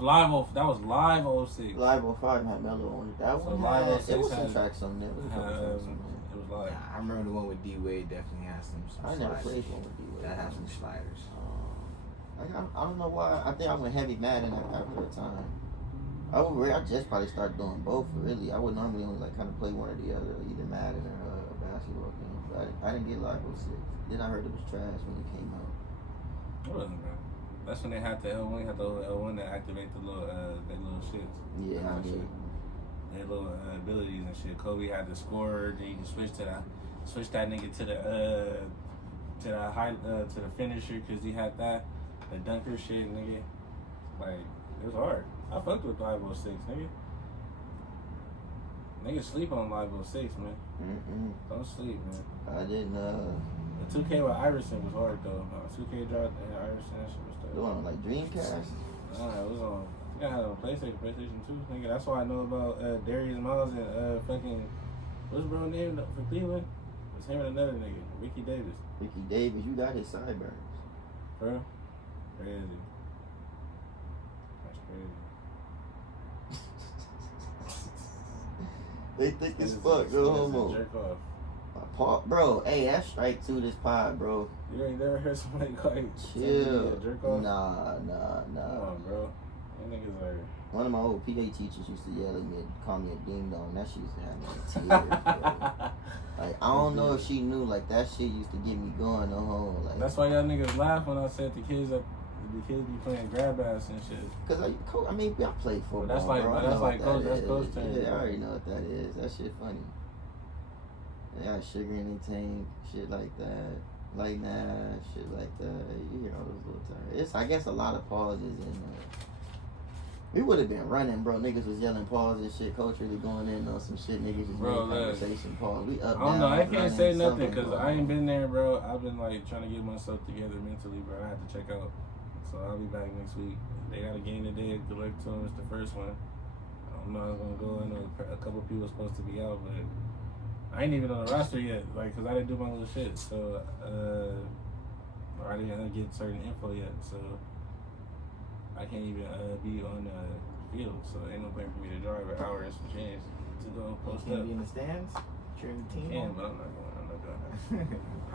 that was live 06. Live 05 had Melo on it. That So one Live had, 06 it was some had- tracks on there. It was a couple tracks on there. It was live. Yeah, I remember the one with D Wade definitely had some I never sliders. played one with D-Wade. That had some sliders. I don't know why. I think I went heavy Madden after a time. I just probably started doing both, really. I would normally only like kind of play one or the other, either Madden or a basketball game. But I didn't get Live 06. Then I heard it was trash when it came out. It wasn't, man. That's when they had the L1, had the L1 to activate the little, their little shits. Yeah, I did. Their little abilities and shit. Kobe had the scorer, then you can switch that nigga to the finisher because he had that. The dunker shit, nigga. Like, it was hard. I fucked with Live 06, nigga. Niggas sleep on Live 06, man. Don't sleep, man. I didn't, The 2K with Iverson was hard, though. 2K dropped and Iverson, that shit was tough. doing on like Dreamcast. Nah, it was on. I think I had it on PlayStation 2, nigga. That's why I know about Darius Miles and fucking. What's bro name for Cleveland? It's him and another nigga, Ricky Davis. Ricky Davis, you got his sideburns. Bro, crazy. That's crazy. They think it's Niggas fuck, is- no niggas is homo. Jerk off. Bro, hey, that's strike two this pod, bro. You ain't never heard somebody call you Chill. jerk off? Nah. Come on, bro. Them niggas are. One of my old PA teachers used to yell at me and call me a ding dong. That shit used to have me in tears, bro. Like, I don't know if she knew, like, that shit used to get me going no homo. Like, That's why y'all niggas laugh when I said the kids be playing grab ass and shit. Cause I mean, I played football. that's like- bro. I that's know like what coach- that that's is. coach term, Yeah, I bro. already know what that is. That shit funny. They got sugar in their tank, shit like that. Like that, shit like that. You hear all those little terms. It's, I guess, a lot of pauses in there. We would have been running, bro. Niggas was yelling pause and shit. Coach really going in on some shit. Niggas just Bro, made look. conversation pause. We up, I don't know. down, I can't running, say nothing something, because bro. I ain't been there, bro. I've been like trying to get myself together mentally, bro. I have to check out, so I'll be back next week. They got a game today. Good luck to them. It's the first one. I don't know how it's gonna go. I know a couple people supposed to be out, but I ain't even on the roster yet, like, cause I didn't do my little shit. So, or I didn't get certain info yet, so I can't even be on the field. So ain't no point for me to drive an hour and some change to go post Can up. you be in the stands? Cheering the team Can, on? but I'm not going.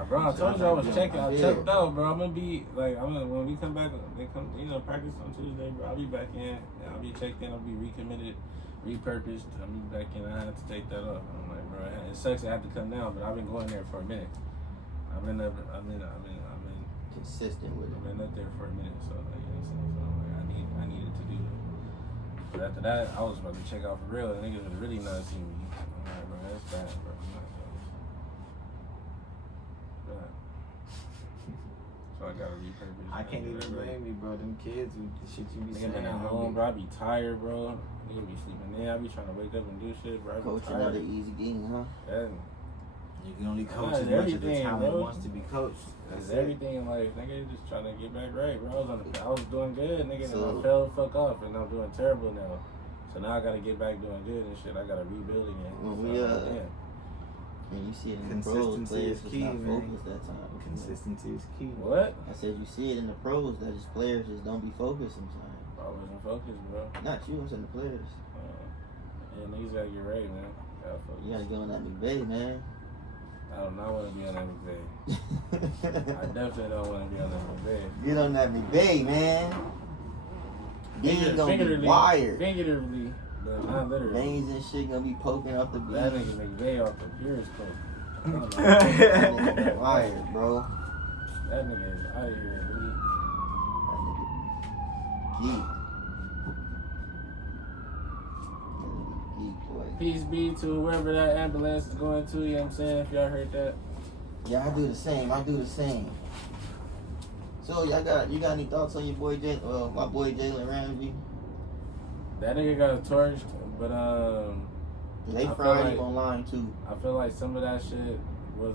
Bro, I told you I was checking. I checked out, bro. I'm gonna be like, when we come back, they come, practice on Tuesday, bro. I'll be back in. I'll be checked in. I'll be recommitted, repurposed. I'll be back in. I had to take that off. I'm like, bro, it sucks I have to come down, but I've been going there for a minute. I've been consistent with it. I've been up there for a minute, so like, you know what I'm saying? So like, I needed to do that. But after that, I was about to check out for real. The niggas was really not seeing me. I'm like, bro, that's bad, bro. I'm not doing this. Bad. So I gotta repurpose. I can't even blame you, bro. Them kids, the shit you be Nigga saying. been at home, bro. I be tired, bro. Nigga be sleeping in. I be trying to wake up and do shit, bro. I be Coaching not tired. an easy game, huh? Yeah. You can only coach Nah, as much as the everything, talent bro. wants to be coached. That's That's it. everything in life, nigga. Just trying to get back right, bro. I was doing good, nigga, and So- I fell the fuck off, and I'm doing terrible now. So now I gotta get back doing good and shit. I gotta rebuild again. Well, So, we, damn. And you see it in the pros, Consistency players is was key, not man. focused that time. Consistency is key. What? I said you see it in the pros that just players just don't be focused sometimes. I wasn't focused, bro. Not you, I'm saying the players. Yeah, niggas gotta get right, man. Gotta focus. You gotta go on that McVay, man. I do not want to be on that McVay. I definitely don't want to be on that McVay. Get on that McVay, man. Then you gonna be wired. Figuratively, but not literally. Veins and shit gonna be poking out the That beat. nigga McVay off the purest coke. That nigga wired, bro. That nigga is out of here, dude. That nigga geek. That nigga geek, boy. Peace be to wherever that ambulance is going to, you know what I'm saying? If y'all heard that. Yeah, I do the same. So you got any thoughts on your boy my boy Jalen Ramsey? That nigga got torched, but They I feel fried like- him online too. I feel like some of that shit was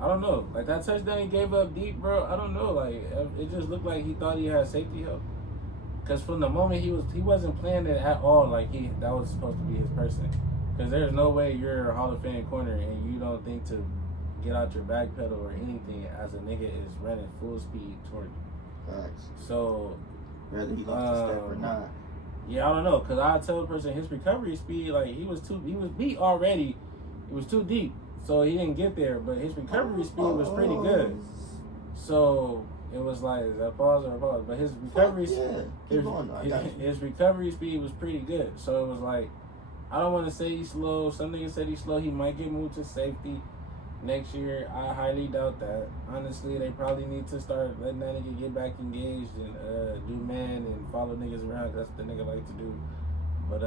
I don't know. Like that touchdown he gave up deep, bro. I don't know. Like it just looked like he thought he had safety help. Cause from the moment he wasn't playing it at all. Like that was supposed to be his person. Cause there's no way you're a Hall of Fame corner and you don't think to get out your back pedal or anything as a nigga is running full speed toward you. Facts. So Whether he left the step or not. yeah, I don't know. Cause I tell the person his recovery speed, like he was beat already. It was too deep. So he didn't get there, but his recovery speed was pretty good. So it was like, is that pause or a pause? But his recovery, Yeah. Keep going. I got you. his recovery speed was pretty good. So it was like, I don't want to say he's slow. Some niggas said he's slow. He might get moved to safety next year. I highly doubt that. Honestly, they probably need to start letting that nigga get back engaged and do man and follow niggas around. 'Cause that's what the nigga like to do. But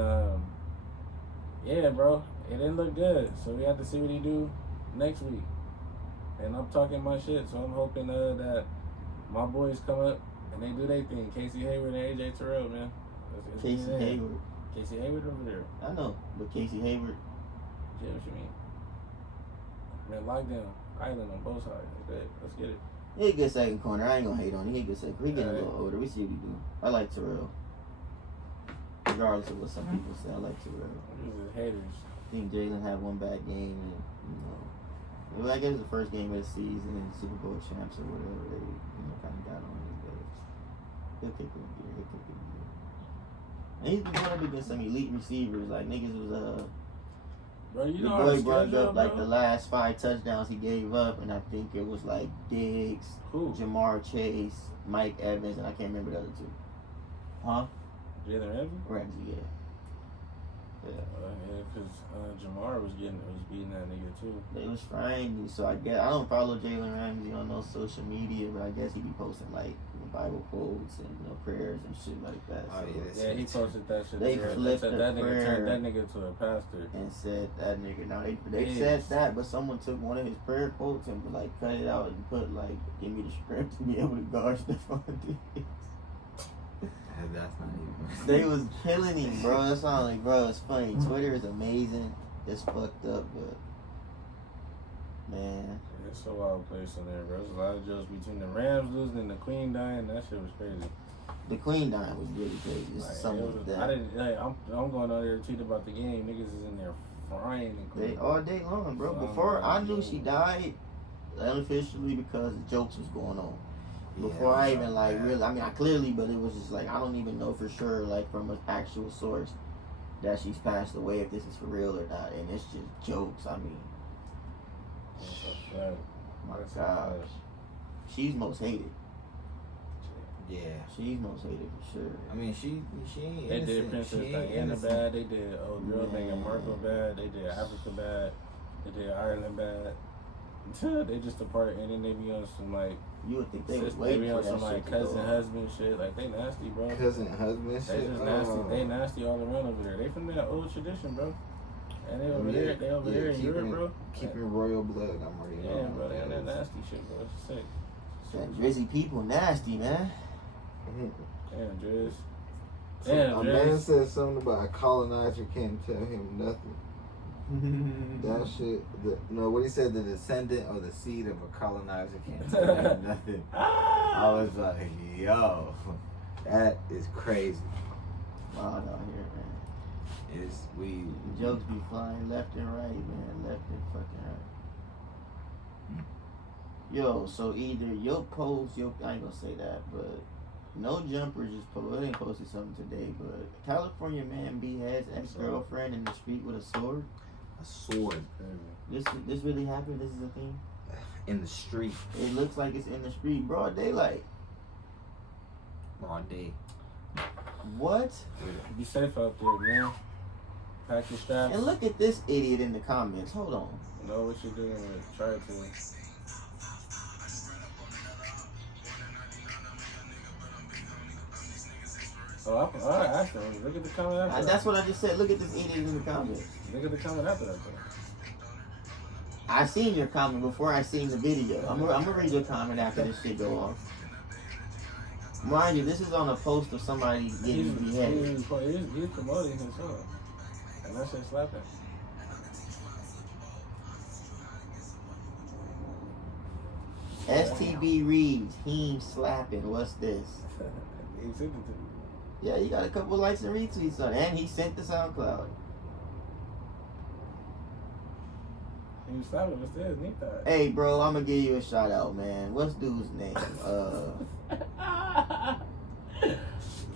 yeah, bro, it didn't look good. So we have to see what he do next week. And I'm talking my shit, so I'm hoping that my boys come up and they do their thing. Casey Hayward and AJ Terrell, man. It's Casey getting in. Hayward. Casey Hayward over there. I know, but Casey Hayward. Yeah, what you mean? Man, lockdown, island on both sides. Let's get it. He a good second corner. I ain't gonna hate on him. He a good second. He getting a Alright. little older. We see what he do. I like Terrell. Regardless of what some people say, I like Terrell. These is haters. I think Jalen had one bad game, and well, I guess the first game of the season and Super Bowl champs or whatever they kind of got on him, but he'll kick him gear. He'll kick him gear. And he's been going up against some elite receivers. Like niggas was Bro, you the know our boy brought schedule, up like bro? the last 5 touchdowns he gave up, and I think it was like Diggs, Who? Jamar Chase, Mike Evans, and I can't remember the other two. Huh? Jalen Ramsey? Ramsey, yeah. Yeah, because Jamar was beating that nigga too. They was frying me, so I guess I don't follow Jalen Ramsey on no social media, but I guess he be posting like Bible quotes and prayers and shit like that. Oh, So- yeah, that's Yeah, he posted that shit. They too. flipped said the that nigga prayer. turned that nigga to a pastor. and said that nigga. Now they Yes. said that, but someone took one of his prayer quotes and like cut it out and put like, "Give me the strength to be able to guard Stephon Diggs." That's not even. They was killing him, bro. That's all like, bro. It's funny. Twitter is amazing. It's fucked up, but man, It's a wild place in there, bro. There's a lot of jokes between the Rams losing and the Queen dying. That shit was crazy. the Queen dying was really crazy. It's Like, something it like was, that. I didn't. Like, I'm going out there to tweet about the game. Niggas is in there frying the They Queen. all day long, bro. So, Before I knew she died, unofficially because jokes was going on. Before I even like really, I mean, I clearly, but it was just like I don't even know for sure, like from an actual source, that she's passed away. If this is for real or not, and it's just jokes. I mean, That's a fact. my That's a gosh, fact. she's most hated. Yeah. She's most hated for sure. I mean, she ain't They innocent. did Princess She ain't Diana innocent. bad. They did old girl Man. Meghan Markle bad. They did Africa bad. They did Ireland bad. They just apart, and then they be on some like You would think they was they waiting be for on that some shit like to go cousin on. husband shit. Like they nasty, bro. Cousin husband They shit. just nasty. They nasty all around over there. They from that old tradition, bro. And they over there. They over there in Europe, bro. Keeping royal blood. I'm already Yeah, knowing bro. They on that that is. nasty shit, bro. It's sick. That Drizzy people nasty, man. Damn, Driz. So Damn, a man Driz. said something about a colonizer can't tell him nothing. That shit. No, what he said, the descendant or the seed of a colonizer can't tell him nothing. I was like, yo, that is crazy. Wild out here, man. It's we The jokes be flying left and right, man. Left and fucking right. Yo, so either your post, I ain't gonna say that, but No Jumper just posted, they ain't posted something today, but California man beheads ex-girlfriend in the street with a sword. a sword This really happened? This is a thing? in the street, It looks like it's in the street, broad daylight. broad day. What? Be safe out there, man. Pack your straps. And look at this idiot in the comments. Hold on. Know what you're doing with. Try to. Oh, I asked him. Look at the comment after that. That's what I just said. Look at this idiot in the comments. Look at the comment after that, though. I seen your comment before I seen the video. I'm gonna read your comment after this shit go off. Mind you, this is on a post of somebody getting beheaded. He's promoting himself. And that shit slapping. STB reads, he slapping. What's this? He sent it to me. Yeah, you got a couple likes and retweets on it. And he sent the SoundCloud. He was slapping. What's this? Need that. Hey, bro, I'm gonna give you a shout out, man. What's dude's name?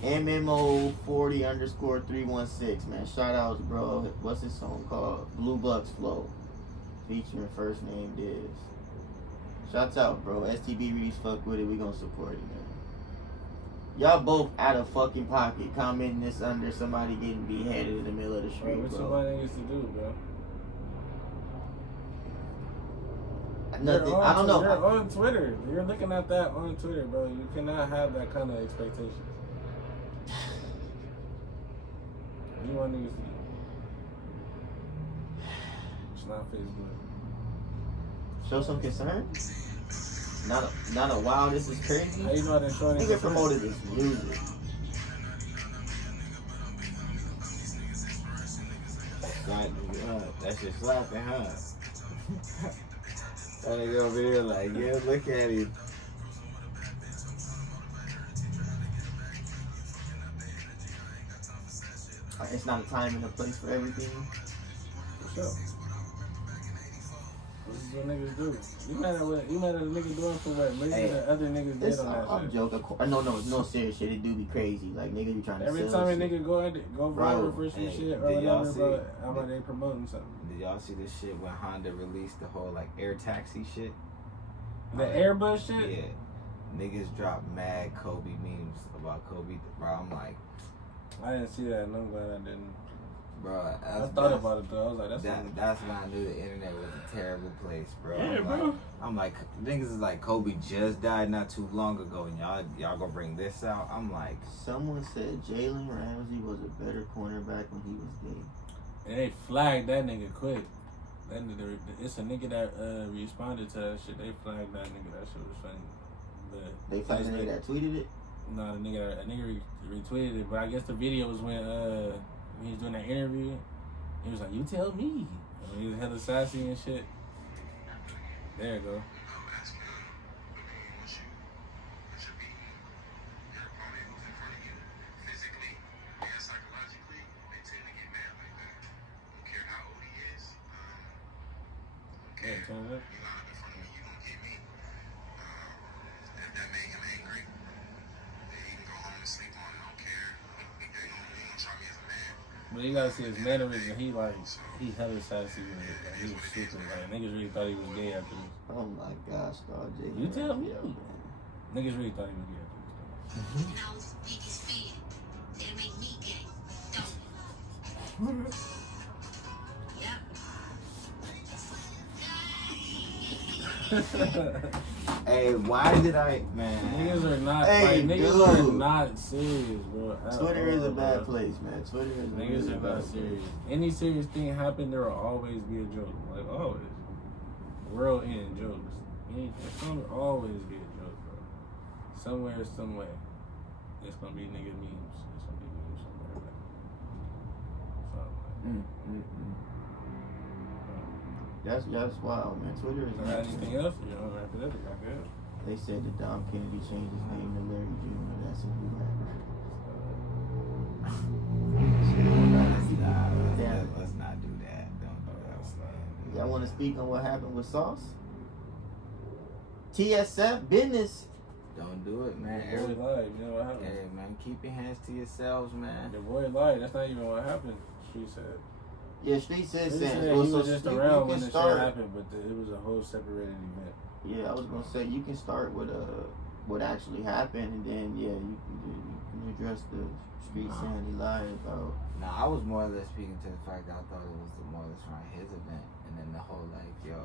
MMO40_316, man. Shout outs, bro. What's his song called? Blue Bucks Flow. Featuring first name Diz. Shouts out, bro. STB Reeds, fuck with it. We gonna support it, man. Y'all both out of fucking pocket commenting this under somebody getting beheaded in the middle of the street, What you bro. want niggas to do, bro? Nothing. I don't know. You're on Twitter. You're looking at that on Twitter, bro. You cannot have that kind of expectations. What do you want niggas to do? It's not Facebook. Show some concern. Not a wow. This is crazy. How you know that showing Nigga promoted this music. That shit slapping, huh? That nigga over here like, yeah, look at him. It's not a time and a place for everything. For sure. This is what niggas do. You mad at what? You mad at a nigga doing for what? Maybe Hey, the other niggas did on that I'm shit. joking. No serious shit. It do be crazy. Like niggas be trying to Every sell time a shit. nigga go viral for some hey, shit or did y'all whatever, see- bro, how about they promoting something? Did y'all see this shit when Honda released the whole like air taxi shit? The Airbus shit? Yeah. Niggas dropped mad Kobe memes about Kobe. Bro, I'm like, I didn't see that, and I'm glad I didn't. bro, I thought about it though. I was like, that's when I knew the internet was a terrible place, bro. Yeah, bro. I'm like, niggas is like, Kobe just died not too long ago, and y'all gonna bring this out? I'm like, Someone said Jalen Ramsey was a better cornerback when he was gay. And they flagged that nigga quick. That nigga, it's a nigga that responded to that shit. They flagged that nigga. That shit was funny. But They flagged the nigga that tweeted it. no, the nigga retweeted it. But I guess the video was when he was doing that interview. He was like, "You tell me." And he was hella sassy and shit. There you go. Yeah, turn it up. But you gotta see his mannerism. He hella sassy with it. Like, he was super. Like niggas really thought he was gay after this. Oh my gosh, dog. Jalen You tell Ramsey, me. yo, man. Niggas really thought he was gay after this. hey, why did I, man? Niggas are not. Hey, like, niggas are dude. not serious, bro. at Twitter is all, a bad bro. place, man. Twitter is a Niggas really are bad not serious. Any serious thing happen, there will always be a joke. Like always. World end jokes. There's gonna always be a joke, bro. Somewhere, some way. It's gonna be nigga memes. It's gonna be memes somewhere. Like, something like That's wild, man. Twitter is. that. Got anything else? You know, wrap it up. I guess. They said that Dom Kennedy changed his name to Larry Jr. That's a new rapper. Let's not do that. Don't do that. Y'all want to speak on what happened with Sauce? TSF business. Don't do it, man. Your boy lied. You know what happened? Hey, man, keep your hands to yourselves, man. Your boy lied. That's not even what happened. She said. Yeah, Street said He saying. said Well, he so was just you around can when the shit start. happened, but it was a whole separated event. Yeah, I was gonna say you can start with what actually happened, and then you can address the Street saying he lied about. Now, I was more or less speaking to the fact that I thought it was more or less around his event, and then the whole like, yo,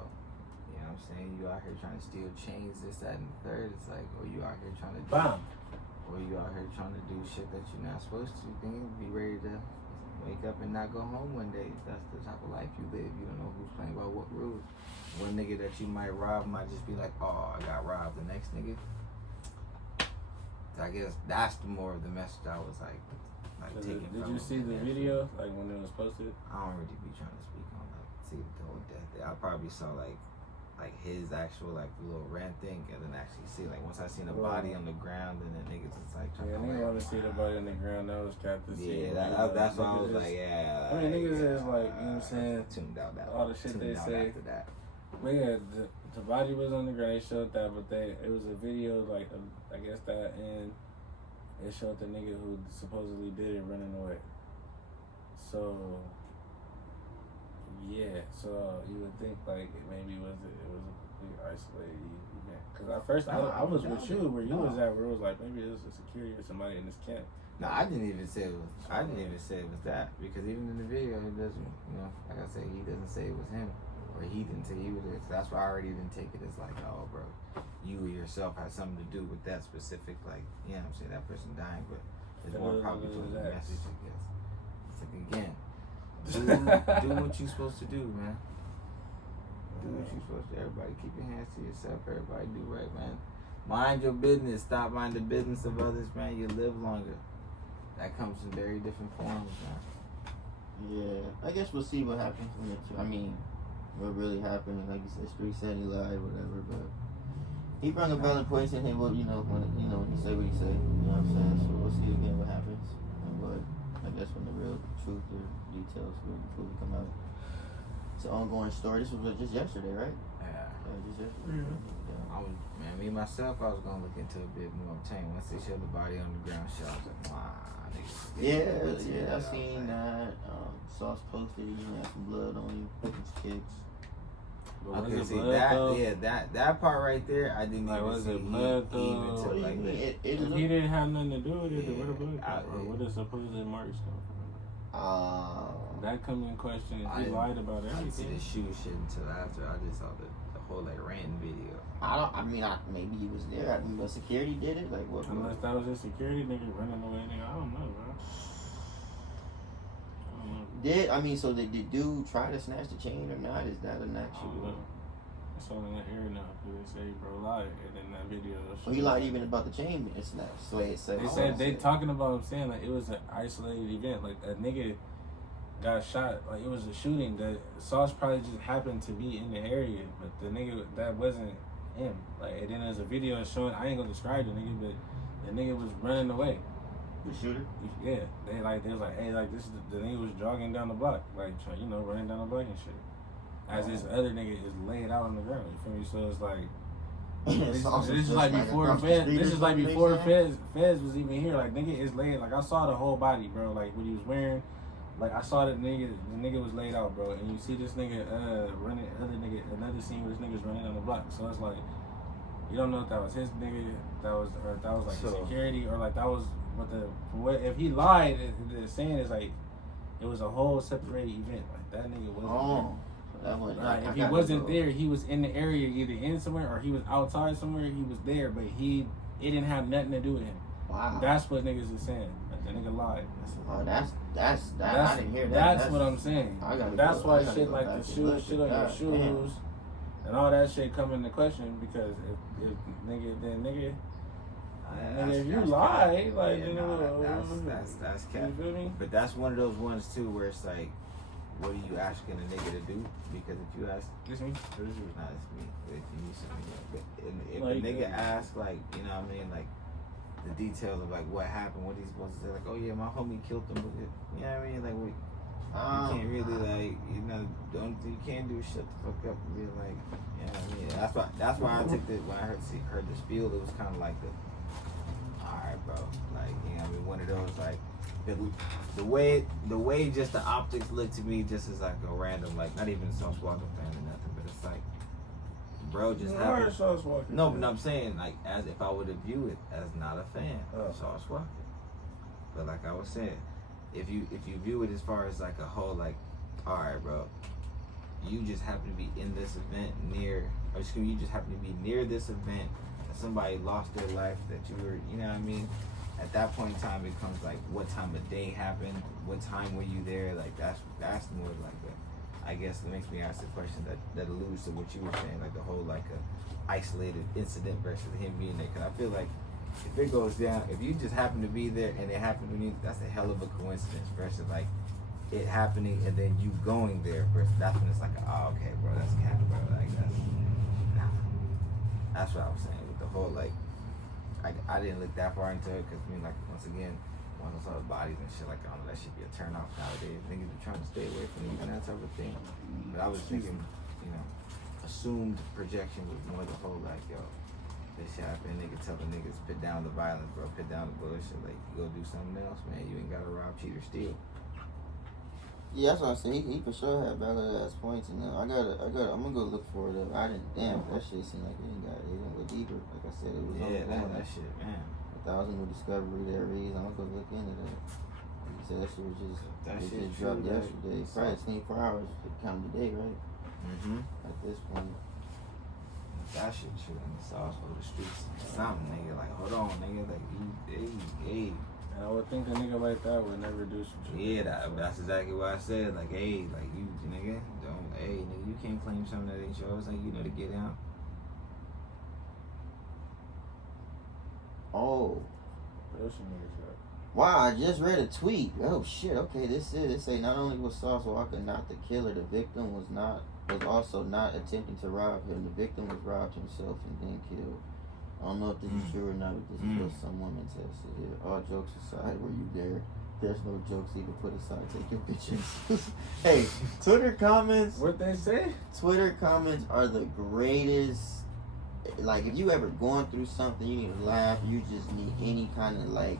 you know what I'm saying? You out here trying to steal chains, this, that, and the third. It's like, or you out here trying to do, Bam. or you out here trying to do shit that you're not supposed to. Then be ready to wake up and not go home one day. That's the type of life you live. You don't know who's playing by what rules. One nigga that you might rob might just be like, oh, I got robbed. The next nigga, I guess that's the more of the message I was like like Did taken. you from see him the and that video shit. like when it was posted? I don't really be trying to speak on that. See the whole death thing. I probably saw like his actual like little rant thing, and then actually see like once I seen a body on the ground, and then niggas is like trying Yeah, to niggas like, want to see the body on the ground. That was cat to see. yeah, that's why I was like, yeah. I mean, niggas is like, you know what I'm saying? Tuned out that. All the shit they tuned out say. after that. But yeah, the body was on the ground. They showed that, but it was a video like I guess that, and it showed the nigga who supposedly did it running away. So yeah, so you would think like maybe it was a big isolated event. Cause at first I was with you where you was at, where it was like maybe it was a security or somebody in this camp. No, I didn't even say it was. I didn't even say it was that, because even in the video, it doesn't. You know, like I said, he doesn't say it was him, or he didn't say he was it. So that's why I already didn't take it as like, oh, bro, you yourself had something to do with that specific, like, you know what I'm saying, that person dying. But it's more probably towards the message, I guess. It's like again, do what you're supposed to do, man. Do what you're supposed to. Everybody keep your hands to yourself. Everybody do right, man. Mind your business. Stop minding the business of others, man. You live longer. That comes in very different forms, man. Yeah, I guess we'll see what happens from it. I mean, what really happened? Like you said, Street said he lied, whatever. But he brought a valid point in him. Well, when he say what he say, you know what I'm saying. So we'll see again what happens, and what I guess when the real truth or details will fully come out. It's an ongoing story. This was just yesterday, right? Yeah. Just yesterday. Yeah. Me myself, I was gonna look into a bit more. I'm telling you, once they showed the body on the ground, shit, I was like, wow. Yeah, I seen that. Sauce posted, he had some blood on him, his kicks. Okay, Was it see blood, that? though? Yeah, that part right there, I didn't Like, even was see. it blood, though? Even What to do you like mean? that. It If he didn't have nothing to do with it, then where the blood Yeah, come from? Or what is supposedly marks come from? That come in question. If I he didn't- lied about I didn't see everything. the shoe shit until after. I just saw the whole like ranting video. Maybe he was there. I mean, but security did it. Like what? Unless that was a security nigga running away, nigga. I don't know, bro. So did the dude try to snatch the chain or not? Is that an I don't actual? know. It's all in the air now. Cause they say bro lied, and then that video. Well, he lied even about the chain being snatched. So it said. They said they talking about him saying like it was an isolated event. Like a nigga got shot. Like it was a shooting. The Sauce probably just happened to be in the area, but the nigga that wasn't him. Like and then there's a video showing. I ain't gonna describe the nigga, but the nigga was running away. The shooter. Yeah, they was like, hey, like this is the nigga was jogging down the block, like running down the block and shit. As this other nigga is laid out on the ground. You feel me? So it's like. This is like before Feds. This is like before Feds was even here. Like nigga is laid. Like I saw the whole body, bro. Like what he was wearing. Like I saw the nigga was laid out, bro. And you see this nigga running. Another scene where this nigga's running on the block. So it's like you don't know if that was his nigga. Or if that was like security or like that was what if he lied. The saying is like it was a whole separated event. Like that nigga wasn't. If he wasn't there, he was in the area, either in somewhere or he was outside somewhere. He was there, but it didn't have nothing to do with him. Wow. That's what niggas is saying. Like the nigga lied. That's I didn't hear that. That's what I'm saying. That's why shit like the shoes, shit on your shoes, and all that shit come into question because if nigga, if you lie, like that's cap. You feel me? But that's one of those ones too where it's like, what are you asking a nigga to do? Because if you ask, It's me. not it's me. If you need something, but if Like, a nigga asks like, you know what I mean, like the details of like what happened, what he's supposed to say, like, oh yeah, my homie killed him. You know what I mean? Like you can't really like, you can't do shut the fuck up and be like, you know what I mean? That's why I took when I heard the spiel, it was kind of like alright, bro, like, you know what I mean, one of those like. The way just the optics look to me just as like a random, like not even a Sauce Walker fan or nothing, but it's like, bro, just happened. No, but I'm saying like as if I would have viewed it as not a fan of Sauce Walker. But like I was saying, if you view it as far as like a whole, like, all right, bro, you just happen to be in this event you just happen to be near this event and somebody lost their life that you were, you know what I mean? At that point in time, it becomes like, what time of day happened? What time were you there? Like that's more like I guess it makes me ask the question that alludes to what you were saying, like the whole like a isolated incident versus him being there. Cause I feel like if it goes down, if you just happen to be there and it happened to me, that's a hell of a coincidence versus like it happening and then you going there versus that's when it's like, oh, okay, bro, that's kind of, bro, like that's, nah. That's what I was saying with the whole, like, I didn't look that far into it because, I mean, like, once again, once I saw the bodies and shit, like, I don't know, that should be a turn off nowadays. Niggas be trying to stay away from even that type of thing. But I was thinking, you know, assumed projection was more the whole, like, yo, this shit happened, nigga telling niggas, put down the violence, bro, put down the bullshit, like, you go do something else, man, you ain't gotta rob, cheat, or steal. Yeah, that's what I said. He for sure had valid ass points, and I'm gonna go look for it. I didn't. Damn, that shit seemed like it didn't go deeper. Like I said, it was. Yeah, on that shit, man. 1,000 new discovery there, Reason. I'm gonna go look into that. Like you said, that shit was just. That it shit just dropped true, yesterday. Probably 24 hours count the day, right? Mm-hmm. At this point. That shit true in the sauce for the streets. Something, nigga, like, hold on, nigga, like, hey. And I would think a nigga like that would never do some shit. Yeah, that's exactly what I said. Like, hey, like, you, nigga, don't, hey, nigga, you can't claim something that ain't yours. Like, you know to get out. Oh. What else you niggas got? Wow, I just read a tweet. Oh shit, okay, this say not only was Sauce Walker not the killer, the victim was also not attempting to rob him. The victim was robbed himself and then killed. I don't know if this is true or not, but this is what some woman tested here. All jokes aside, were you there? There's no jokes even put aside. Take your pictures. Hey, Twitter comments. What they say? Twitter comments are the greatest. Like, if you ever going through something, you need to laugh. You just need any kind of like,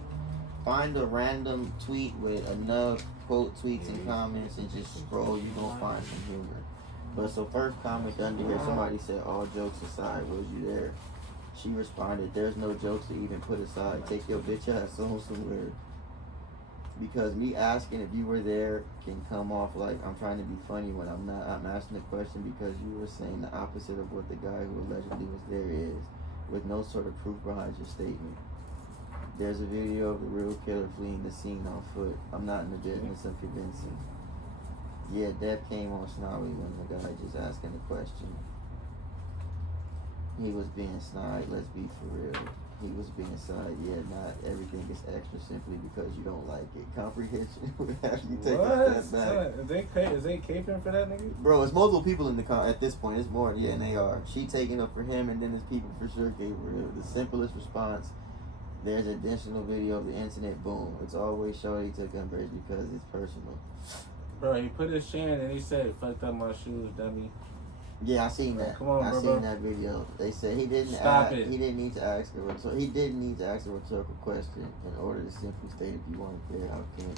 find a random tweet with enough quote tweets and comments and just scroll. You gonna find some humor. But so first comment under here, somebody said, all jokes aside, was you there? She responded, there's no jokes to even put aside. Take your bitch ass on somewhere. Because me asking if you were there can come off like I'm trying to be funny when I'm not. I'm asking the question because you were saying the opposite of what the guy who allegedly was there is, with no sort of proof behind your statement. There's a video of the real killer fleeing the scene on foot. I'm not in the business of convincing. Yeah, Death came on Snowy when the guy just asking the question. He was being snide, let's be for real. He was being snide, yeah, not everything is extra simply because you don't like it. Comprehension would have you take a step back. Is they caping for that nigga? Bro, it's multiple people in the at this point. It's more, yeah, and they are. She taking up for him, and then there's people for sure gave her the simplest response. There's additional video of the incident, boom. It's always shorty took umbrage because it's personal. Bro, he put his chin and he said, fucked up my shoes, dummy. Yeah, I seen that. Come on, I bro, seen bro. that video. They said he didn't. He didn't need to ask a he didn't need to ask a rhetorical question in order to simply state if you weren't there. How can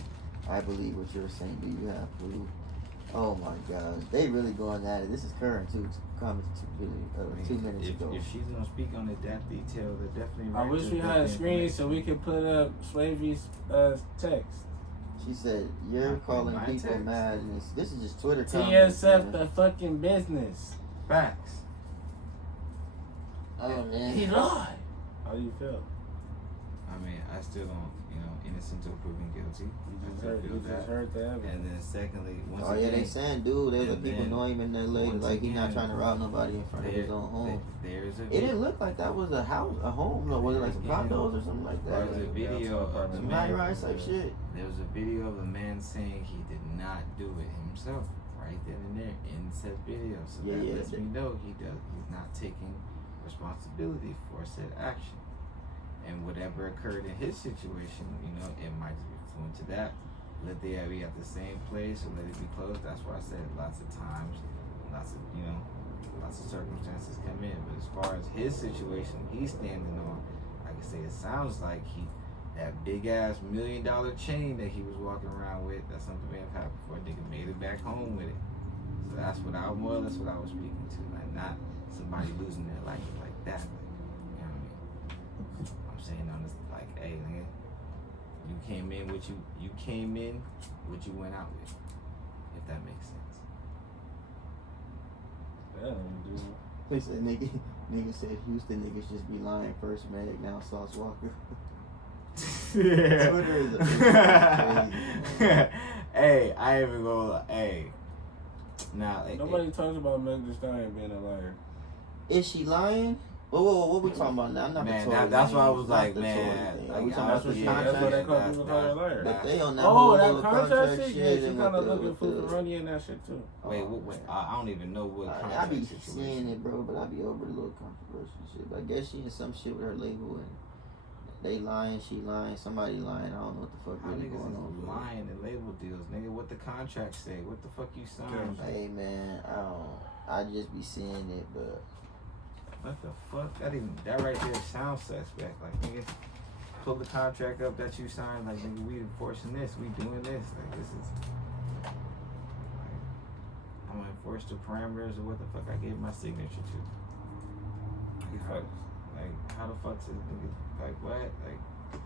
I believe what you're saying? Do you have proof? Oh my gosh, they really going at it. This is current too. Comments 2 minutes ago. If she's gonna speak on it that detail, they're definitely. I wish we had a screen so we could put up Swavy's text. She said, you're calling my people text? mad, and this is just Twitter comments. TSF the fucking business. Facts. Oh, man. He lied. How do you feel? I mean, I still don't, innocent until proven guilty. You just heard that. And then secondly, once Oh yeah, again, they saying, dude, there's and people then know him in LA, once like he's not again, trying to rob nobody in front of his own home. There's a It didn't look like that was a house, a home. No, was it like some condos or something like that? There's a video of the Some man. high rise type shit. There was a video of a man saying he did not do it himself, right then and there in said video. So Yeah, that yeah, lets me know he's not taking responsibility for said action. And whatever occurred in his situation, it might just be fluent to that. Let they be at the same place or let it be closed. That's why I said lots of times, lots of circumstances come in. But as far as his situation, he's standing on, like I say, it sounds like that big ass $1 million chain that he was walking around with, that's something may have happened before. Nigga made it back home with it. So that's what I was speaking to. Like, not somebody losing their life like that. Like, you know what I mean? I'm saying on this, like, hey, nigga, you came in what you went out with. If that makes sense. That ain't do. They said nigga said Houston niggas just be lying. First Meg, now Sauce Walker. Twitter is crazy. Hey, I even go. Hey, now Nobody talks about Meg Thee Stallion being a liar. Is she lying? Whoa, what we talking about now? Not Man, the Tory that's why I thing, was not like, the man, Tory thing. like, We talking That's about what the she. That's what they contract. call people call her a liar. But they on that Oh, whole that little contract shit. Yeah, shit she and kind of with looking the- for runny in that shit too. Wait, I don't even know what I contract be situation. seeing it, bro, but I be over the little controversial shit. But I guess she in some shit with her label and they lying, she lying, somebody lying. I don't know what the fuck How really niggas going on. is lying in label deals, nigga? What the contract say? What the fuck you signed? Hey man, I just be seeing it, but What the fuck? That right there sounds suspect. Like, nigga, pull the contract up that you signed. Like, nigga, we enforcing this. We doing this. Like, this is. Like, I'm gonna enforce the parameters of what the fuck I gave my signature to. Like, how the fuck is nigga? Like, what? Like,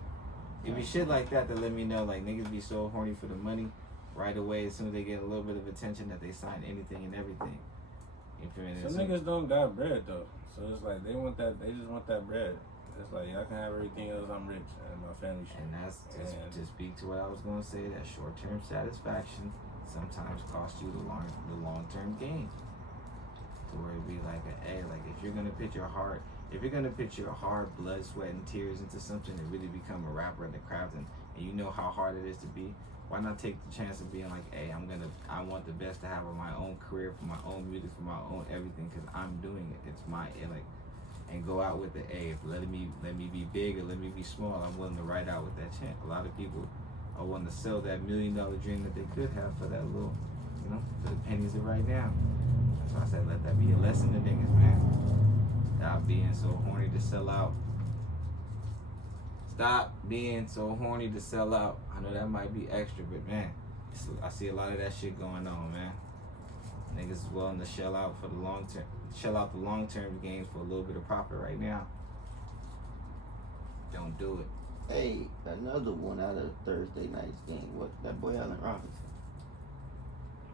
it be shit like that let me know. Like, niggas be so horny for the money right away as soon as they get a little bit of attention that they sign anything and everything. You feel me? Some niggas don't got bread though, so it's like they want that. They just want that bread. It's like y'all can have everything else. I'm rich and my family shit. And that's to speak to what I was gonna say. That short-term satisfaction sometimes costs you the long-term gain. To where it be like like if you're gonna put your hard blood, sweat, and tears into something and really become a rapper in the craft, and you know how hard it is to be. Why not take the chance of being like, hey, I want the best to have on my own career, for my own music, for my own everything, because I'm doing it. It's my and go out with the let me be big or let me be small. I'm willing to ride out with that chance. A lot of people are willing to sell that $1 million dream that they could have for that little, for the pennies of right now. That's why I said let that be a lesson to niggas, man. Stop being so horny to sell out. Stop being so horny to sell out. I know that might be extra, but man, I see a lot of that shit going on, man. Niggas is willing to shell out the long-term gains for a little bit of profit right now. Don't do it. hey, another one out of Thursday night's game. What that boy Allen Robinson?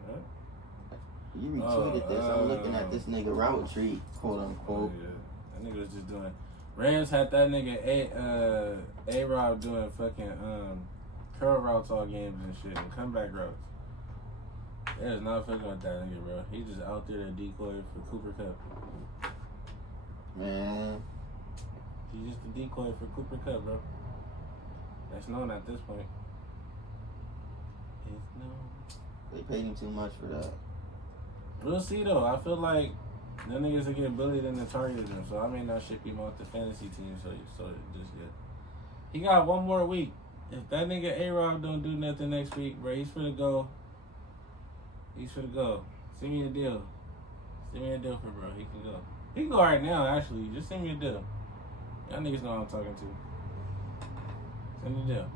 Huh? You retweeted this. I'm looking at this nigga route tree, quote unquote. Oh, yeah. That nigga was just doing. Rams had that nigga A-Rob doing fucking curl routes all games and shit and comeback routes. They is not fucking with that nigga, bro. He just out there to decoy for Cooper Kupp. Man, He's just a decoy for Cooper Kupp, bro. That's known at this point. It's known. they paid him too much for that. We'll see though. I feel like them niggas will get bullied and then targeted them, so I may not ship him off the fantasy team. So just yet. He got one more week. If that nigga A-Rob don't do nothing next week, bro, he's finna go. He's finna go. Send me a deal. Send me a deal for bro. He can go. He can go right now. Actually, just send me a deal. Y'all niggas know who I'm talking to. Send me a deal.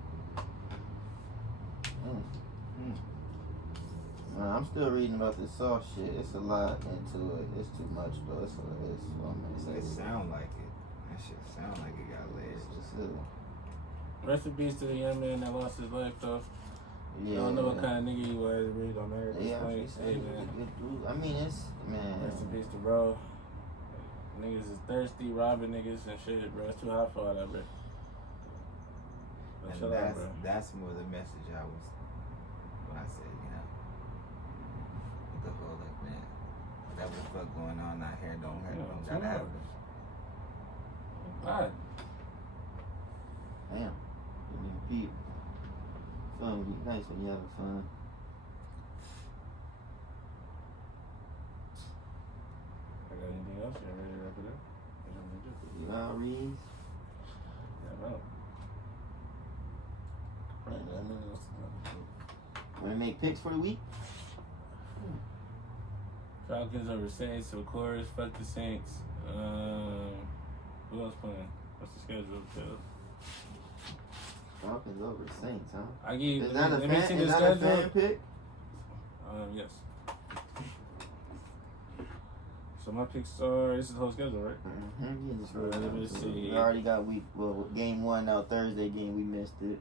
I'm still reading about this soft shit. It's a lot into it. It's too much, though. It sound like it. That shit sound like it got legs. Rest in peace to the young man that lost his life, though. Yeah. I don't know what kind of nigga he was. Read on there. Yeah, Hey, hey, man. good dude. I mean, it's man. Rest in peace to bro. Niggas is thirsty, robbing niggas and shit, bro. It's too hot for all that, bro. But And chill out, bro. that's more the message I was when I said, with the whole like, man, whatever the fuck going on out here don't gotta happen. Alright. Damn. Pete. Fun would be nice when you having fun. I got anything else? You ready to wrap it up? You all reads? Yeah, no. Want to make picks for the week? Falcons over Saints, of course. Fuck the Saints. Who else playing? What's the schedule? Falcons over Saints, huh? I give. Is that a let me see fan? the Is that a schedule. fan pick? Yes. So my picks are. This is the whole schedule, right? Mm-hmm. Yeah, just Let me see. we already got game one out Thursday game. We missed it.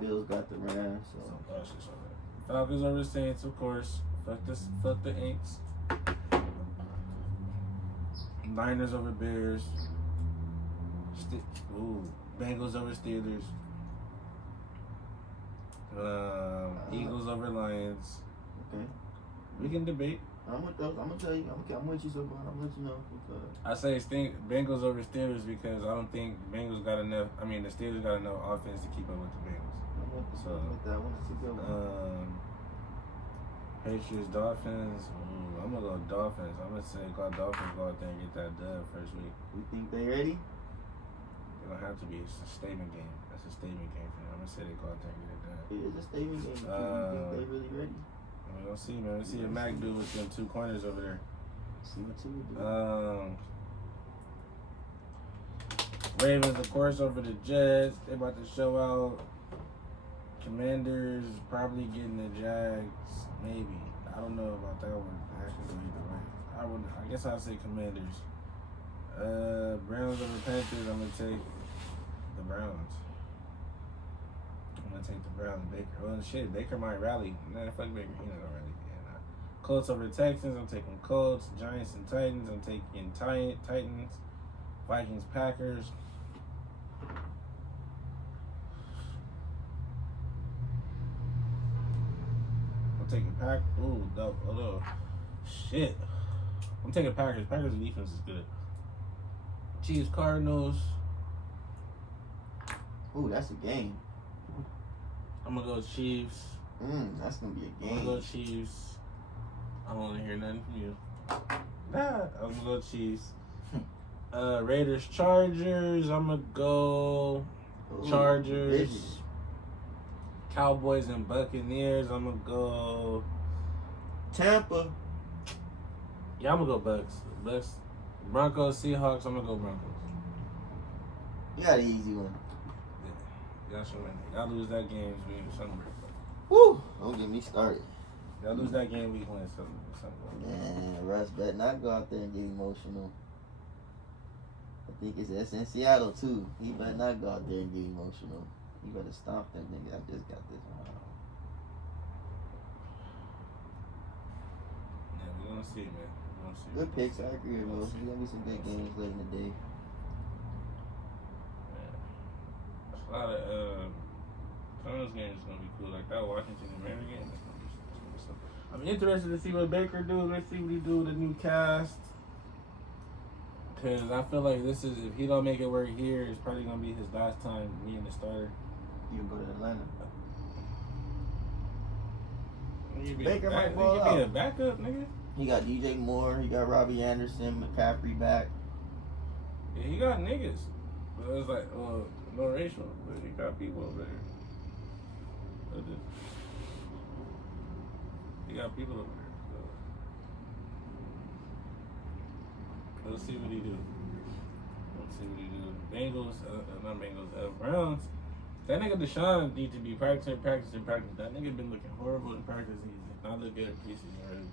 Bills got the Rams. So. Falcons over Saints, of course. Fuck the Inks. Niners over Bears. Bengals over Steelers. Eagles over Lions. Okay. We can debate. I'm with those. I'm gonna tell you. I'm with you, so I'm gonna let you know. Because I say Bengals over Steelers because I don't think Bengals got enough. I mean, the Steelers got enough offense to keep up with the Bengals. I'm with that one. It's a good one. Patriots, Dolphins. Ooh, I'm gonna go Dolphins. I'm gonna say Dolphins go out there and get that dub first week. We think they ready? It don't have to be. It's a statement game. That's a statement game for them. I'm gonna say they go out there and get it done. It is a statement game. But you think they really ready? We'll see, man. We'll see what Mac do with them 2 corners over there. See what you do. Ravens, of course, over the Jets. They about to show out. Commanders probably getting the Jags, maybe. I don't know about that one. Actually, either way. I guess I'll say Commanders. Browns over Panthers. I'm gonna take the Browns. I'm gonna take the Browns. Baker. Well, shit, Baker might rally. Nah, fuck Baker. He not gonna rally. Yeah, nah. Colts over Texans. I'm taking Colts. Giants and Titans. I'm taking Titans. Vikings, Packers. I'm taking Pack. Ooh, no, oh, shit. I'm taking Packers. Packers' defense is good. Chiefs, Cardinals. Ooh, that's a game. I'm gonna go Chiefs. That's gonna be a I'm game. gonna go Chiefs. I don't want to hear nothing from you. Nah, I'm gonna go Chiefs. Raiders, Chargers. I'm gonna go Chargers. Division. Cowboys and Buccaneers. I'm gonna go Tampa. Yeah, I'm gonna go Bucks. Broncos, Seahawks. I'm gonna go Broncos. You got an easy one. Y'all should win. Y'all lose that game, we in December. Woo! Don't get me started. Y'all lose that game, we win something. Man, Russ better not go out there and get emotional. I think it's in Seattle too. He better not go out there and get emotional. He better stomp that nigga. I just got this one. Yeah, we gonna see, man. We gonna see. Good picks, I agree with those. There's gonna be some good games late in the day. A lot of some of those games is gonna be cool. Like that Washington and Maryland game. That's gonna be something. I'm interested to see what Baker do. Let's see what he do with the new cast. Cause I feel like this is if he don't make it work here, it's probably gonna be his last time being the starter. You go to Atlanta. Baker might ball He out. be a backup, nigga. He got DJ Moore. He got Robbie Anderson, McCaffrey back. Yeah, he got niggas. But it's like, no racial, but he got people over there. He got people over there. So. Let's see what he do. Bengals, not Bengals, Browns. That nigga Deshaun need to be practicing. That nigga been looking horrible in practice. He's not look good at preseason already.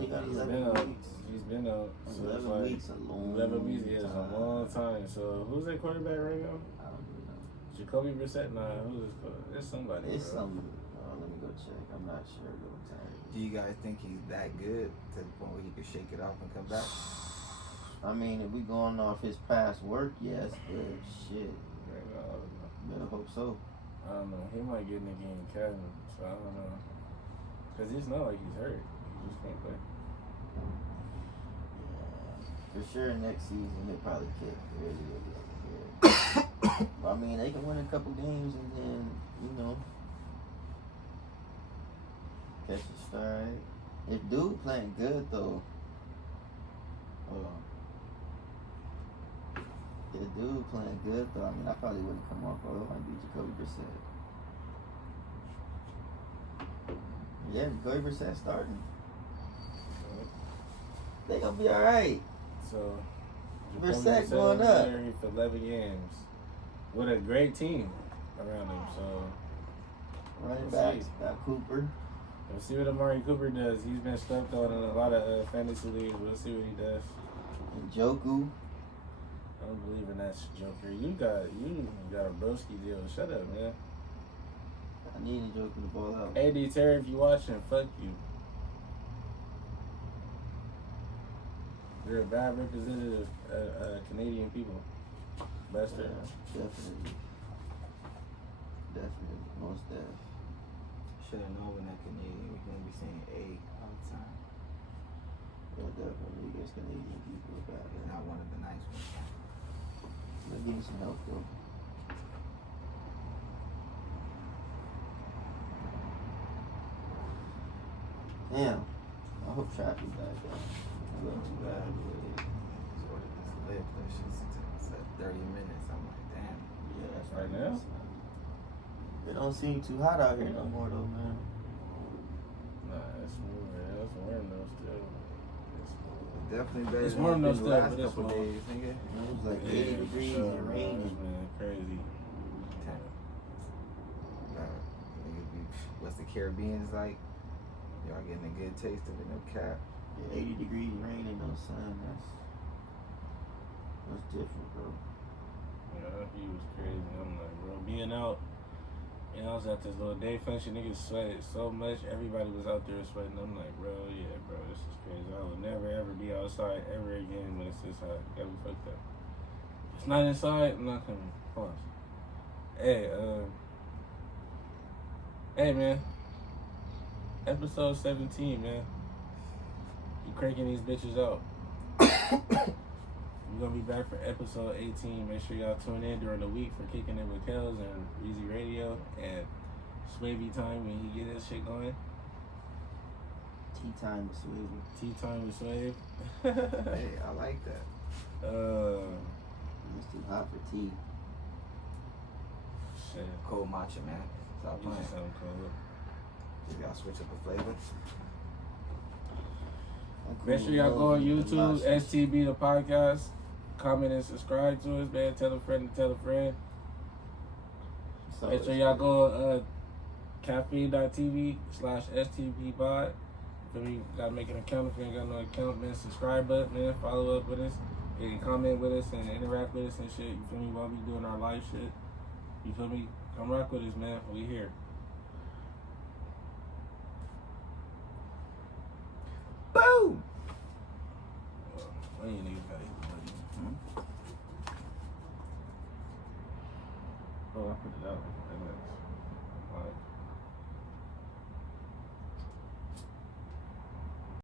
He got 11 weeks. He's been out. So 11 like, weeks, a long 11 weeks, yeah, it's a time. long time. So who's that quarterback right now? I don't really know. Jacoby Brissett? Nah, who's this? It's somebody. It's bro. some. Let me go check. I'm not sure. Do you guys think he's that good to the point where he could shake it off and come back? I mean, if we going off his past work, yes, but shit. Better hope so. I don't know. He might get in the game Kevin, so I don't know. Because it's not like he's hurt. He just can't play. Yeah. For sure, next season he'll probably kick. Really, I mean, they can win a couple games and then, catch a stride. If dude playing good though, hold on. If dude playing good though, I mean, I probably wouldn't come off. Oh, it might be Jacoby Brissett. Yeah, Jacoby Brissett starting. They gonna be all right. So, Brissett going was up. there for 11 games with a great team around him. So, Running We'll backs, see. got Cooper. let's see what Amari Cooper does. He's been stuck on in a lot of fantasy leagues. We'll see what he does. And Joku. I don't believe in that Joker. You got a broski deal. Shut up, man. I need Joku to ball out. AD Terry, if you watching, fuck you. You're a bad representative of Canadian people. Buster. Yeah, definitely. Definitely. Most definitely. Should have known when that Canadian was going to be saying A all the time. Yeah, definitely against Canadian people about He's it. not one of the nice ones. But getting some help though. Damn. I hope traffic back up. It wasn't too bad. Just ordered this lift. That shit's at 30 minutes. I'm like, damn. Yeah, that's Right now? It don't seem too hot out here no more though, man. Nah, it's warm, man. It's warm though still. Definitely better It's than warm it's though been the still, last but it's couple warm. days, nigga. It was like Yeah, 80 for degrees sure, and bro. raining. It's been crazy. Nigga be, what's the Caribbean's like? Y'all getting a good taste of it, no cap. Yeah, 80 degrees, rain and no sun. That's different, bro. Yeah, he was crazy. I'm like, bro, being out. And I was at this little day function, niggas sweated so much, everybody was out there sweating. I'm like, bro, yeah, bro, this is crazy. I will never ever be outside ever again when it's this hot. Got me fucked up. It's not inside, I'm not coming. Pause. Hey, man. Episode 17, man. You cranking these bitches out. We're gonna be back for episode 18. Make sure y'all tune in during the week for Kicking It with Kels and Reezy Radio and Swavy Time when he get his shit going. Tea time with Swavy. Tea Time with Swave. Hey, I like that. It's too hot for tea. Shit. Cold matcha, man. Stop You playing. just sound cold. Just gotta switch up the flavor. Make sure y'all go on YouTube, STB the podcast. Comment and subscribe to us, man. Tell a friend to tell a friend. Make sure y'all go caffeine.tv/STB Feel me? Gotta make an account if you ain't got no account, man. Subscribe up, man. Follow up with us. You can comment with us and interact with us and shit. You feel me? While we doing our live shit. You feel me? Come rock with us, man. We here. Boom! What do you need, buddy? Oh, I put it out.